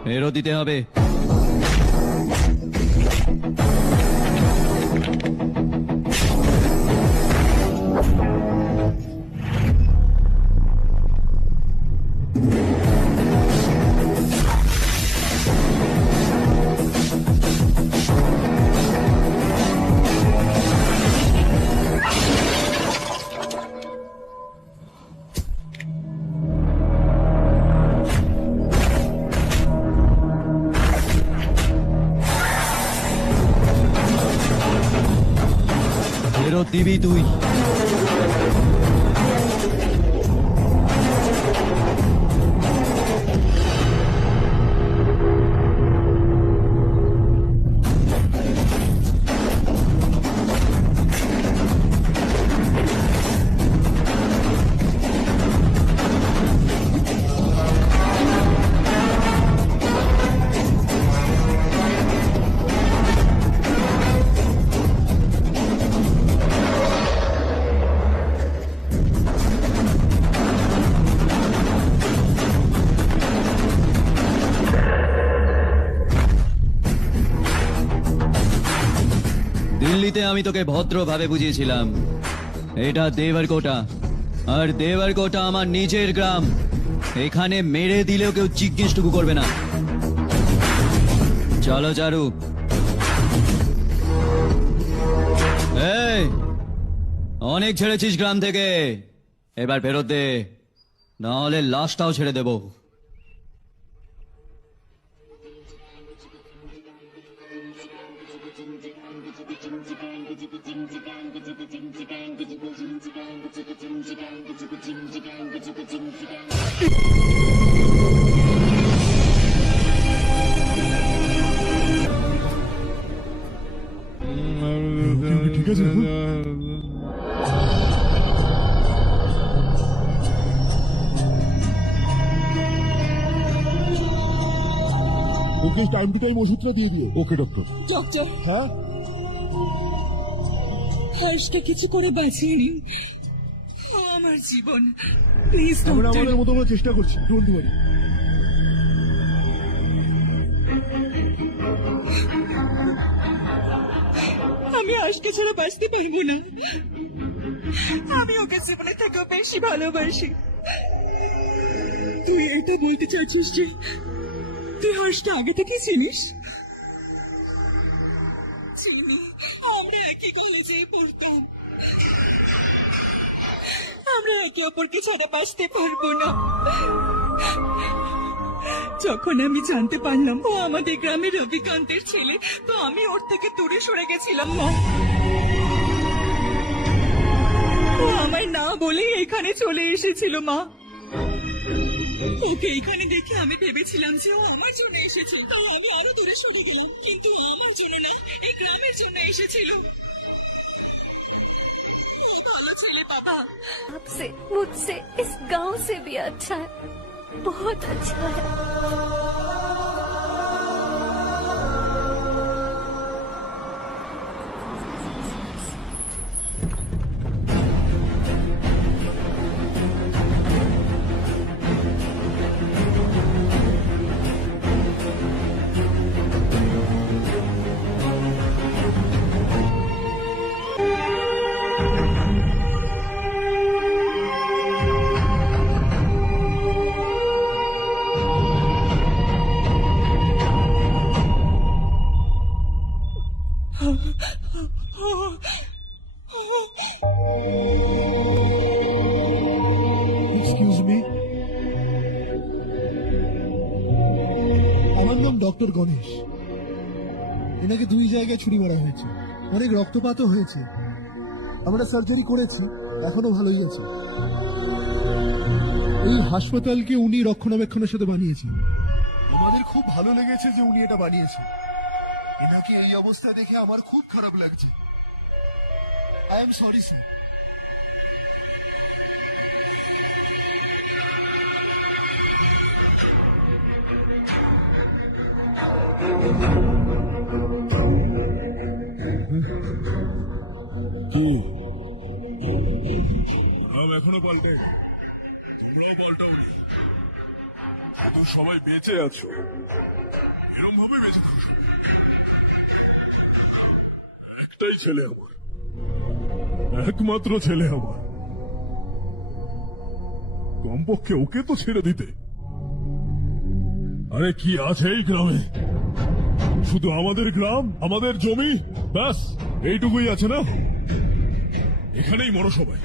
ফেরত দিতে হবে। ফেরত দিবি তুই। দিল্লিতে আমি তোকে ভদ্রভাবে বুঝিয়েছিলাম এটা দেবরকোটা, আর দেবরকোটা আমার নিজের গ্রাম। এখানে মেরে দিলেও কেউ জিজ্ঞেসটুকু করবে না। চলো চারু। এই, অনেক ছেড়েছিস গ্রাম থেকে, এবার ফেরত দে, নাহলে লাশটাও ছেড়ে দেবো। ঠিক আছে ওকে টাইম টু টাইম ওষুধটা দিয়ে দিও। ওকে ডক্টর। ডক্টর, হ্যাঁ হর্ষকে কিছু করে বাঁচিয়ে নিন, ও আমার জীবন, প্লিজ আমরা ডক্টর। আমাদের মতো আমরা চেষ্টা করছি, ডোন্ট ওয়ারি। আমি আজকে ছাড়া বাঁচতে পারবো না, আমি ওকে জীবনে থেকেও বেশি ভালোবাসি। তুই এটা বলতে চাচ্ছিস যে তুই হর্ষকে আগে থেকে চিনিস? চিনি, আমরা একই কলেজে পড়তাম, আমরা একে অপরকে ছাড়া বাঁচতে পারবো না। যখন আমি জানতে পারলাম ও আমাদের গ্রামের রবিকান্তের ছেলে, তো আমি ওর থেকে দূরে সরে গেছিলাম মা। ও আমায় না বলেই এখানে চলে এসেছিল মা। ওকে এখানে দেখে আমি ভেবেছিলাম যে ও আমার জন্য এসেছে, তাও আমি আরো দূরে সরে গেলাম, কিন্তু ও আমার জন্য না, এই গ্রামের জন্য এসেছিল। ও ভালো चाहिए पापा। आपसे मुझसे इस गांव से भी अच्छा है, बहुत अच्छा है। এক্সকিউজ মি, আমার নাম ডক্টর গণেশ। এনাকে 2 জায়গায় ছুরি মারা হয়েছে, অনেক রক্তপাতও হয়েছে। আমরা সার্জারি করেছি, এখনো ভালোই আছে। এই হাসপাতালকে উনি রক্ষণাবেক্ষণের সাথে বানিয়েছেন। আমাদের খুব ভালো লেগেছে যে উনি এটা বানিয়েছেন। এনাকে এই অবস্থা দেখে আমার খুব খারাপ লাগছে। I am sorry sir. নাম এখনো পাল্টে, তোমরাও পাল্টাওনি। তো সবাই বেঁচে আছো, এরম ভাবে বেঁচে থাকো। একটাই ছেলে আমার, একমাত্র ছেলে আমার। কমপক্ষে ওকে তো ছেড়ে দিতে। আরে কি আছে এই গ্রামে? শুধু আমাদের গ্রাম, আমাদের জমি, ব্যাস এইটুকুই আছে না? এখানেই মরো সবাই,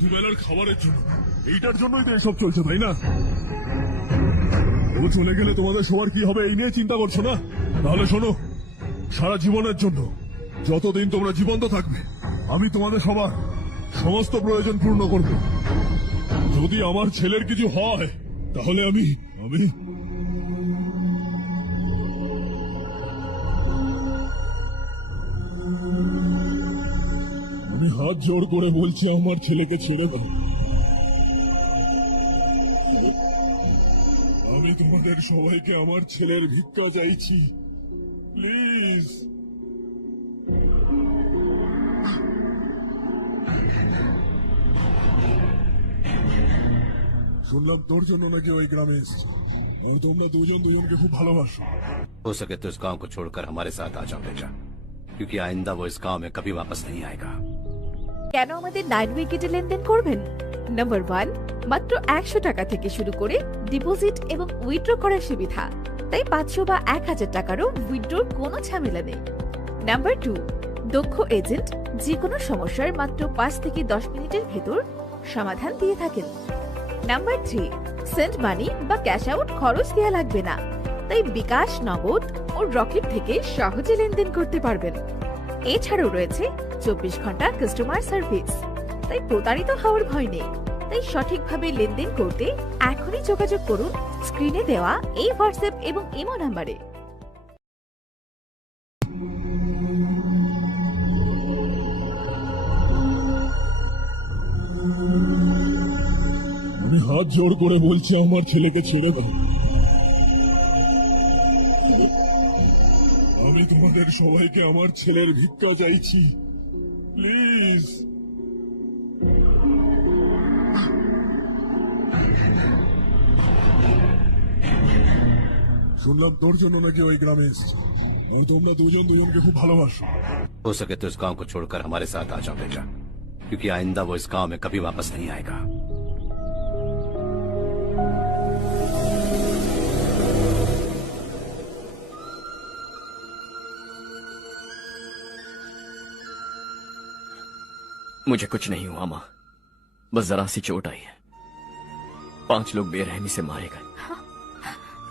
দুবেলার খাবারের জন্য। এইটার জন্যই তো এসব চলছে, তাই না? ও চলে গেলে তোমাদের সবার কি হবে এই নিয়ে চিন্তা করছো না? তাহলে শোনো, সারা জীবনের জন্য যতদিন তোমরা জীবন্ত থাকবে, আমি তোমাদের সবার সমস্ত প্রয়োজন পূর্ণ করব। যদি আমার ছেলের কিছু হয় তাহলে আমি হাত জোর করে বলছি, আমার ছেলেকে ছেড়ে দাও। আমি তোমাদের সবাইকে আমার ছেলের ভিক্ষা চাইছি, প্লিজ। শুনলাম তোর জন্য নাকি ওই গ্রামে এসেছে, আর তোমরা দুজন দুজনকে খুব ভালোবাসো। हो सके तो इस गांव को छोड़कर हमारे साथ आ जाओ बेटा, क्योंकि आइंदा वो इस गांव में कभी वापस नहीं आएगा। কেন আমাদের 9 উইকেটে লেনদেন করবেন? নাম্বার 1, মাত্র 100 টাকা থেকে শুরু করে ডিপোজিট এবং উইথড্র করার সুবিধা, তাই 500 বা 1000 টাকারও উইথড্রর কোনো ঝামেলা নেই। নাম্বার 2, দক্ষ এজেন্ট যে কোনো সমস্যার মাত্র 5 থেকে 10 মিনিটের ভেতর সমাধান দিয়ে থাকেন। নাম্বার 3, সেন্ড মানি বা ক্যাশ আউট খরচ দেওয়া লাগবে না, তাই বিকাশ, নগদ ও রকেট থেকে সহজে লেনদেন করতে পারবেন। এছাড়াও রয়েছে 24 ঘন্টা কাস্টমার সার্ভিস, তাই প্রতারিত হওয়ার ভয় নেই। তাই সঠিকভাবে লেনদেন করতে এখনই যোগাযোগ করুন স্ক্রিনে দেওয়া এই হোয়াটসঅ্যাপ এবং ইমো নাম্বারে। আমি হাত জোর করে বলছি, আমার ছেলেকে ছেড়ে দাও। আমি তোমাদের সবাইকে আমার ছেলের ভিক্ষা চাইছি, প্লিজ। শুনলাম তোর জন্য নাকি ওই গ্রামে এসেছে, আর তোমরা দুজন দুজনকে খুব ভালোবাসো। हो सके तो इस गांव को छोड़कर हमारे साथ आ जाओ बेटा, क्योंकि आइंदा वो इस गांव में कभी वापस नहीं आएगा। मुझे कुछ नहीं हुआ माँ, बस जरा सी चोट आई है। 5 लोग बेरहमी से मारे गए,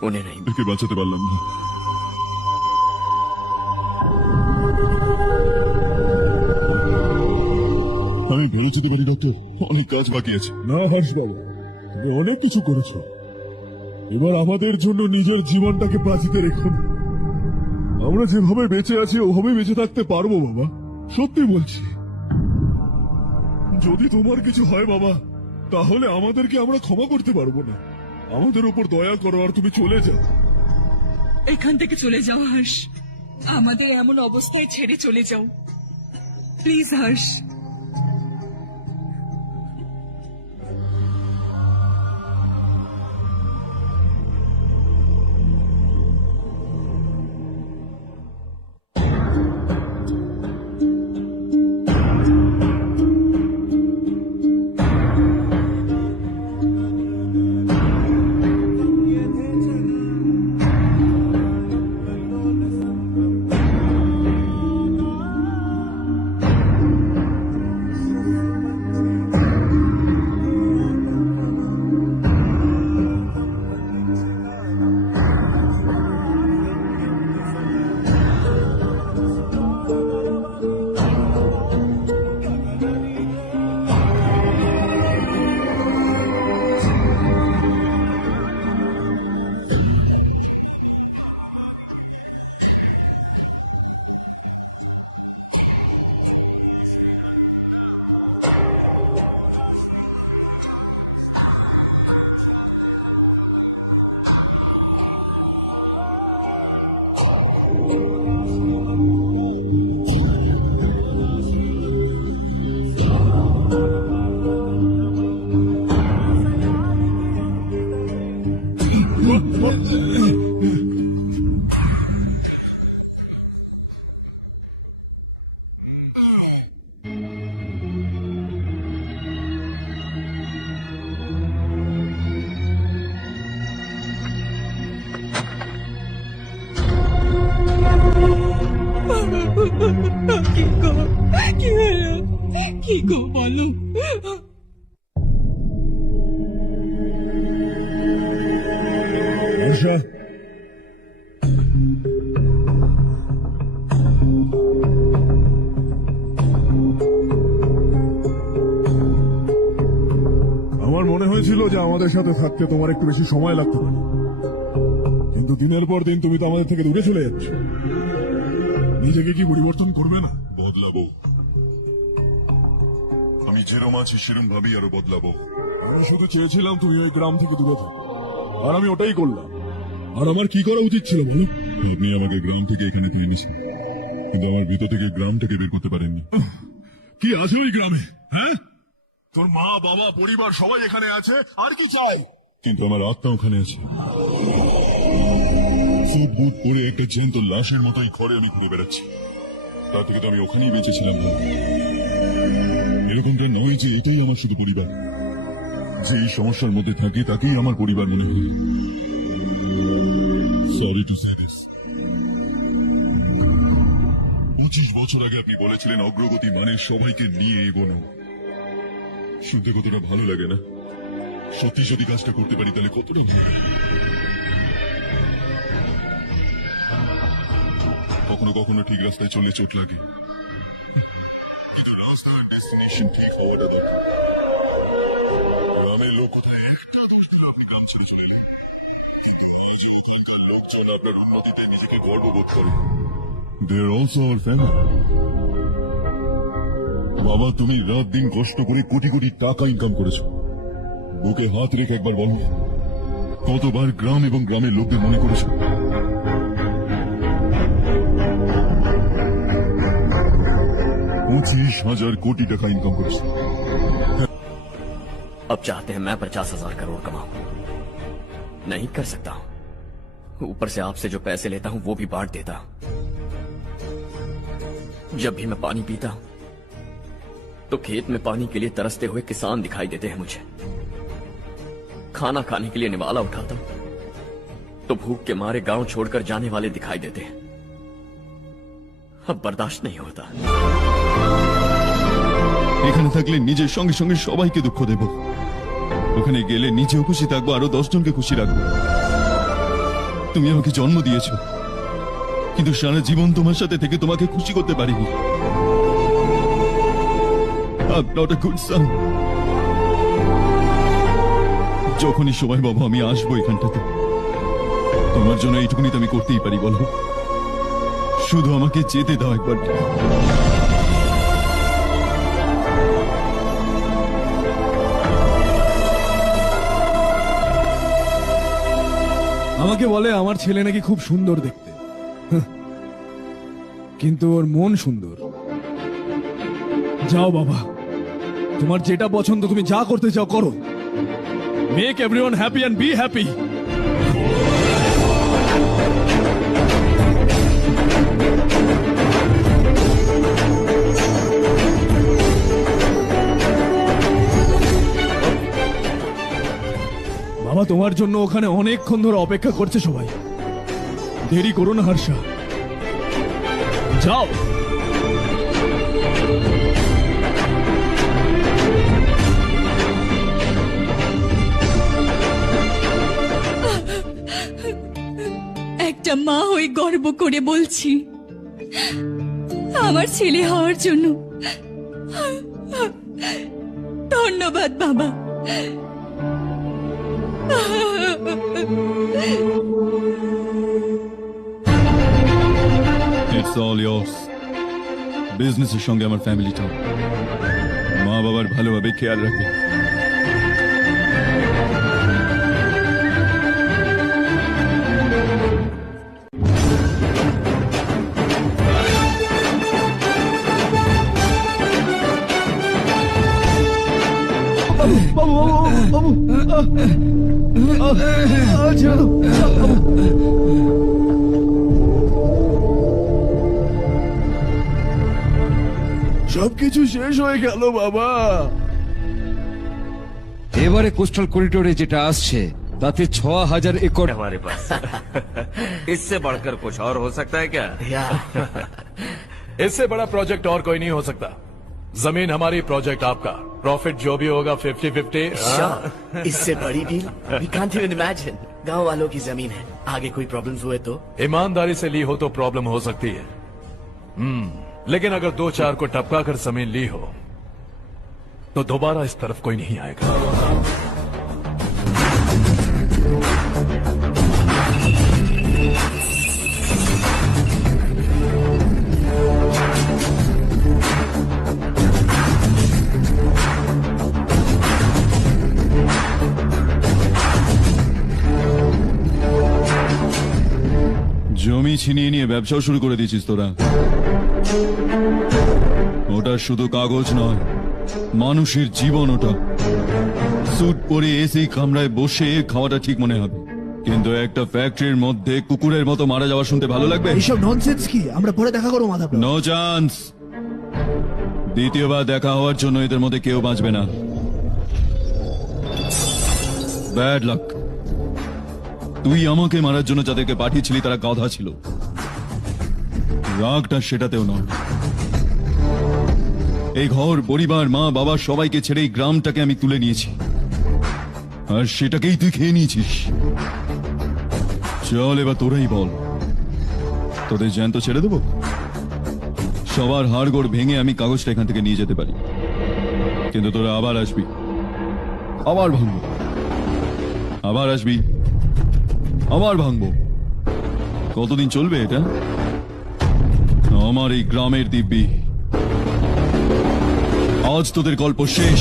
उन्हें नहीं। একে বাঁচাতে পারলাম না। আমি বেরো যেতে পারি ডক্টর, অনেক কাজ বাকি আছে। না হর্ষ বাবু, তুমি অনেক কিছু করেছো, এবার আমাদের জন্য নিজের জীবনটাকে বাঁচিতে রেখুন। আমরা যেভাবে বেঁচে আছি ওভাবে বেঁচে থাকতে পারবো বাবা, সত্যি বলছি। যদি তোমার কিছু হয় বাবা, তাহলে আমাদেরকে আমরা ক্ষমা করতে পারবো না। আমাদের উপর দয়া করো আর তুমি চলে যাও। এখান থেকে চলে যাও হর্ষ, আমাদের এমন অবস্থায় ছেড়ে চলে যাও প্লিজ হর্ষ। কি গো বলো। আশা, আমার মনে হয়েছিল যে আমাদের সাথে থাকতে তোমার একটু বেশি সময় লাগতে পারে, কিন্তু দিনের পর দিন তুমি তো আমাদের থেকে দূরে চলে যাচ্ছ। নিজেকে কি পরিবর্তন করবে না? বদলাবো। আমি যেরম আছি সেরম ভাবেই আরো বদলাবো। আমি শুধু চেয়েছিলাম তুমি ওই গ্রাম থেকে দূরে থাকো, আর আমি ওটাই করলাম। আর আমার কি করা উচিত ছিল বলো? আপনি আমাকে গ্রাম থেকে এখানে তুলে এনেছেন, কিন্তু আমার ভিতর থেকে গ্রামটাকে বের করতে পারেননি। কি আছে ওই গ্রামে? হ্যাঁ, তোর মা বাবা পরিবার সবাই এখানে আছে, আর কি চাই? কিন্তু আমার আত্মা ওখানে আছে। সব বুট পরে একটা জ্যান্ত লাশের মতোই ঘরে আমি ঘুরে বেড়াচ্ছি। তার থেকে তো আমি ওখানেই বেঁচেছিলাম না। এরকমটা নয় যে এটাই আমার শুধু পরিবার। যে এই সমস্যার মধ্যে থাকে তাকেই আমার পরিবার মনে হয়। Sorry to say this. 25 বছর আগে আপনি বলেছিলেন অগ্রগতি মানে সবাইকে নিয়ে এগোনো। শুনতে কতটা ভালো লাগে না? সত্যি যদি কাজটা করতে পারি তাহলে কতটা কখনো কখনো ঠিক রাস্তায় চললে চোট লাগে, কিন্তু রাস্তার ডেস্টিনেশন ঠিক হওয়াটা দরকার। গ্রামের লোক কোথায় একটা দূর করে আপনি গ্রাম ছেড়ে চলে এলেন, কিন্তু আজ ওখানকার লোকজন আপনার উন্নতিতে নিজেকে গর্ববোধ করে। দে আর অলসো আওয়ার ফ্যামিলি। বাবা, তুমি রাত দিন কষ্ট করে কোটি কোটি টাকা ইনকাম করেছো। বুকে হাত রেখে একবার বলো, কতবার গ্রাম এবং গ্রামের লোকদের মনে করেছো? $25,000 কোটি টাকা ইনকাম করেছো। अब चाहते हैं मैं 50,000 करोड़ कमाऊं। नहीं कर सकता हूं। ऊपर से आपसे जो पैसे लेता हूं वो भी बांट देता हूं। जब भी मैं पानी पीता हूं तो खेत में पानी के लिए तरसते हुए किसान दिखाई देते हैं मुझे। खाना खाने के लिए निवाला उठाता हूं तो भूख के मारे गांव छोड़कर जाने वाले दिखाई देते हैं। अब बर्दाश्त नहीं होता। এখানে থাকলে নিজের সঙ্গে সঙ্গে সবাইকে দুঃখ দেব, ওখানে গেলে নিজেও খুশি থাকবো, আরো 10 জনকে খুশি রাখবো। তুমি আমাকে জন্ম দিয়েছো, কিন্তু সারা জীবন তোমার সাথে থেকে তোমাকে খুশি করতে পারিনি। I'm not a good son. যখনই সময় বাবা আমি আসবো এখানটাতে, তোমার জন্য এইটুকুনি তো আমি করতেই পারি বলো। শুধু আমাকে যেতে দাও একবার। বলে আমার ছেলে নাকি খুব সুন্দর দেখতে, কিন্তু ওর মন সুন্দর। যাও বাবা, তোমার যেটা পছন্দ তুমি যা করতে চাও করো। Make everyone happy and be happy. বাবা, তোমার জন্য ওখানে অনেকক্ষণ ধরে অপেক্ষা করছে সবাই। দেরি করো না হর্ষা, যাও। একটা মা হয়ে গর্ব করে বলছি, আমার ছেলে হওয়ার জন্য ধন্যবাদ বাবা। It's all years. বিজনেসের সঙ্গে আমার ফ্যামিলিটা, মা বাবার ভালোভাবে খেয়াল রাখবে। বাবু বাবু ছেড়ে দাও। সবকিছু শেষ হয়ে গেল বাবা। এবারে কোস্টাল করিডোরে যেটা আসছে তাতে 6000 একর हमारे पास। इससे बढ़कर कुछ और हो सकता है क्या? इससे बड़ा प्रोजेक्ट और कोई नहीं हो सकता। जमीन हमारी, प्रोजेक्ट आपका, प्रॉफिट जो भी होगा 50-50। इससे बड़ी deal we can't even imagine. गांव वालों की जमीन है, आगे कोई प्रॉब्लम्स हुए तो? ईमानदारी से ली हो तो प्रॉब्लम हो सकती है, लेकिन अगर 2-4 को टपका कर जमीन ली हो तो दोबारा इस तरफ कोई नहीं आएगा। জমি ছিনিয়ে নিয়ে ব্যবসাও শুরু করে দিয়েছিস তোরা। ওটা শুধু কাগজ নয়, মানুষের জীবন। ওটা স্যুট পরে এসি কামরায় বসে খাওয়াটা ঠিক মনে হবে, কিন্তু একটা ফ্যাক্টরির মধ্যে কুকুরের মতো মারা যাওয়া শুনতে ভালো লাগবে? এইসব ননসেন্স কি? আমরা পরে দেখা করবো মাধব। No chance. দ্বিতীয়বার দেখা হওয়ার জন্য এদের মধ্যে কেউ বাঁচবে না। Bad luck. তুই আমাকে মারার জন্য যাদেরকে পাঠিয়েছিলি তারা গাধা ছিল। রাগটা সেটাতেও নয়। এই ঘর, পরিবার, মা বাবা সবাইকে ছেড়ে এই গ্রামটাকে আমি তুলে নিয়েছি, আর সেটাকেই তুই খেয়ে নিয়েছিস। চল এবার তোরাই বল, তোদের জ্যান্ত ছেড়ে দেবো? সবার হাড়গোড় ভেঙে আমি কাগজটা এখান থেকে নিয়ে যেতে পারি, কিন্তু তোরা আবার আসবি, আবার ভাঙবো, আবার আসবি, আবার ভাঙবো। কতদিন চলবে এটা? আমার এই গ্রামের দিব্যি। আজ তোদের গল্প শেষ।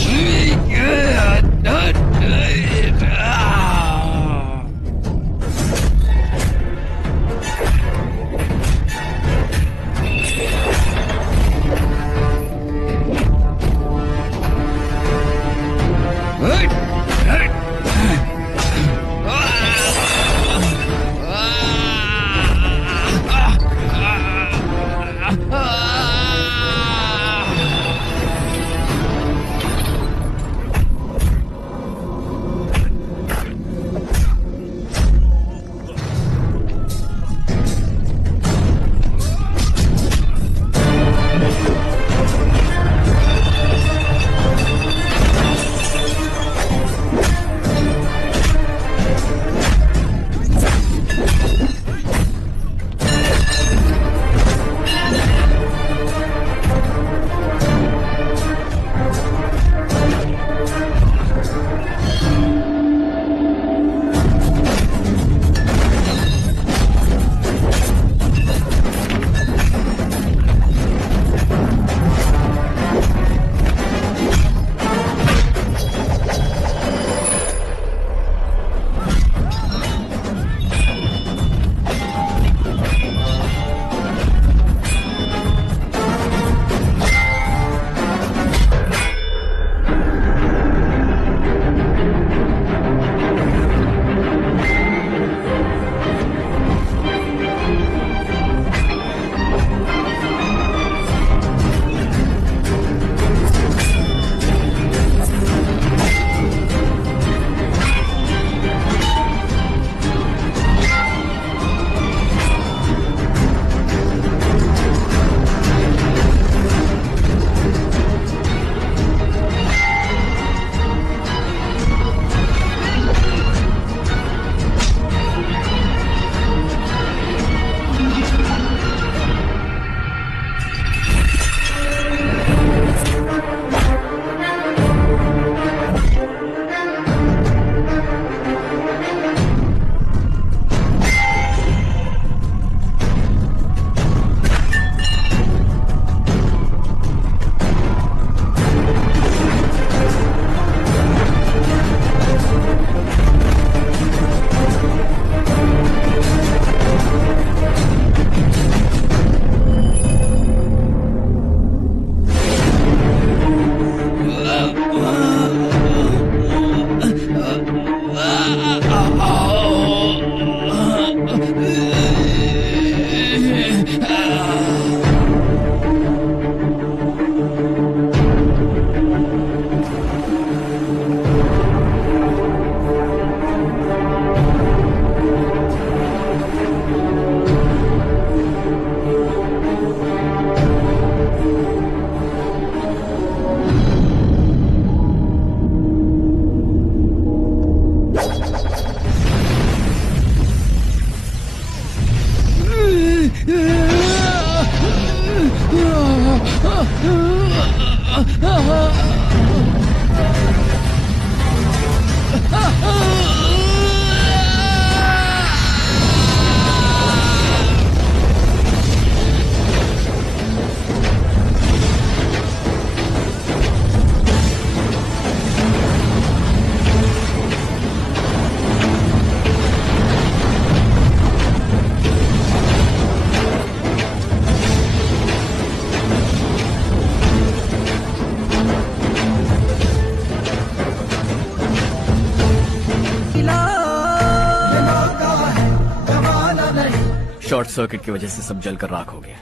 शॉर्ट सर्किट की वजह से सब जलकर राख हो गया।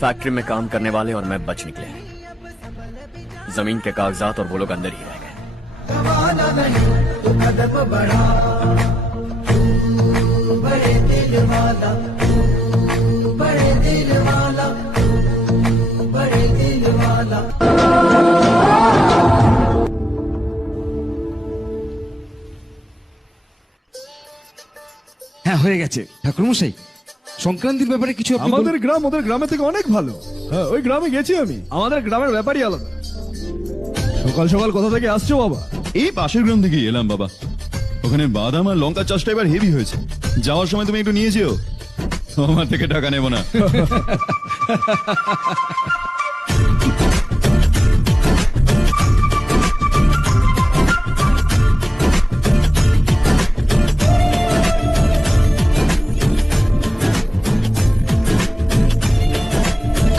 फैक्ट्री में काम करने वाले और मैं बच निकले। जमीन के कागजात और वो लोग अंदर ही रह गए। बड़े दिल वाला, बड़े दिल वाला, बड़े दिल वाला। হ্যাঁ হয়ে গেছে ঠাকুরমশাই, সংক্রান্তির ব্যাপারে কিছু আপনি আমাদের গ্রাম ওদের গ্রামের থেকে অনেক ভালো। হ্যাঁ ওই গ্রামে গেছি আমি, আমাদের গ্রামের ব্যাপারই আলাদা। সকাল সকাল কোথা থেকে আসছো বাবা? এই পাশের গ্রাম থেকে এলাম বাবা। ওখানে বাদাম আর লঙ্কা চাষটা এবার হেভি হয়েছে। যাওয়ার সময় তুমি একটু নিয়ে যেও, আমার থেকে টাকা নেব না।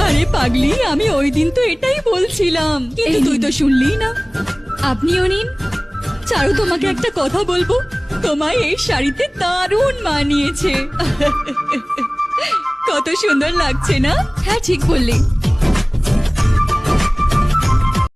আরে পাগলি, আমি ওই দিন তো এটাই বলছিলাম, কিন্তু তুই তো শুনলি না। আপনিও নিন। চারু, তোমাকে একটা কথা বলবো, তোমায় এই শাড়িতে দারুণ মানিয়েছে। কত সুন্দর লাগছে না? হ্যাঁ ঠিক বললি।